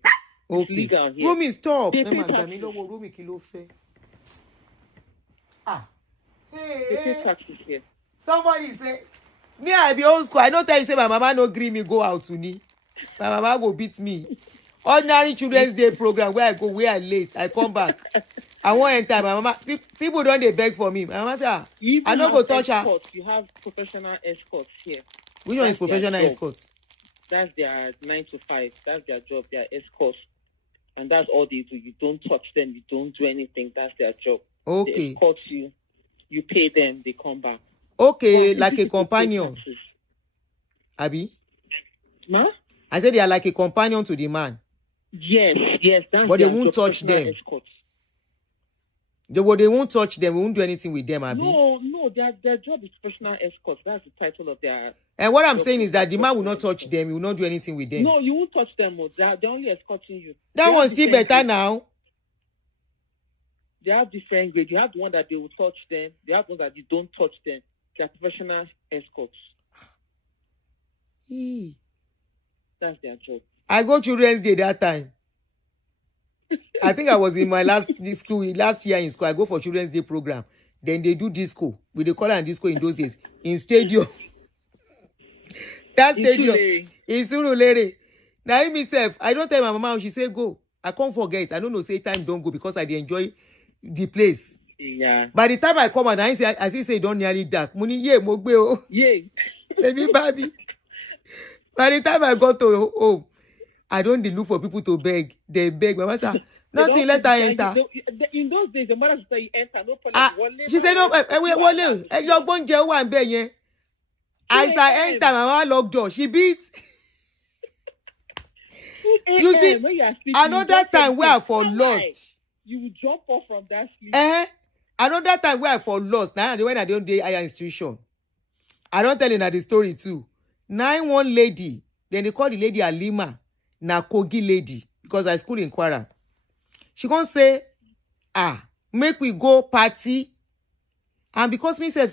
Okay. It's legal here. Rumi, stop. They pay taxes. Ah. They pay taxes here. Somebody say, me, I be old school. I don't tell you, say my mama no gree me go out to me. My mama go beat me. Ordinary Children's Day program where I go, where I late, I come back. I won't enter. My mama, people don't they beg for me. My mama say, I don't go touch her. You have professional escorts here. Which one is professional escorts? That's their 9 to 5. That's their job. They are escorts. And that's all they do. You don't touch them. You don't do anything. That's their job. Okay. They escort you. You pay them. They come back. Okay, like a companion. Abi? Ma? I said they are like a companion to the man. Yes. That's but they won't touch them. Escorts. They won't touch them. We won't do anything with them, Abi. No. Their job is professional escorts. That's the title of their. And what I'm saying is that the man will not touch them. He will not do anything with them. No, you won't touch them. They're only escorting you. That one's still better now. They have different grades. You have the one that they will touch them. They have the one that you don't touch them. They're professional escorts. That's their job. I go Children's Day that time. I think I was in my last year in school. I go for Children's Day program. Then they do disco. We they call it disco in those days. In stadium. That stadium. In Surulere. Now myself, I don't tell my mama, she say go. I can't forget. I don't know, say time don't go because I enjoy the place. Yeah. By the time I come and I say don't nearly dark. Money, yeah, mogbe. Yeah. Baby, baby. By the time I got to home, I don't look for people to beg. They beg. Mama said, nothing, let her enter. In those days, the mother would say, enter, no problem. She said, no, your bonje one be. As I enter, my mama locked door. She beat. You see, another time where I for lost. You will jump off from that sleep. Another time where I for lost. Now, when I don't do higher institution. I don't tell you the story too. 9-1 lady. Then they call the lady Alima. Na Kogi lady. Because I school in Kwara. She can't say, make we go party. And because me say,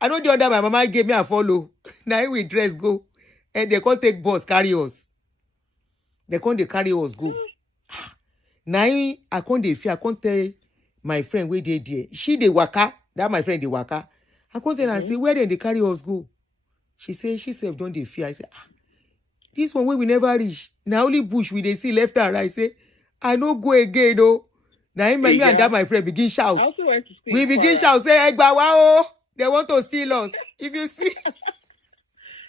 I know the other my mama gave me a follow. Now we dress go. And they can't take bus, carry us. They can't carry us go. Now I can't fear. I can't tell my friend where they there. She the waka. That my friend the waka. I can't tell her and say, where then they carry us go? She say, she said, don't they fear? I say, this one where we never reach. Now only bush we they see left and right. I say, I no go again though. Now me and that my friend begin shout. We begin shout, say, Egba wow, they want to steal us. If you see.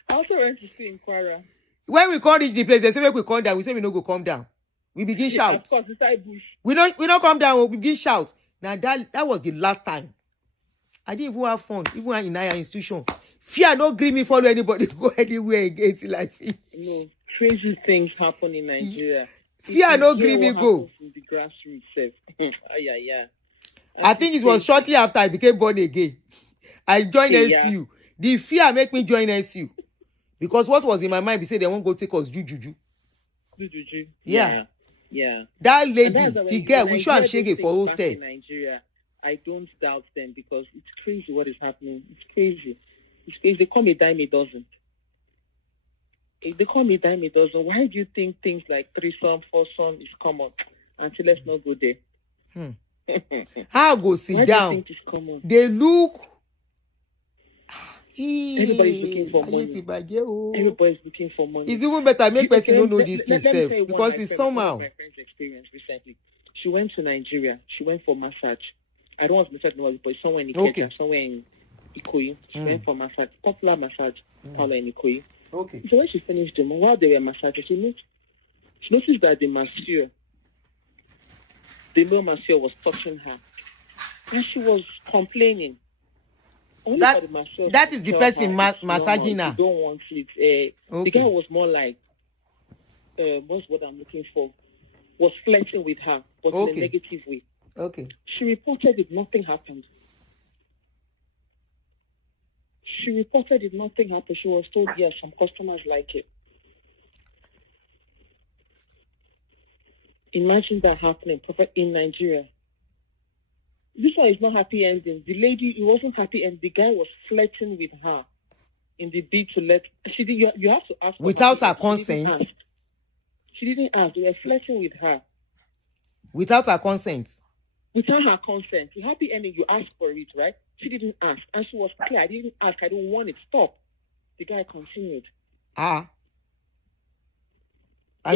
I also went to stay in Kwara. When we can't reach the place, they say, make we come down. We say, we no go come down. We begin shout. Of course, inside bush. We don't come down. We begin shout. Now that was the last time. I didn't even have fun, even in higher institution. Fear no gree me follow anybody go anywhere again till I finish. No, crazy things happen in Nigeria. Fear no gree me go. In the grassroots self. Yeah. I think it was shortly after I became born again. I joined SU. The fear make me join SU. Because what was in my mind, they say they won't go take us juju. Yeah. That lady, the girl, we should have shaggy for hostel. In Nigeria, I don't doubt them because it's crazy what is happening. It's crazy. They call me dime a dozen. They call me dime a dozen. Why do you think things like 3-son, 4-son is common? Until let's not go there. How go sit down? Do you think it's common? They look. Everybody's looking for money. Everybody's looking for money. It's even better make person don't know this thing self because it's somehow. My friend's experience recently. She went to Nigeria. She went for massage. I don't want to mention nobody, but somewhere in Ikeja, somewhere in Ikoyi. She went for massage, popular massage, parlor in Ikoyi. Okay. So when she finished them, while they were massaging, she noticed that the male masseur was touching her, and she was complaining. That is the person massaging her. You don't want it. The guy was more like, what's what I'm looking for? Was flirting with her, but in a negative way. Okay. She reported it, nothing happened. She reported it, nothing happened. She was told, yes, some customers like it. Imagine that happening in Nigeria. This one is not happy ending. The lady, it wasn't happy ending. The guy was flirting with her in the bid to let. She did. You have to ask without her consent. She didn't ask. They were flirting with her without her consent. Without her consent. The happy ending, you ask for it, right? She didn't ask, and she was clear. I didn't ask. I don't want it. Stop. The guy continued. And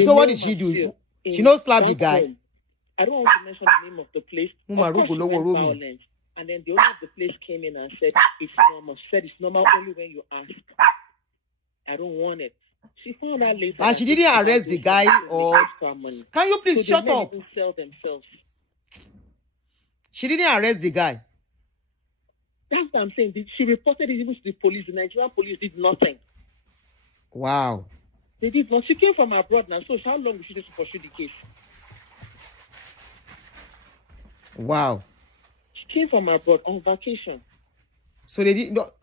so what did she do? She no slap the guy. Home. I don't want to mention the name of the place. Of course, she went violent. And then the owner of the place came in and said, it's normal. She said, it's normal only when you ask. I don't want it. She found out later. And she didn't arrest the guy or... Can you please shut up? They sell themselves. She didn't arrest the guy. That's what I'm saying. She reported it even to the police. The Nigerian police did nothing. Wow. They did not. She came from abroad now. So how long did she just pursue the case? Wow. She came from abroad on vacation. So they did not.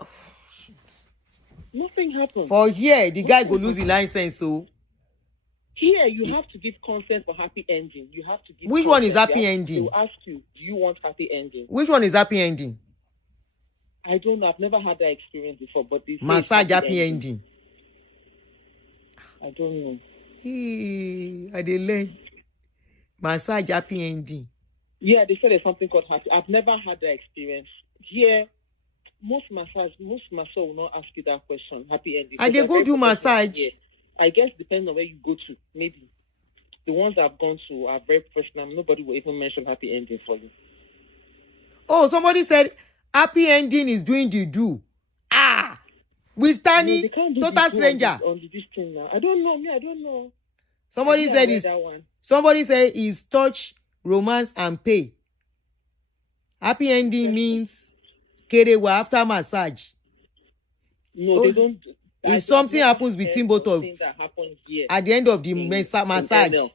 Nothing happened. For here, the guy go lose the license. So here, you have to give consent for happy ending. You have to give. Which consent. one is happy ending? They will ask you, do you want happy ending? Which one is happy ending? I don't know. I've never had that experience before. But this massage happy ending. I don't know. I did learn. Massage happy ending. Yeah, they said there's something called happy. I've never had that experience. Here, most massage will not ask you that question. Happy ending. And they go do massage. Here. I guess depends on where you go to. Maybe the ones I've gone to are very professional. Nobody will even mention happy ending for you. Oh, somebody said happy ending is doing the do. With Stanley, total stranger. On this thing now. I don't know. I don't know. Somebody said is touch, romance, and pay. Happy ending means kerewa after massage. No, they don't. If something happens between both of you at the end of the massage. No,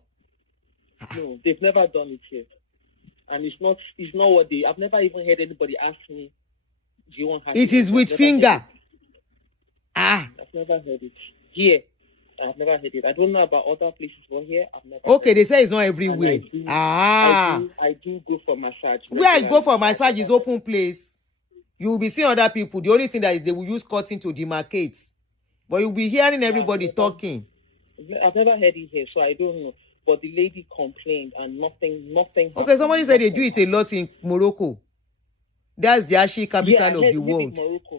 they've never done it yet. And it's not what I've never even heard anybody ask me, do you want happy? It is with finger. I've never heard it. Here, I've never heard it. I don't know about other places, but here, I've never heard they say it's not everywhere. I do go for massage. Where I go for massage is open place. You will be seeing other people. The only thing that is they will use cutting to demarcate. But you'll be hearing everybody talking. I've never heard it here, so I don't know. But the lady complained and nothing happened. Okay, somebody said they do it a lot in Morocco. That's the Ashi capital of the world.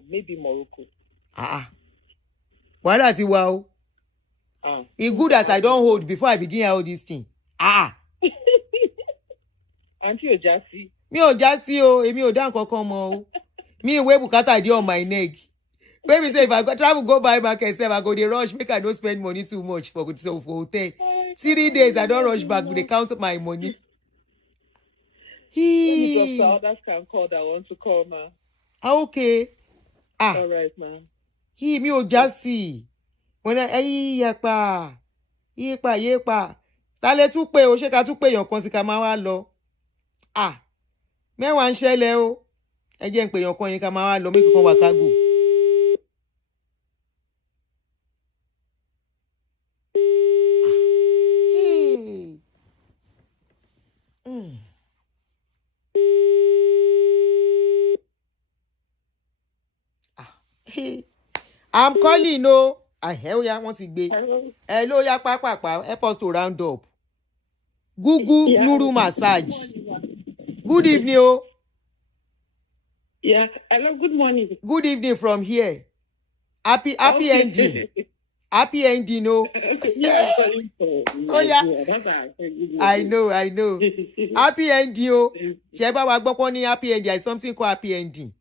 Maybe Morocco. Why that's it? Wow. It's good as I don't hold before I begin all this thing. Aunty Ojasi. Me Ojasi emi o dan kankan mo. Me we bukata dey on my neck. Baby say if I travel go buy market, I go dey rush make I don't spend money too much for hotel. 3 days I don't rush back, but they count my money. Let others can call that want to call, ma. Okay. All right, ma. Me Ojasi. When yepa. Tale tún pé o ṣé ká tún pé yan kan sí ká máa wá lọ. Mẹ́wàá ń ṣẹlẹ̀ o. Ẹ jẹ́ ń pé yan kan yín ká máa wá lọ make kan wá kágò. I'm calling no. Hell yeah, want to be. Hello, ya papa. Help us to round up. Google Nuru massage. Good evening, oh. Yeah. Hello. Good morning. Good evening from here. Happy ending. Happy ending, no. Oh yeah. I know. Happy ending, oh. Sheba wa gbọ́ pé ní happy ending. There is something called happy ending.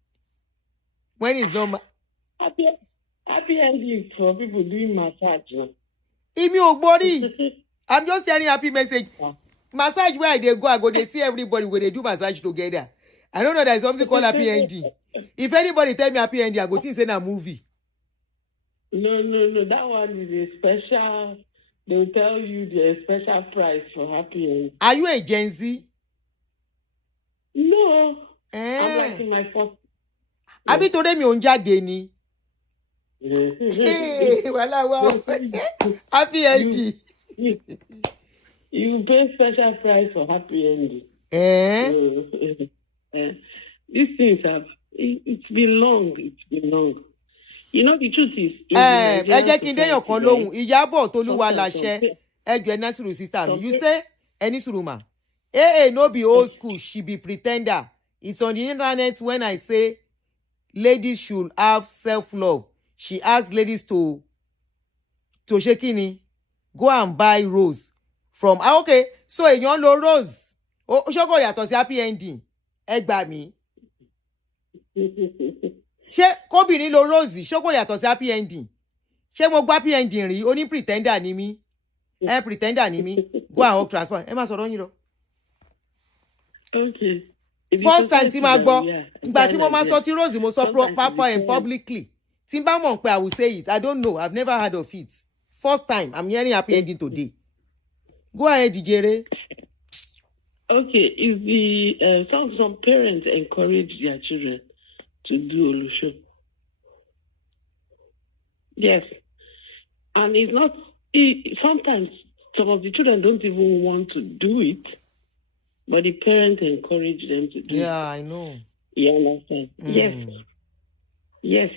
When is normal. Happy ending for people doing massage. Imi ogbori. I'm just hearing happy message. Massage where they go they see everybody when they do massage together. I don't know there is something called happy ending. If anybody tell me happy ending, I go think say na movie. No. That one is a special. They'll tell you the special price for happy ending. Are you a Gen Z? like in my first. Àbí torí mi ò ń jáde ni. Wàhálà wa. Happy ending. You pay special price for happy ending. These things have, it's been long. You know, the truth is, ẹ jẹ́ kí n déyàn kan lóhùn. Ìyábọ̀ Tolúwa láṣẹ. Ẹgbẹ́ Nasiru sister mi. You say, any suruma. No be old school. She be pretender. It's on the internet when I say ladies should have self-love. She asks ladies to shekini, go and buy rose from. Okay, so èèyàn lo rose. Ṣoko yàtọ̀ sí happy ending. Ẹ gbà mí. Ṣé kóbìnrin lo rose ṣoko yàtọ̀ sí happy ending? Ṣé mo gbọ́ happy ending rí? Oní pretender ni mí. Pretender ni mí. Go and work transfer. Ẹ má sọ̀rọ̀ yín lọ. Okay. First time tí máa gbọ́, ìgbà tí mo máa sọ ti rose mo sọ papa and publicly. Tí n bá mọ̀ pé I will say it. I don't know. I've never heard of it. First time I'm hearing happy ending today. Go ahead, Ijere. Okay, if the some parents encourage their children to do Olusho. Yes. And it's not, sometimes some of the children don't even want to do it, but the parents encourage them to do it. Yeah, I know. You understand? Yes.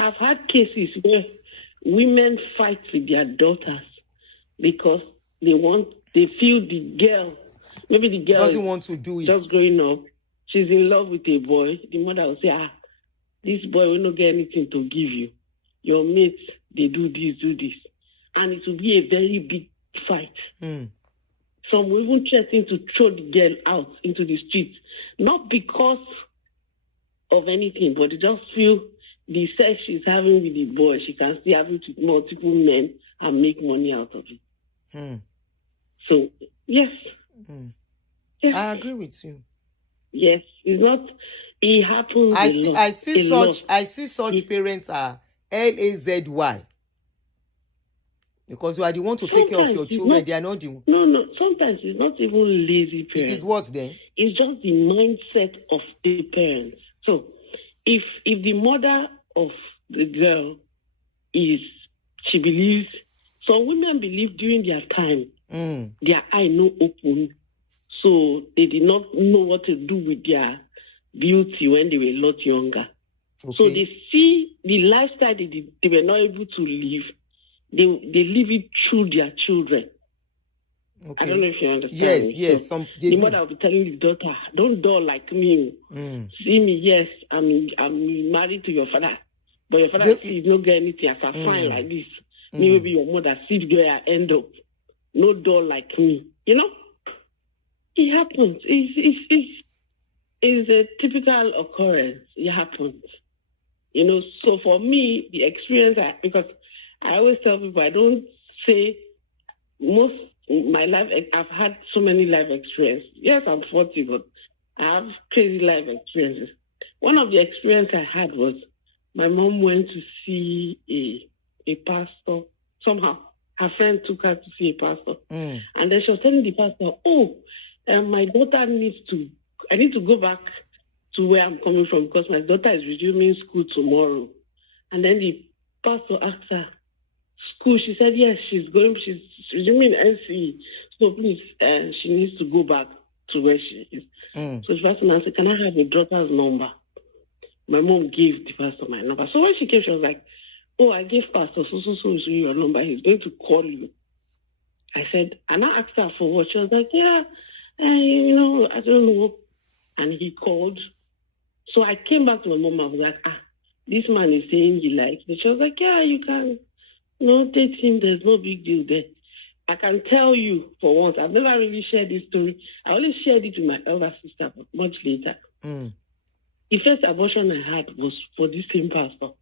I've had cases where women fight with their daughters because they feel the girl, maybe the girl doesn't want to do it. Just growing up, she's in love with a boy. The mother will say, this boy will not get anything to give you. Your mates, they do this. And it will be a very big fight. Some will even threaten to throw the girl out into the streets. Not because of anything, but they just feel the sex she's having with the boy, she can still have it with multiple men and make money out of it. So, yes. Yes. I agree with you. Yes. It's not, it happens I see such parents are LAZY. Because you are the one to take care of your children, they are not the one. No. Sometimes it's not even lazy parents. It is what then? It's just the mindset of the parents. So, if the mother of the girl she believes, some women believe during their time, their eye no open, so they did not know what to do with their beauty when they were a lot younger. Okay. So they see the lifestyle they were not able to live. They live it through their children. Okay. I don't know if you understand. Yes. So the mother will be telling the daughter, "Don't dull like me. See me, yes, I'm married to your father, but your father is not get anything. I can fine like this. Maybe your mother see the girl end up no dull like me. You know, it happens. It's a typical occurrence. It happens. You know. So for me, the experience, because I always tell people, I don't say most. My life, I've had so many life experiences. Yes, I'm 40, but I have crazy life experiences. One of the experiences I had was my mom went to see a pastor. Somehow, her friend took her to see a pastor. And then she was telling the pastor, my daughter I need to go back to where I'm coming from because my daughter is resuming school tomorrow. And then the pastor asked her, school, she said, yes, she's resuming NCE. So please, she needs to go back to where she is. So the pastor said, can I have your daughter's number? My mom gave the pastor my number. So when she came, she was like, I gave pastor so your number. He's going to call you. I said, and I asked her for what? She was like, yeah, I don't know. And he called. So I came back to my mom. I was like, this man is saying he likes me. She was like, yeah, you can. No, date him. There's no big deal there. I can tell you for once, I've never really shared this story. I only shared it with my elder sister, but much later. The first abortion I had was for this same pastor,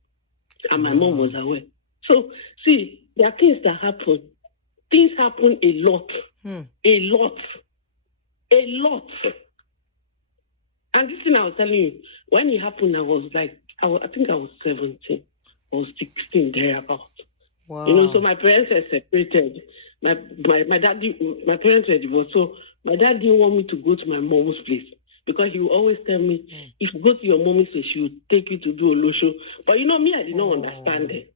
and my mom was aware. So, see, there are things that happen. Things happen a lot. A lot. And this thing I was telling you, when it happened, I was like, I think I was 17 or 16, thereabout. Wow. You know, so my parents were separated. My parents were divorced. So my dad didn't want me to go to my mom's place. because he will always tell me, if you go to your mommy, so she will take you to do Olosho. But you know me, I did not understand it.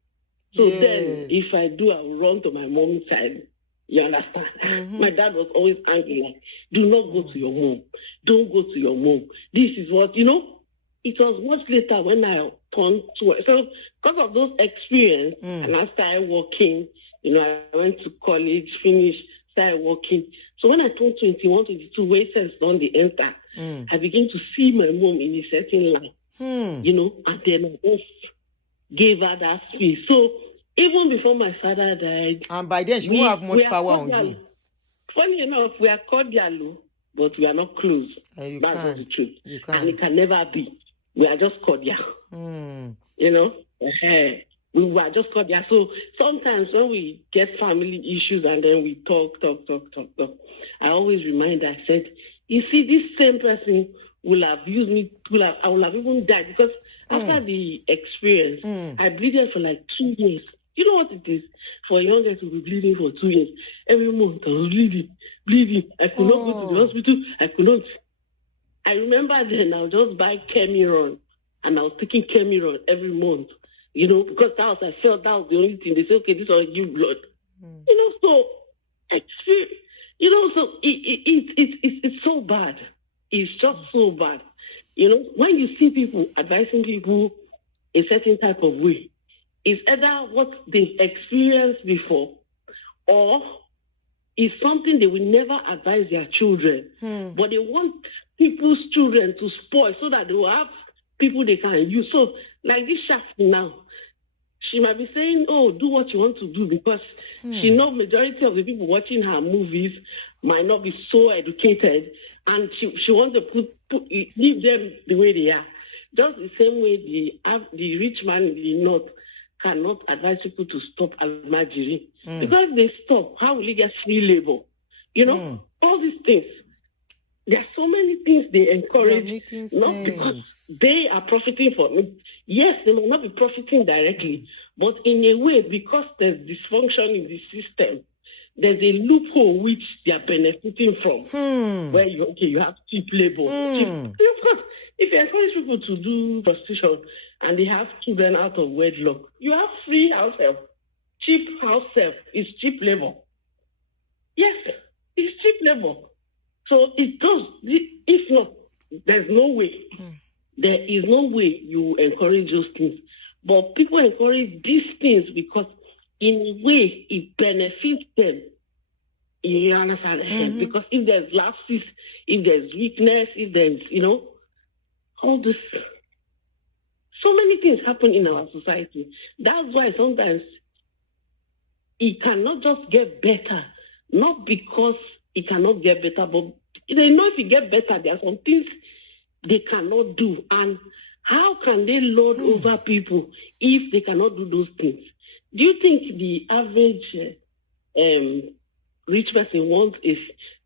So then, if I do, I will run to my mom's side. You understand? My dad was always angry, like, do not go to your mom. Don't go to your mom. This is what, you know, it was much later when I turned to, so because of those experience, and I started working, you know, I went to college, finished, started working. So when I turned 21, 22, where it says on the enter, I began to see my mom in a certain light, you know, and then I just gave her that space. So even before my father died, and by then she won't have much power on you. Funny enough, we are cordial, but we are not close. You That's can't. the truth. You can't. And it can never be. We are just cordial. You know? We were just cordial. So sometimes when we get family issues and then we talk, I always remind her, I said, you see, this same person will have used me, I will have even died, because after the experience, I bleeded for like 2 years. You know what it is? For a young girl to be bleeding for 2 years. Every month I was bleeding. I could not go to the hospital. I could not. I remember then I would just buy Chemiron, and I was taking Chemiron every month, you know, because I felt that was the only thing. They said, okay, this will give blood. You know, so experience, you know, so it's so bad. It's just so bad. You know, when you see people advising people a certain type of way, it's either what they've experienced before, or it's something they will never advise their children. But they want people's children to spoil so that they will have people they can use. So, like this Shaffy now, she might be saying, oh, do what you want to do, because she knows majority of the people watching her movies might not be so educated, and she wants to leave them the way they are. Just the same way the rich man in the north cannot advise people to stop almajiri. Because they stop, how will he get free labor? You know, all these things. There are so many things they encourage, not because they are profiting from it. Yes, they may not be profiting directly, but in a way, because there's dysfunction in the system, there's a loophole which they are benefiting from, where you have cheap labor. Of course, if you encourage people to do prostitution and they have children out of wedlock, you have free house help. Cheap house help is cheap labor. Yes, it's cheap labor. So it does. If not, there's no way. There is no way you encourage those things. But people encourage these things because in a way it benefits them. You understand? Because if there's lapses, if there's weakness, if there's, you know, all this, so many things happen in our society. That's why sometimes it cannot just get better, not because it cannot get better, but they know if it get better, there are some things they cannot do. And how can they lord over people if they cannot do those things? Do you think the average rich person wants a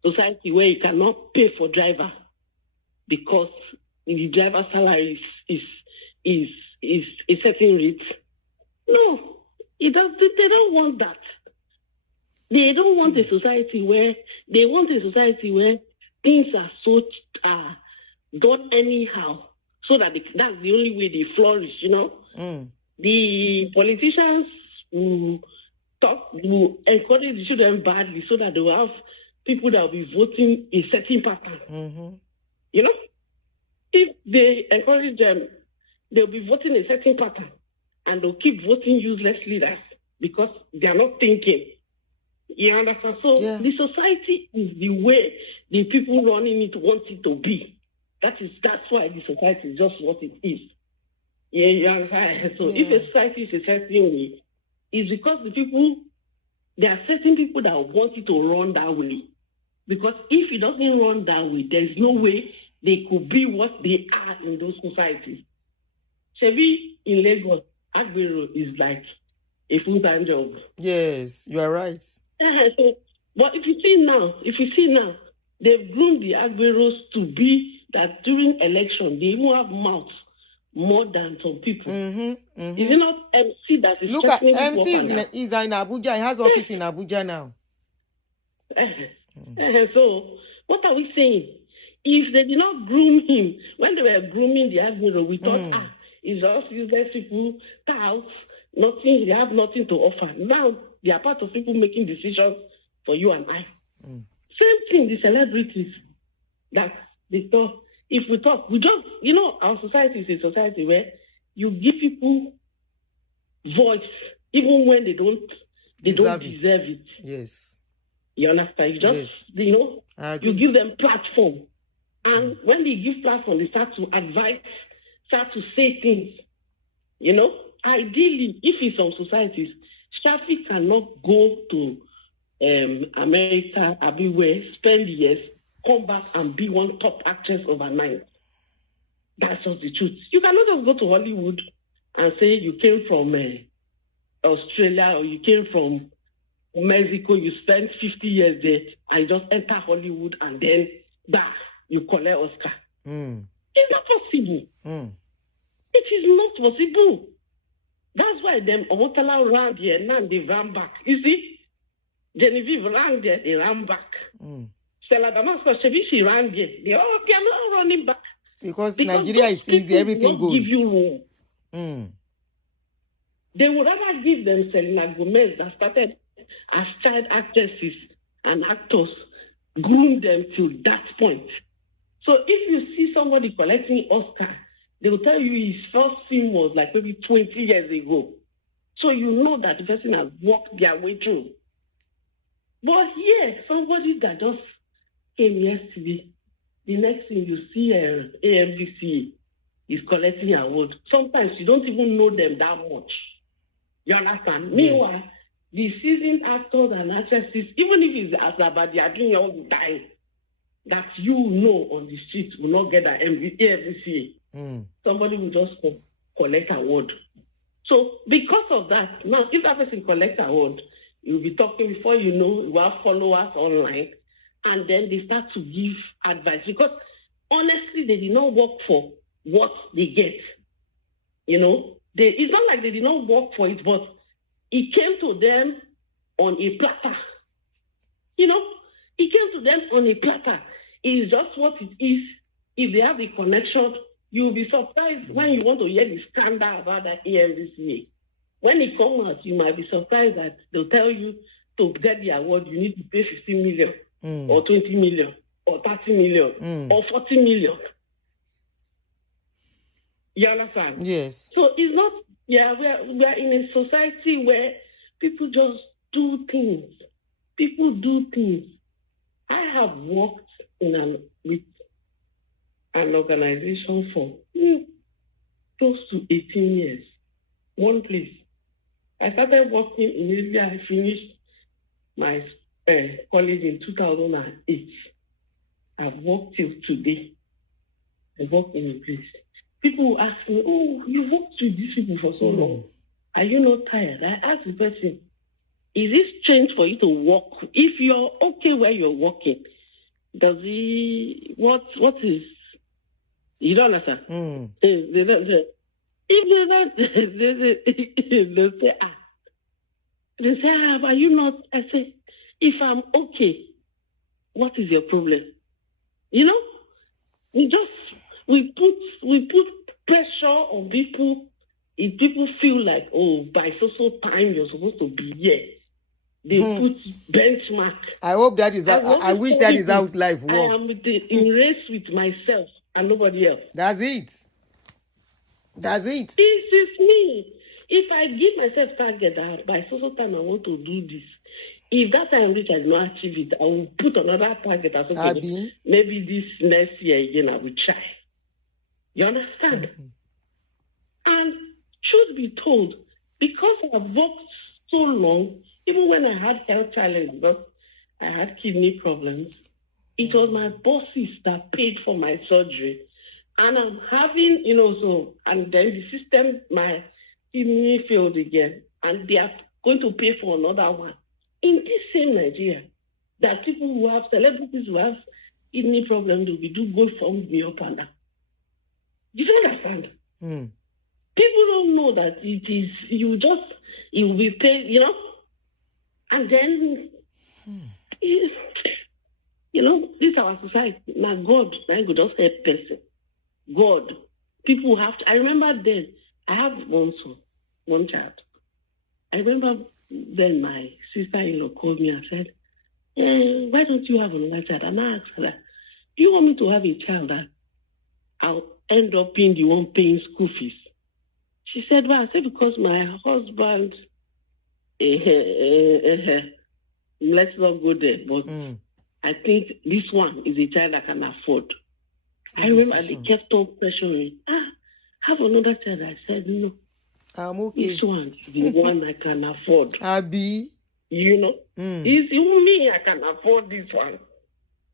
society where he cannot pay for driver because the driver salary is a certain rate? No, they don't want that. They don't want a society where things are so done anyhow, so that that's the only way they flourish. You know, the politicians who encourage the children badly, so that they will have people that will be voting a certain pattern. You know, if they encourage them, they'll be voting a certain pattern, and they'll keep voting useless leaders because they are not thinking. You understand? So the society is the way the people running it want it to be. That's why the society is just what it is. Yeah, you understand? So if a society is a certain way, it's because there are certain people that want it to run that way. Because if it doesn't run that way, there's no way they could be what they are in those societies. Chevy in Lagos, Agbero is like a full-time job. Yes, you are right. So, but if you see now, they've groomed the Agberos to be that during election, they even have mouths more than some people. Is it not MC that is... Look at MC is in Abuja. He has office in Abuja now. So, what are we saying? if they did not groom him, when they were grooming the admiral, we thought, it's just useless people, touts, nothing, they have nothing to offer. Now, they are part of people making decisions for you and I. Same thing, the celebrities that they talk. If we talk, we just, our society is a society where you give people voice, even when they don't deserve it. Yes. You understand? You just, you give them platform. And when they give platform, they start to advise, start to say things. Ideally, if in some societies, Shaffy cannot go to America, everywhere, spend years, come back and be one top actress overnight. That's just the truth. You cannot just go to Hollywood and say you came from Australia or you came from Mexico, you spent 50 years there, and just enter Hollywood and then you collect Oscar. It's not possible. It is not possible. That's why them Omotala ran there, now they ran back. You see? Genevieve ran there, they ran back. Stella Damascus, she ran there. They okay, I'm not running back. Because Nigeria is easy, everything goes. Give you room. They would rather give them Selena Gomez that started as child actresses and actors, groom them to that point. So if you see somebody collecting Oscar, they will tell you his first film was like maybe 20 years ago. So you know that the person has walked their way through. But here, somebody that just came yesterday, the next thing you see AMVC is collecting awards. Sometimes you don't even know them that much. You understand? Yes. Meanwhile, the seasoned actors and actresses, even if it's about they are doing all the time, that on the street will not get an AMVC. Somebody will just collect award. So because of that, now if that person collects award, you'll be talking before you know, you have followers online, and then they start to give advice. Because honestly, they did not work for what they get. It's not like they did not work for it, but it came to them on a platter. It came to them on a platter. It's just what it is. If they have the connection, you'll be surprised when you want to hear the scandal about that AMVCA. When it comes out, you might be surprised that they'll tell you to get the award, you need to pay 15 million or 20 million or 30 million or 40 million. You understand? Yes. So it's not, we are in a society where people just do things. People do things. I have worked with an organization for close to 18 years. One place. I started working immediately. I finished my college in 2008. I've worked till today. I work in a place. People ask me, you worked with these people for so long. Are you not tired? I ask the person, is it strange for you to work? If you're okay where you're working, what is, you don't understand? They don't say, they say, are you not? I say, if I'm okay, what is your problem? We put pressure on people. If people feel like, by so time you're supposed to be here, they put benchmark. I hope that is I wish that is how life works. I am in race with myself and nobody else. That's it. It is me. If I give myself target that by so time I want to do this, if that time reach I do not achieve it, I will put another target as okay, maybe this next year again I will try. You understand? And truth be told, because I've worked so long, even when I had health challenges, because I had kidney problems, it was my bosses that paid for my surgery. And I'm having, and then the system, my kidney failed again, and they are going to pay for another one. In this same Nigeria, that people who have celebrities who have kidney problems will be do go from me up and down. You don't understand? People don't know that it is, you will be paid, and then, this is our society. Now God, I could just help person. God, people have to. I remember then, I have one child. I remember then my sister-in-law called me and said, why don't you have another child? And I asked her, do you want me to have a child that I'll end up being the one paying school fees? She said, well, I said, because my husband, let's not go there, but I think this one is a child I can afford. I remember they kept on pressuring, have another child. I said, no. I'm okay. This one is the one I can afford. Abby. It's me, I can afford this one.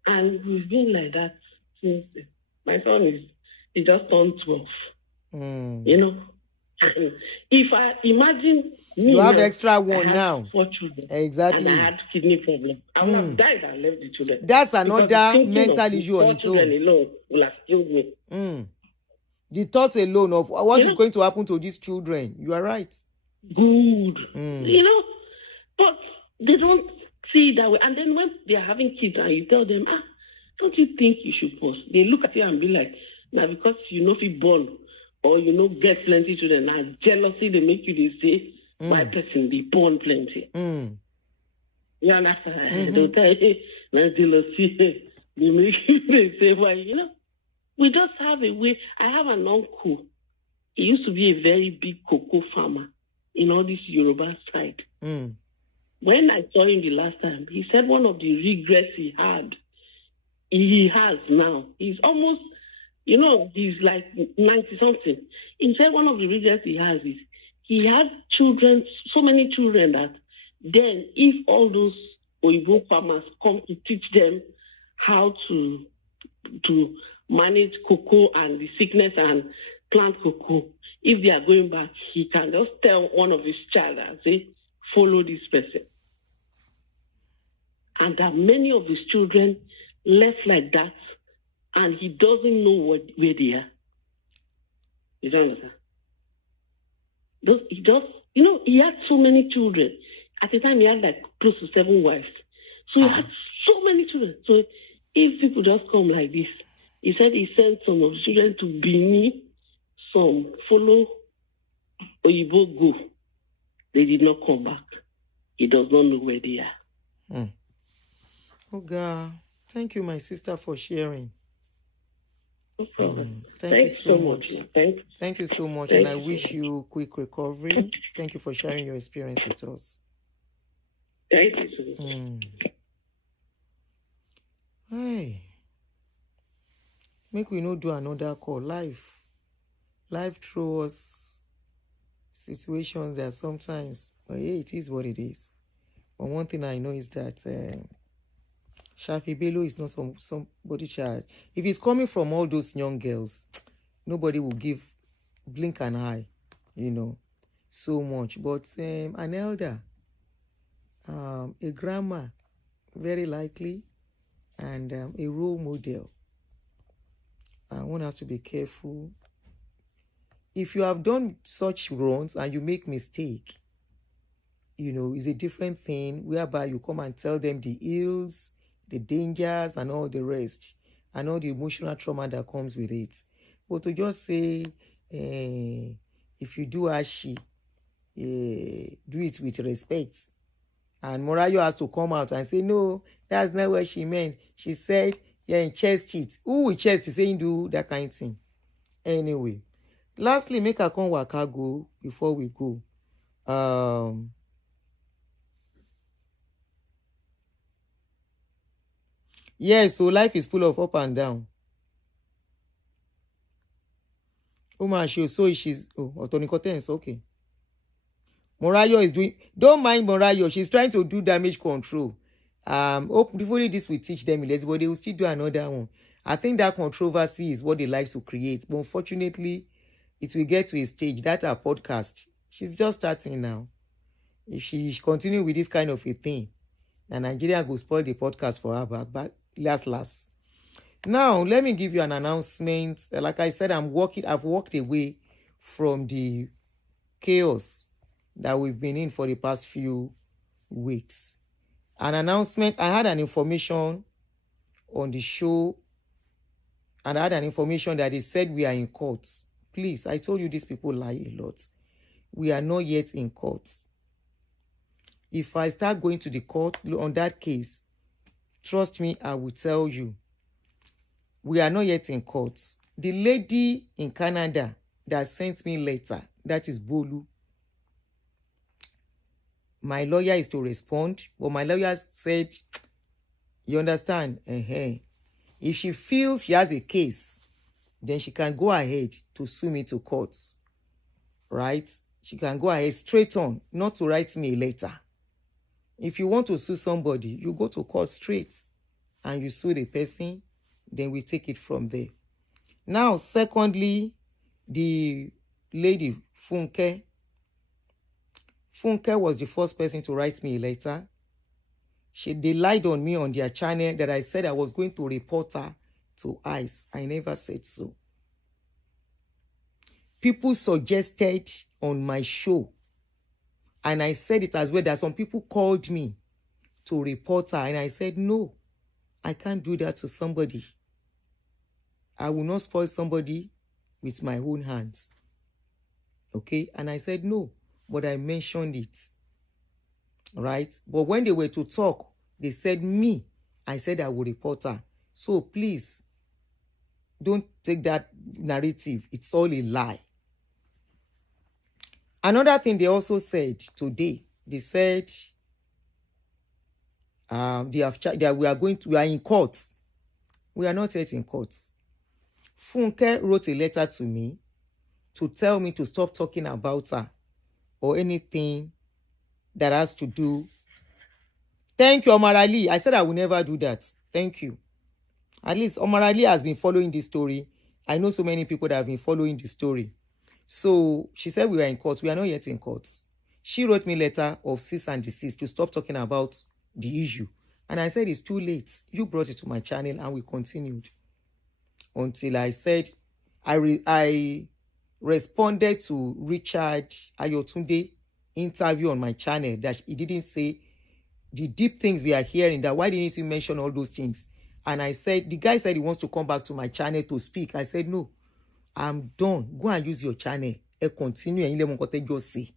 And we've been like that since my son he just turned 12. And if I imagine me, you have extra one now. 4 children. Exactly. And I had kidney problem. I would have died and left the children. That's another mental issue on its own. 4 children alone will have killed me. The thought alone of what is going to happen to these children. You are right. Good. But they don't see it that way. And then when they are having kids and you tell them, don't you think you should pause? They look at you and be like, now because if you born or get plenty children, now jealousy they make you, they say, my person be born plenty. You understand? Don't tell you, jealousy, they make you, they say, well, we just have a way. I have an uncle. He used to be a very big cocoa farmer in all this Yoruba side. When I saw him the last time, he said one of the regrets he has now. He's almost, he's like 90-something. He said one of the regrets he has is he had children, so many children that then if all those Oyibo farmers come to teach them how to manage cocoa and the sickness and plant cocoa, if they are going back, he can just tell one of his child and say, follow this person. And that many of his children left like that, and he doesn't know where they are. You don't understand? He had so many children. At the time, he had like close to 7 wives. So he had so many children. So if people just come like this, he said he sent some of his children to Benin, some follow Oyibo go. They did not come back. He does not know where they are. Oh God, thank you, my sister, for sharing. No problem. Thank you so much. Thank you so much, and I wish you quick recovery. Thank you for sharing your experience with us. Thank you so much. Hey, make we no do another call. Life throws us situations that sometimes, it is what it is. But one thing I know is that Shaffy Bello is not somebody child. If it's coming from all those young girls, nobody will blink an eye, so much. But an elder, a grandma, very likely, and a role model. One has to be careful. If you have done such wrongs and you make mistake, it's a different thing whereby you come and tell them the ills, the dangers, and all the rest, and all the emotional trauma that comes with it. But to just say, if you do ashi, do it with respect. And Morayo has to come out and say, no, that's not what she meant. She said, chest it. Who will chest is saying do that kind of thing? Anyway, lastly, make a come waka go before we go. Yes, so life is full of up and down. So she's Otonikotense, okay. Morayo is doing, don't mind Morayo, she's trying to do damage control. Hopefully this will teach them less, but they will still do another one. I think that controversy is what they like to create. But unfortunately, it will get to a stage that our podcast, she's just starting now. If she continue with this kind of a thing, then Nigeria will spoil the podcast for her back last. Now, let me give you an announcement. Like I said, I've walked away from the chaos that we've been in for the past few weeks. An announcement, I had an information on the show and I had an information that they said we are in court. Please, I told you these people lie a lot. We are not yet in court. If I start going to the court on that case, trust me, I will tell you. We are not yet in court. The lady in Canada that sent me letter, that is Bolu. My lawyer is to respond, but my lawyer said, you understand? If she feels she has a case, then she can go ahead to sue me to court. Right? She can go ahead straight on, not to write me a letter. If you want to sue somebody, you go to court straight and you sue the person, then we take it from there. Now, secondly, the lady, Funke. Funke was the first person to write me a letter. They lied on me on their channel that I said I was going to report her to ICE. I never said so. People suggested on my show, and I said it as well, that some people called me to report her, and I said, no, I can't do that to somebody. I will not spoil somebody with my own hands. Okay? And I said, no, but I mentioned it. Right? But when they were to talk, they said me. I said I will report her. So please, don't take that narrative. It's all a lie. Another thing they also said today, they said we are in court. We are not yet in court. Funke wrote a letter to me to tell me to stop talking about her or anything that has to do. Thank you, Omar Ali. I said I will never do that. Thank you. At least Omar Ali has been following this story. I know so many people that have been following the story. So she said we were in court. We are not yet in court. She wrote me a letter of cease and desist to stop talking about the issue. And I said, it's too late. You brought it to my channel and we continued. Until I said, I responded to Richard Ayotunde interview on my channel that he didn't say the deep things we are hearing, that why didn't he mention all those things? And I said, the guy said he wants to come back to my channel to speak. I said, no, I'm done. Go and use your channel. And continue and let me just say.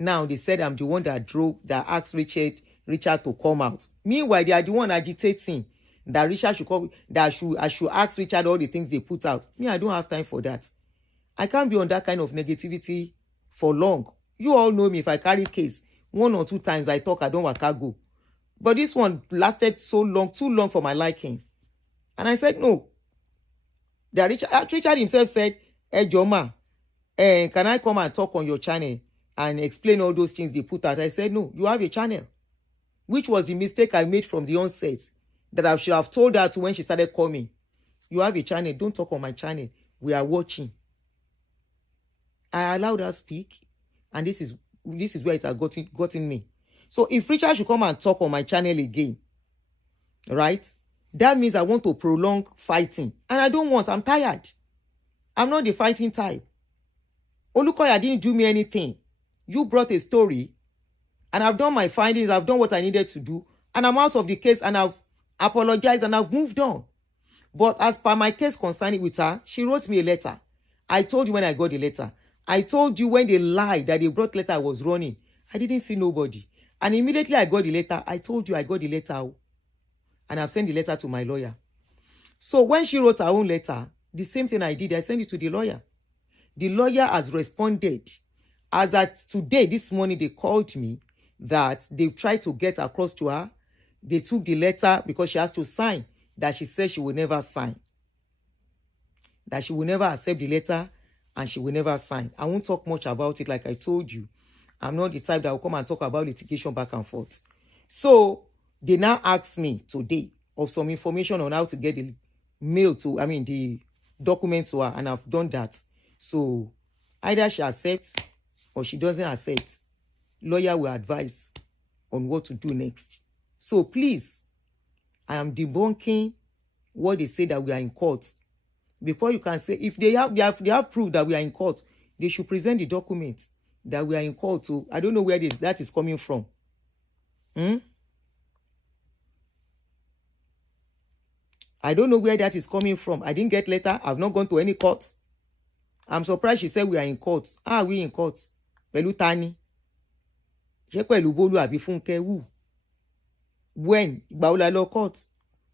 Now they said I'm the one that asked Richard to come out. Meanwhile, they are the one agitating that Richard should come, that I should ask Richard all the things they put out. Me, I don't have time for that. I can't be on that kind of negativity for long. You all know me. If I carry case, 1 or 2 times I talk, I don't waka go. But this one lasted so long, too long for my liking. And I said, no. That Richard himself said, hey, Joma, can I come and talk on your channel and explain all those things they put out? I said, no, you have a channel. Which was the mistake I made from the onset. That I should have told her to when she started coming. You have a channel. Don't talk on my channel. We are watching. I allowed her speak. And this is where it has gotten me. So if Richard should come and talk on my channel again, right? That means I want to prolong fighting. And I don't want. I'm tired. I'm not the fighting type. Olukoya didn't do me anything. You brought a story. And I've done my findings. I've done what I needed to do. And I'm out of the case. And I've apologized. And I've moved on. But as per my case concerning with her, she wrote me a letter. I told you when I got the letter. I told you when they lied that they brought letter I was running. I didn't see nobody. And immediately I got the letter. I told you I got the letter. And I've sent the letter to my lawyer. So when she wrote her own letter, the same thing I did, I sent it to the lawyer. The lawyer has responded. As at today, this morning, they called me that they've tried to get across to her. They took the letter because she has to sign that she said she will never sign. That she will never accept the letter and she will never sign. I won't talk much about it like I told you. I'm not the type that will come and talk about litigation back and forth. So they now asked me today of some information on how to get the the document to her, and I've done that. So either she accepts or she doesn't accept. Lawyer will advise on what to do next. So please, I am debunking what they say that we are in court. Before you can say, if they have proof that we are in court, they should present the documents that we are in court. So I don't know where that is coming from. I don't know where that is coming from. I didn't get letter. I've not gone to any court. I'm surprised she said we are in court. Are we in court? Pẹ̀lú tani? Ṣé pẹ̀lú Bolu àbí Funke? Who? When? Ìgbà wo la lọ court?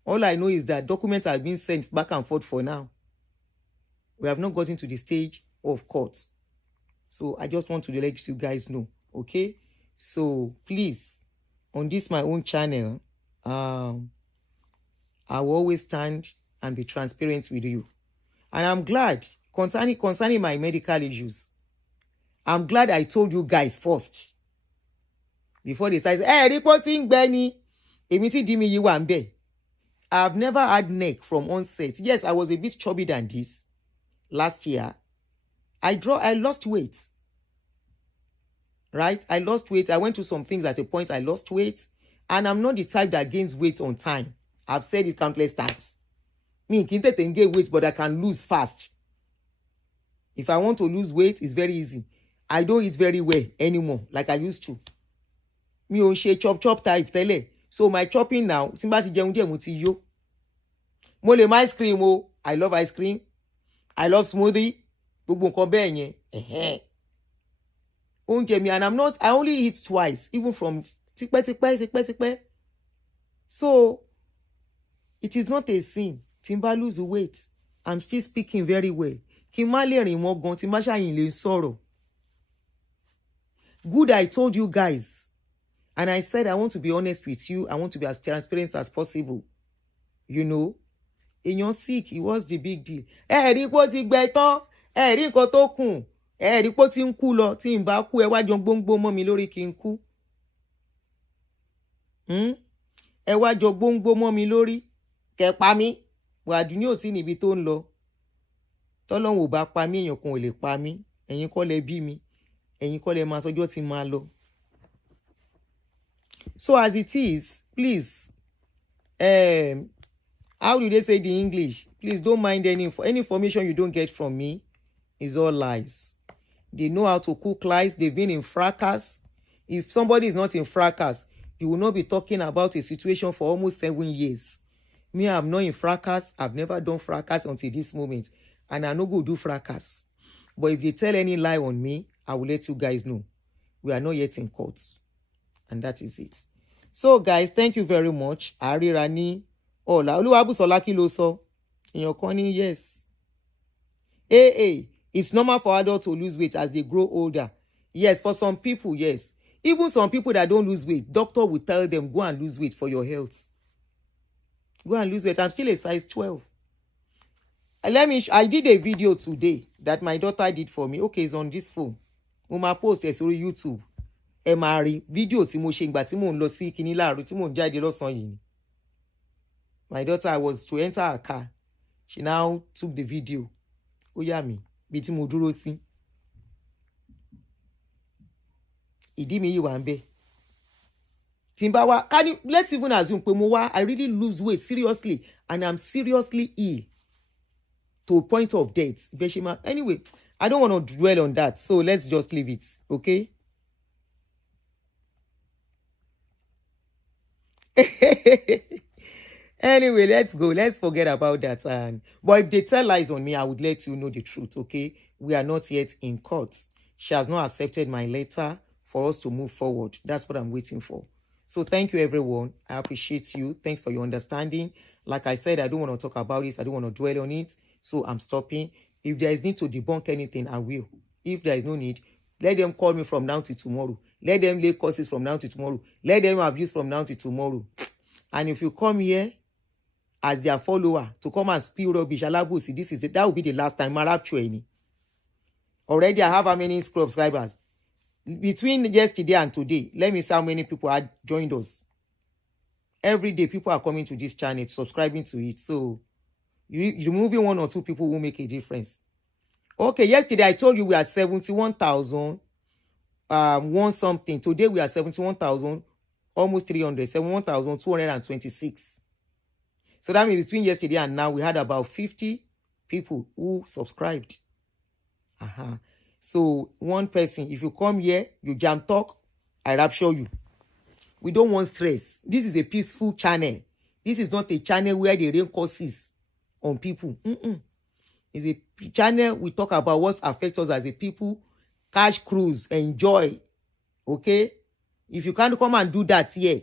All I know is that documents have been sent back and forth for now. We have not gotten to the stage of court. So I just want to let you guys know, okay? So please, on this my own channel, I will always stand and be transparent with you. And I'm glad, concerning my medical issues, I'm glad I told you guys first. Before they start, reporting Benny, Emiti Dimi Yiwambe. I've never had neck from onset. Yes, I was a bit chubby than this last year. I lost weight. Right? I lost weight. I went to some things at a point. I lost weight. And I'm not the type that gains weight on time. I've said it countless times. Me, can't gain weight, but I can lose fast. If I want to lose weight, it's very easy. I don't eat very well anymore, like I used to. Me on share chop type tele. So my chopping now, timbati jẹun díẹ̀ mo ti yó. Mo lè ice cream o. I love ice cream. I love smoothie. Gbogbo nǹkan bẹ́ẹ̀ yẹn. Oúnjẹ mi, and I only eat twice, even from tipẹ́. So it is not a sin. Timba lose weight. I'm still speaking very well. Kí n má lè rìn mọ́ gan, tí n bá ṣàyìn lè sọ̀rọ̀. Good, I told you guys. And I said I want to be honest with you. I want to be as transparent as possible. You know? Èèyàn sick, it was the big deal. Rí pó ti gbẹ tán. Rí nǹkan tó kùn. Rí pó ti ń kú lọ. Tí n bá kú, ẹ wá jọ gbóngbó mọ́ mi lórí kí n kú. Ẹ wá jọ gbóngbó mọ́ mi lórí. Kẹ́ pa mí. Aduni ò tí níbi tó ń lọ. Tọ́lọ́run ò bá pa mí, èèyàn kan ò lè pa mí. Ẹ̀yin kọ́ lẹ bí mi. Ẹ̀yin kọ́ lẹ máa sọjọ́ tí máa lọ. So as it is, please, how do they say the English? Please don't mind any information you don't get from me is all lies. They know how to cook lies. They've been in fracas. If somebody is not in fracas, you will not be talking about a situation for almost 7 years. Me, I'm not in fracas. I've never done fracas until this moment. And I no go do fracas. But if they tell any lie on me, I will let you guys know. We are not yet in court. And that is it. So, guys, thank you very much. Arirani. Ola. Oluwabusola kí ló sọ. Èèyàn kan ní yes. It's normal for adults to lose weight as they grow older. Yes, for some people, yes. Even some people that don't lose weight, doctor will tell them, go and lose weight for your health. Go and lose weight. I'm still a size 12. I did a video today that my daughter did for me. Okay, it's on this phone. Mo máa post ẹ̀ sórí YouTube. Ẹ máa rí fídíò tí mo ṣe ìgbà tí mò ń lọ sí kíní láàárọ̀ tí mò ń jáde lọ́sàn-án yìí. My daughter was to enter her car. She now took the video. Ó yà mí bí tí mo dúró sí. Ìdí mi yìí wà ń bẹ̀. Tí n bá wá, let's even assume pé mo wá, I really lose weight seriously and I'm seriously ill to a point of death. Anyway, I don't want to dwell on that. So let's just leave it, okay? Anyway, let's go. Let's forget about that. But if they tell lies on me, I would let you know the truth, okay? We are not yet in court. She has not accepted my letter for us to move forward. That's what I'm waiting for. So thank you, everyone. I appreciate you. Thanks for your understanding. Like I said, I don't want to talk about this. I don't want to dwell on it. So I'm stopping. If there is need to debunk anything, I will. If there is no need, let them call me from now to tomorrow. Let them lay courses from now to tomorrow. Let them abuse from now to tomorrow. And if you come here as their follower to come and spill rubbish, alabusi, that will be the last time. Already I have how many subscribers? Between yesterday and today, let me see how many people had joined us. Every day, people are coming to this channel, subscribing to it. So, removing 1 or 2 people will make a difference. Okay, yesterday I told you we are 71,000, one something. Today we are 71,000, almost 300, 71,226. So that means between yesterday and now, we had about 50 people who subscribed. So one person, if you come here, you jam talk, I rapture you. We don't want stress. This is a peaceful channel. This is not a channel where they rain curses on people. It's a channel we talk about what affects us as a people, cash cruise, enjoy. Okay? If you can't come and do that here,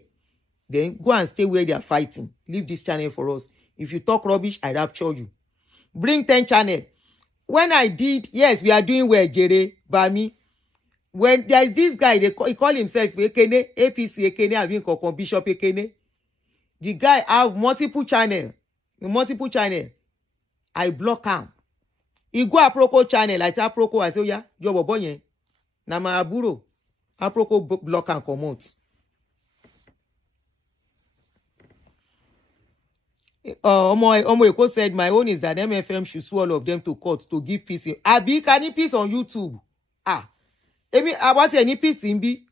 then go and stay where they are fighting. Leave this channel for us. If you talk rubbish, I rapture you. Bring 10 channel. When I did, yes, we are doing well, Jere, Bami. When there is this guy, he call himself Ekene, APC Ekene, I mean, Bishop Ekene. The guy have multiple channel. I block him. He go Aproko channel, I tell Aproko, I say, yeah, you're bobo yen. Na my aburo. Aproko block and come out. Omo Eko said, my own is that MFM should sue all of them to court to give peace. Abi, can you peace on YouTube? I want any peace in B.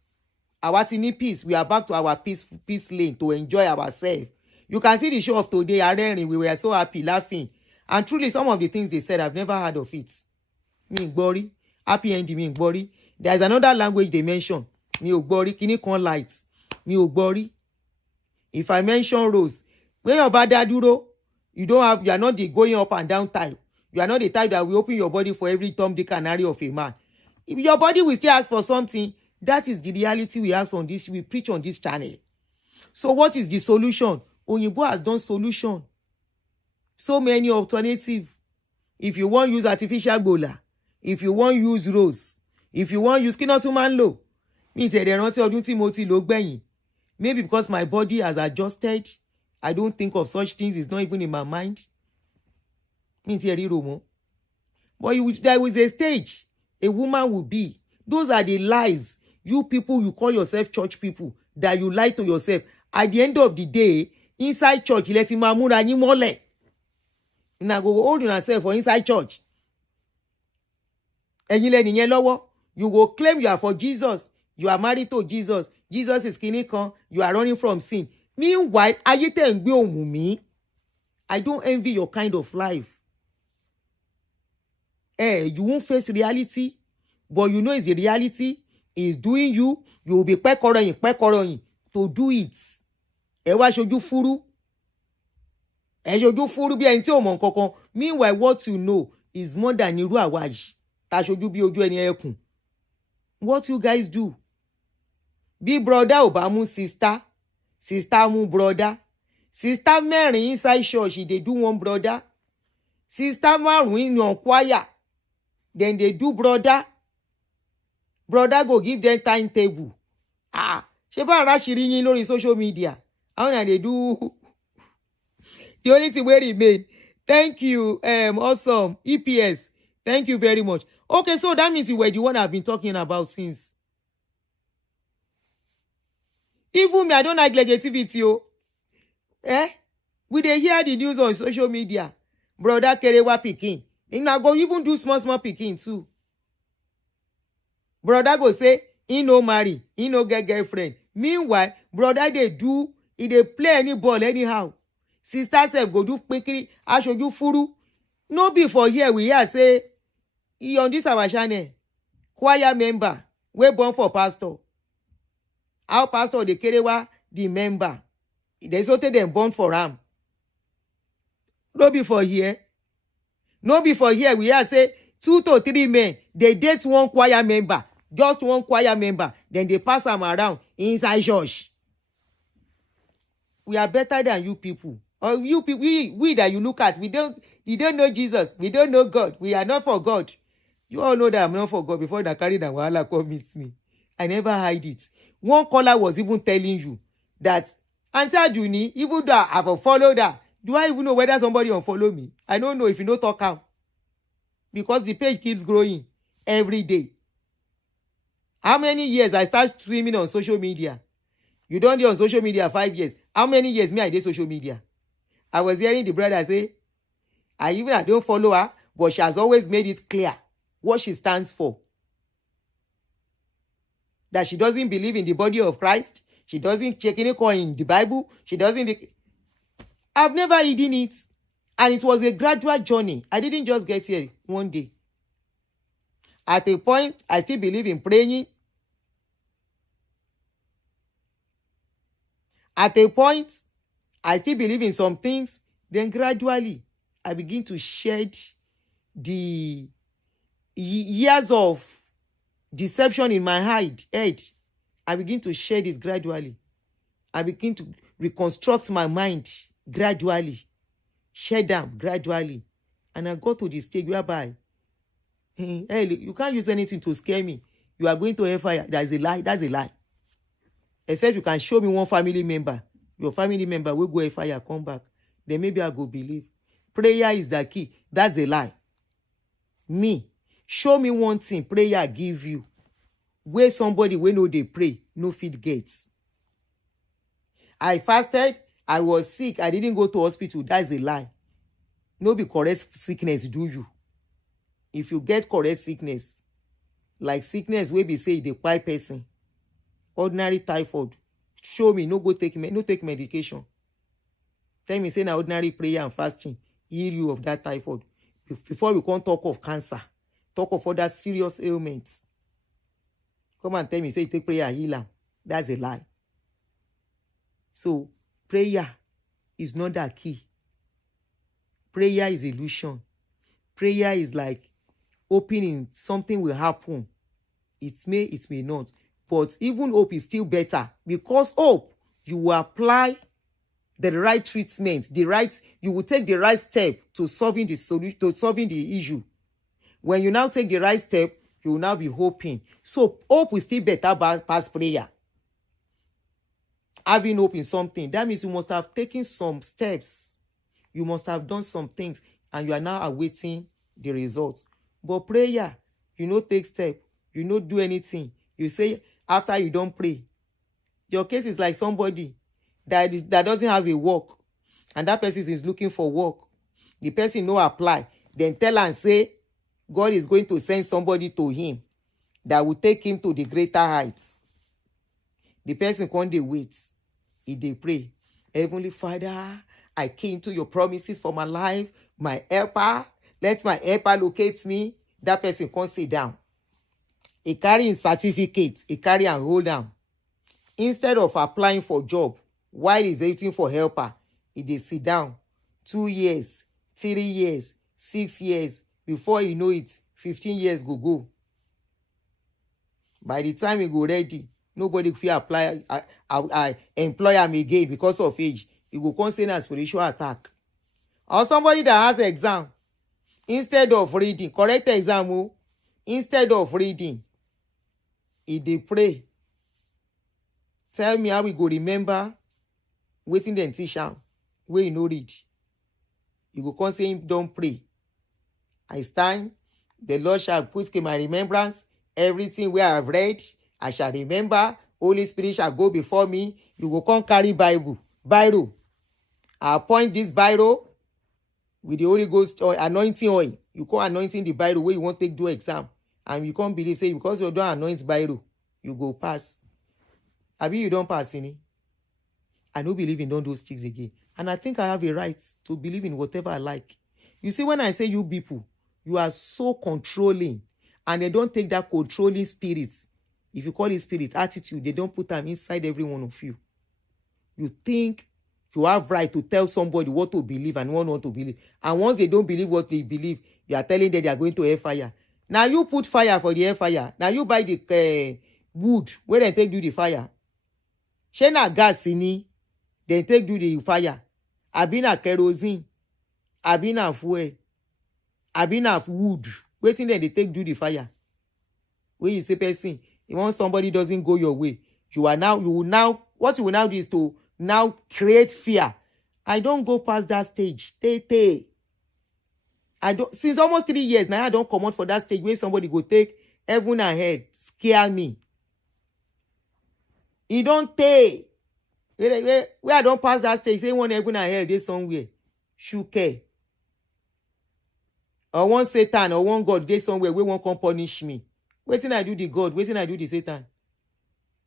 I want any peace. We are back to our peace lane to enjoy ourselves. You can see the show of today. We were so happy, laughing. And truly, some of the things they said, I've never heard of it. Me gbori. Happy ending, me gbori. There's another language they mention. Me gbori. Kini con lights. Me gbori. If I mention rose, when you're bad duro, you are not the going up and down type. You are not the type that will open your body for every Tom, Dick, and Harry of a man. If your body will still ask for something, that is the reality we ask on this, we preach on this channel. So what is the solution? Onyibo has done solution. So many alternatives. If you want to use artificial bola, if you want to use rose, if you want to use kinotuman low, maybe because my body has adjusted, I don't think of such things. It's not even in my mind. But there was a stage a woman will be. Those are the lies. You people, you call yourself church people, that you lie to yourself. At the end of the day, inside church, you let him amura ni mole. Now go hold yourself for inside church. And you will claim you are for Jesus. You are married to Jesus. Jesus is kinikon. You are running from sin. Meanwhile, I don't envy your kind of life. You won't face reality, but you know it's the reality. Is doing you. You will be pekoroyin to do it. Wa shoju furu. Shoju furu bi enti o mo nkankan. Meanwhile, what you know is more than iru awaji. Ta shoju bi oju eni ekun. What you guys do? Be brother ò bá mú sister. Sister mú brother. Sister mẹ́rin inside church, they do one brother. Sister márùn in your choir. Then they do brother. Brother go give them timetable. Ṣé bá ara ṣìrí yín lórí social media. How na they do? The only thing where remain. Thank you, awesome. EPS. Thank you very much. Okay, so that means you were the one I've been talking about since. Even me, I don't like negativity. We dey hear the news on social media. Brother Kerewa pikin. I go even do small pikin too. Brother go say, he no marry, he no get girlfriend. Meanwhile, brother they play any ball anyhow. Sister self go do quickly, I show you furu. No before here, we hear say, he on this our channel, choir member, we born for pastor. Our pastor, the Kerewa, the member. They so them born for him. No before here. No before here, we hear say, 2 to 3 men, they date one choir member. Just one choir member. Then they pass them around inside church. We are better than you people. Or you people, we that you look at, you don't know Jesus. We don't know God. We are not for God. You all know that I'm not for God before that carry the wahala come meet me. I never hide it. One caller was even telling you that Aunty Aduni, even though I have followed her, do I even know whether somebody unfollow me? I don't know if you know talk out. Because the page keeps growing every day. How many years I start streaming on social media? You don't do on social media 5 years. How many years me I did social media? I was hearing the brother say, I don't follow her, but she has always made it clear what she stands for. That she doesn't believe in the body of Christ. She doesn't check any coin in the Bible. She doesn't. I've never hidden it. And it was a gradual journey. I didn't just get here one day. At a point, I still believe in praying. At a point, I still believe in some things. Then gradually, I begin to shed the years of deception in my head. I begin to shed it gradually. I begin to reconstruct my mind gradually, shed them gradually. And I got to the stage whereby, hey, you can't use anything to scare me. You are going to hellfire. That is a lie. That's a lie. Except you can show me one family member. Your family member will go hellfire, come back. Then maybe I go believe. Prayer is the key. That's a lie. Me, show me one thing prayer give you. Where somebody wey no dey pray, no fit get. I fasted, I was sick, I didn't go to hospital. That's a lie. No be correct sickness do you. If you get correct sickness, like sickness wey be say dey kpai person, ordinary typhoid, show me, no go take medication. Tell me say na ordinary prayer and fasting heal you of that typhoid. Before we come talk of cancer, talk of other serious ailments. Come and tell me say you take prayer heal am. That's a lie. So prayer is not that key. Prayer is illusion. Prayer is like hoping something will happen. It may not. But even hope is still better, because hope, you will apply the right treatment, you will take the right step to solving the solution, to solving the issue. When you now take the right step, you will now be hoping. So hope is still better past prayer. Having hope in something, that means you must have taken some steps. You must have done some things, and you are now awaiting the results. But prayer, you no take step, you no do anything. You say after you don't pray. Your case is like somebody that doesn't have a work, and that person is looking for work. The person no apply. Then tell and say God is going to send somebody to him that will take him to the greater heights. The person can't dey wait. He dey pray. Heavenly Father, I came to your promises for my life. My helper, let my helper locate me. That person can't sit down. He carry his certificate. He carry and hold down. Instead of applying for job, while he's waiting for helper, he dey sit down. 2 years, 3 years, 6 years. Before you know it, 15 years go. By the time he go ready, nobody fit apply, I employ him again because of age. He go come say na spiritual attack. Or somebody that has exam, instead of reading, correct exam, instead of reading, he dey pray. Tell me how we go remember wetin dem teach am wey you no read. You go come say him don pray. It's time the Lord shall put in my remembrance everything where I have read. I shall remember. Holy Spirit shall go before me. You go come carry Bible. I appoint this Bible with the Holy Ghost oil, anointing oil. You come anointing the Bible where you want to take do exam, and you can't believe say because you don't anoint Bible, you go pass. Abi you don't pass any. I don't believe in don't those things again, and I think I have a right to believe in whatever I like. You see, when I say you people, you are so controlling, and they don't take that controlling spirit. If you call it spirit, attitude, they don't put them inside every one of you. You think you have right to tell somebody what to believe and what not to believe. And once they don't believe what they believe, you are telling them they are going to hellfire. Now you put fire for the hellfire. Now you buy the wood where they take do the fire. Shey na gas ini, they take do the fire. Abi na kerosene, abi na fuel, abi na wood. Waiting then they take do the fire. When you say person, once somebody doesn't go your way, what you will now do is to now create fear. I don't go past that stage. I don't, since almost 3 years now, I don't come out for that stage where somebody go take heaven and hell, scare me. It don't take. Where I don't pass that stage, say one heaven and hell, there's somewhere. Shuke. Or one Satan or one God, there's somewhere where won't come punish me. Waiting I do the God, waiting I do the Satan.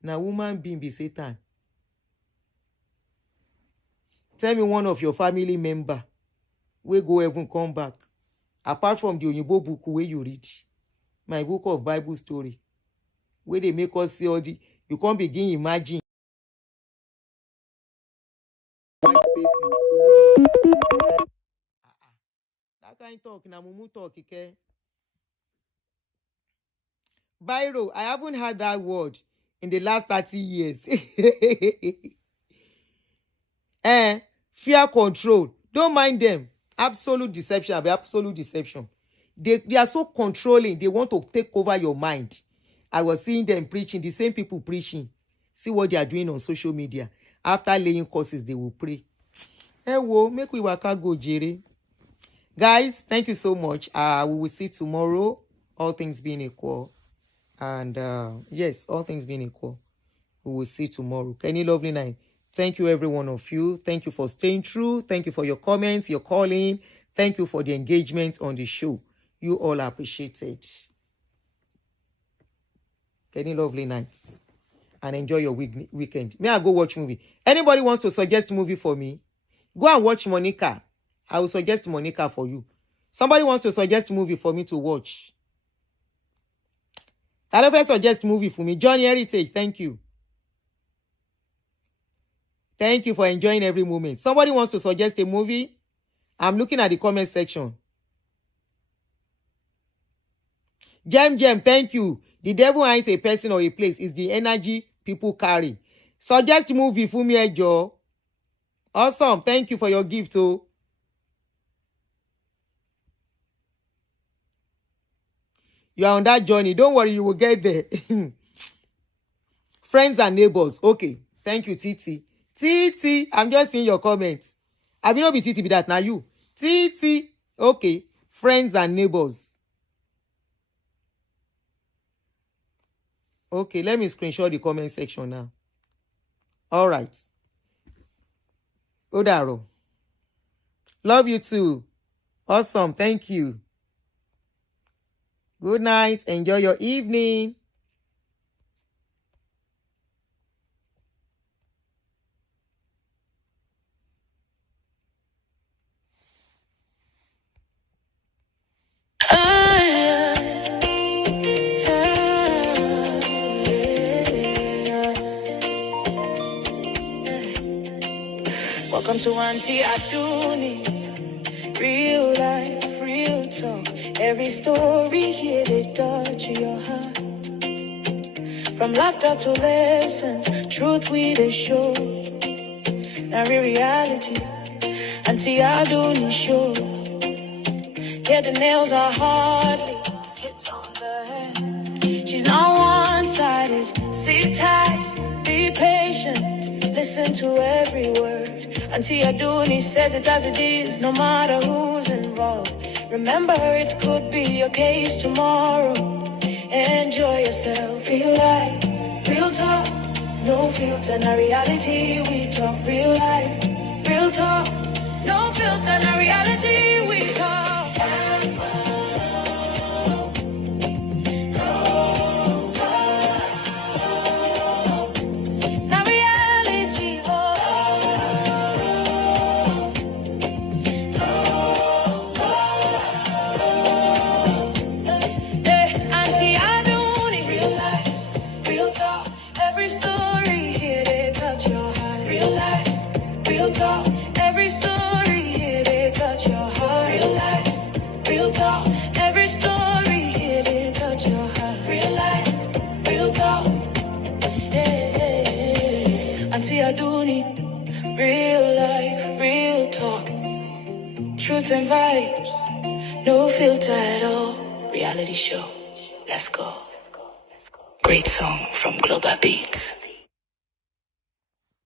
Now woman being be Satan. Tell me one of your family member where go heaven come back. Apart from the Oyinbo book where you read. My book of Bible story. Where they make us see all the, you can't begin imagine white spaces That kind talk na mumu talk, okay? Biro, I haven't heard that word in the last 30 years. Fear control. Don't mind them. Absolute deception. Absolute deception. They are so controlling. They want to take over your mind. I was seeing them preaching, the same people preaching. See what they are doing on social media. After laying courses, they will pray. Hey, whoa, make we waka go, Jerry. Guys, thank you so much. We will see tomorrow, all things being equal. And yes, all things being equal, we will see tomorrow. Kenny, lovely night. Thank you, every one of you. Thank you for staying true. Thank you for your comments, your calling. Thank you for the engagement on the show. You all are appreciated. Kenny, lovely nights. And enjoy your weekend. May I go watch movie? Anybody wants to suggest movie for me? Go and watch Monica. I will suggest Monica for you. Somebody wants to suggest movie for me to watch. I'll first suggest movie for me. Johnny Heritage, thank you. Thank you for enjoying every moment. Somebody wants to suggest a movie? I'm looking at the comment section. Jem, thank you. The devil ain't a person or a place. It's the energy people carry. Suggest movie for me, Joe. Awesome. Thank you for your gift, too. You are on that journey. Don't worry, you will get there. Friends and neighbors. Okay. Thank you, Titi. Titi, I'm just seeing your comments. Have you not be Titi be that now you? Titi. Okay. Friends and neighbors. Okay, let me screenshot the comment section now. All right. Odaro. Love you too. Awesome. Thank you. Good night. Enjoy your evening. Welcome to Aunty Aduni. Real life, real talk. Every story here they touch your heart. From laughter to lessons, truth we they show. Now reality, Aunty Aduni show. Yeah, the nails are hardly hits on the head. She's not one-sided. Sit tight, be patient. Listen to every word. Aunty Aduni says it as it is, no matter who's involved. Remember, it could be your case tomorrow. Enjoy yourself, feel like real talk, no filter, na reality. We talk real life, real talk, no filter, na reality. We talk. Every story here they touch your heart. Real life, real talk. Every story here they touch your heart. Real life, real talk. Yeah. Aunty Aduni, real life, real talk. Truth and vibes, no filter at all. Reality show. Let's go. Great song from Global Beats.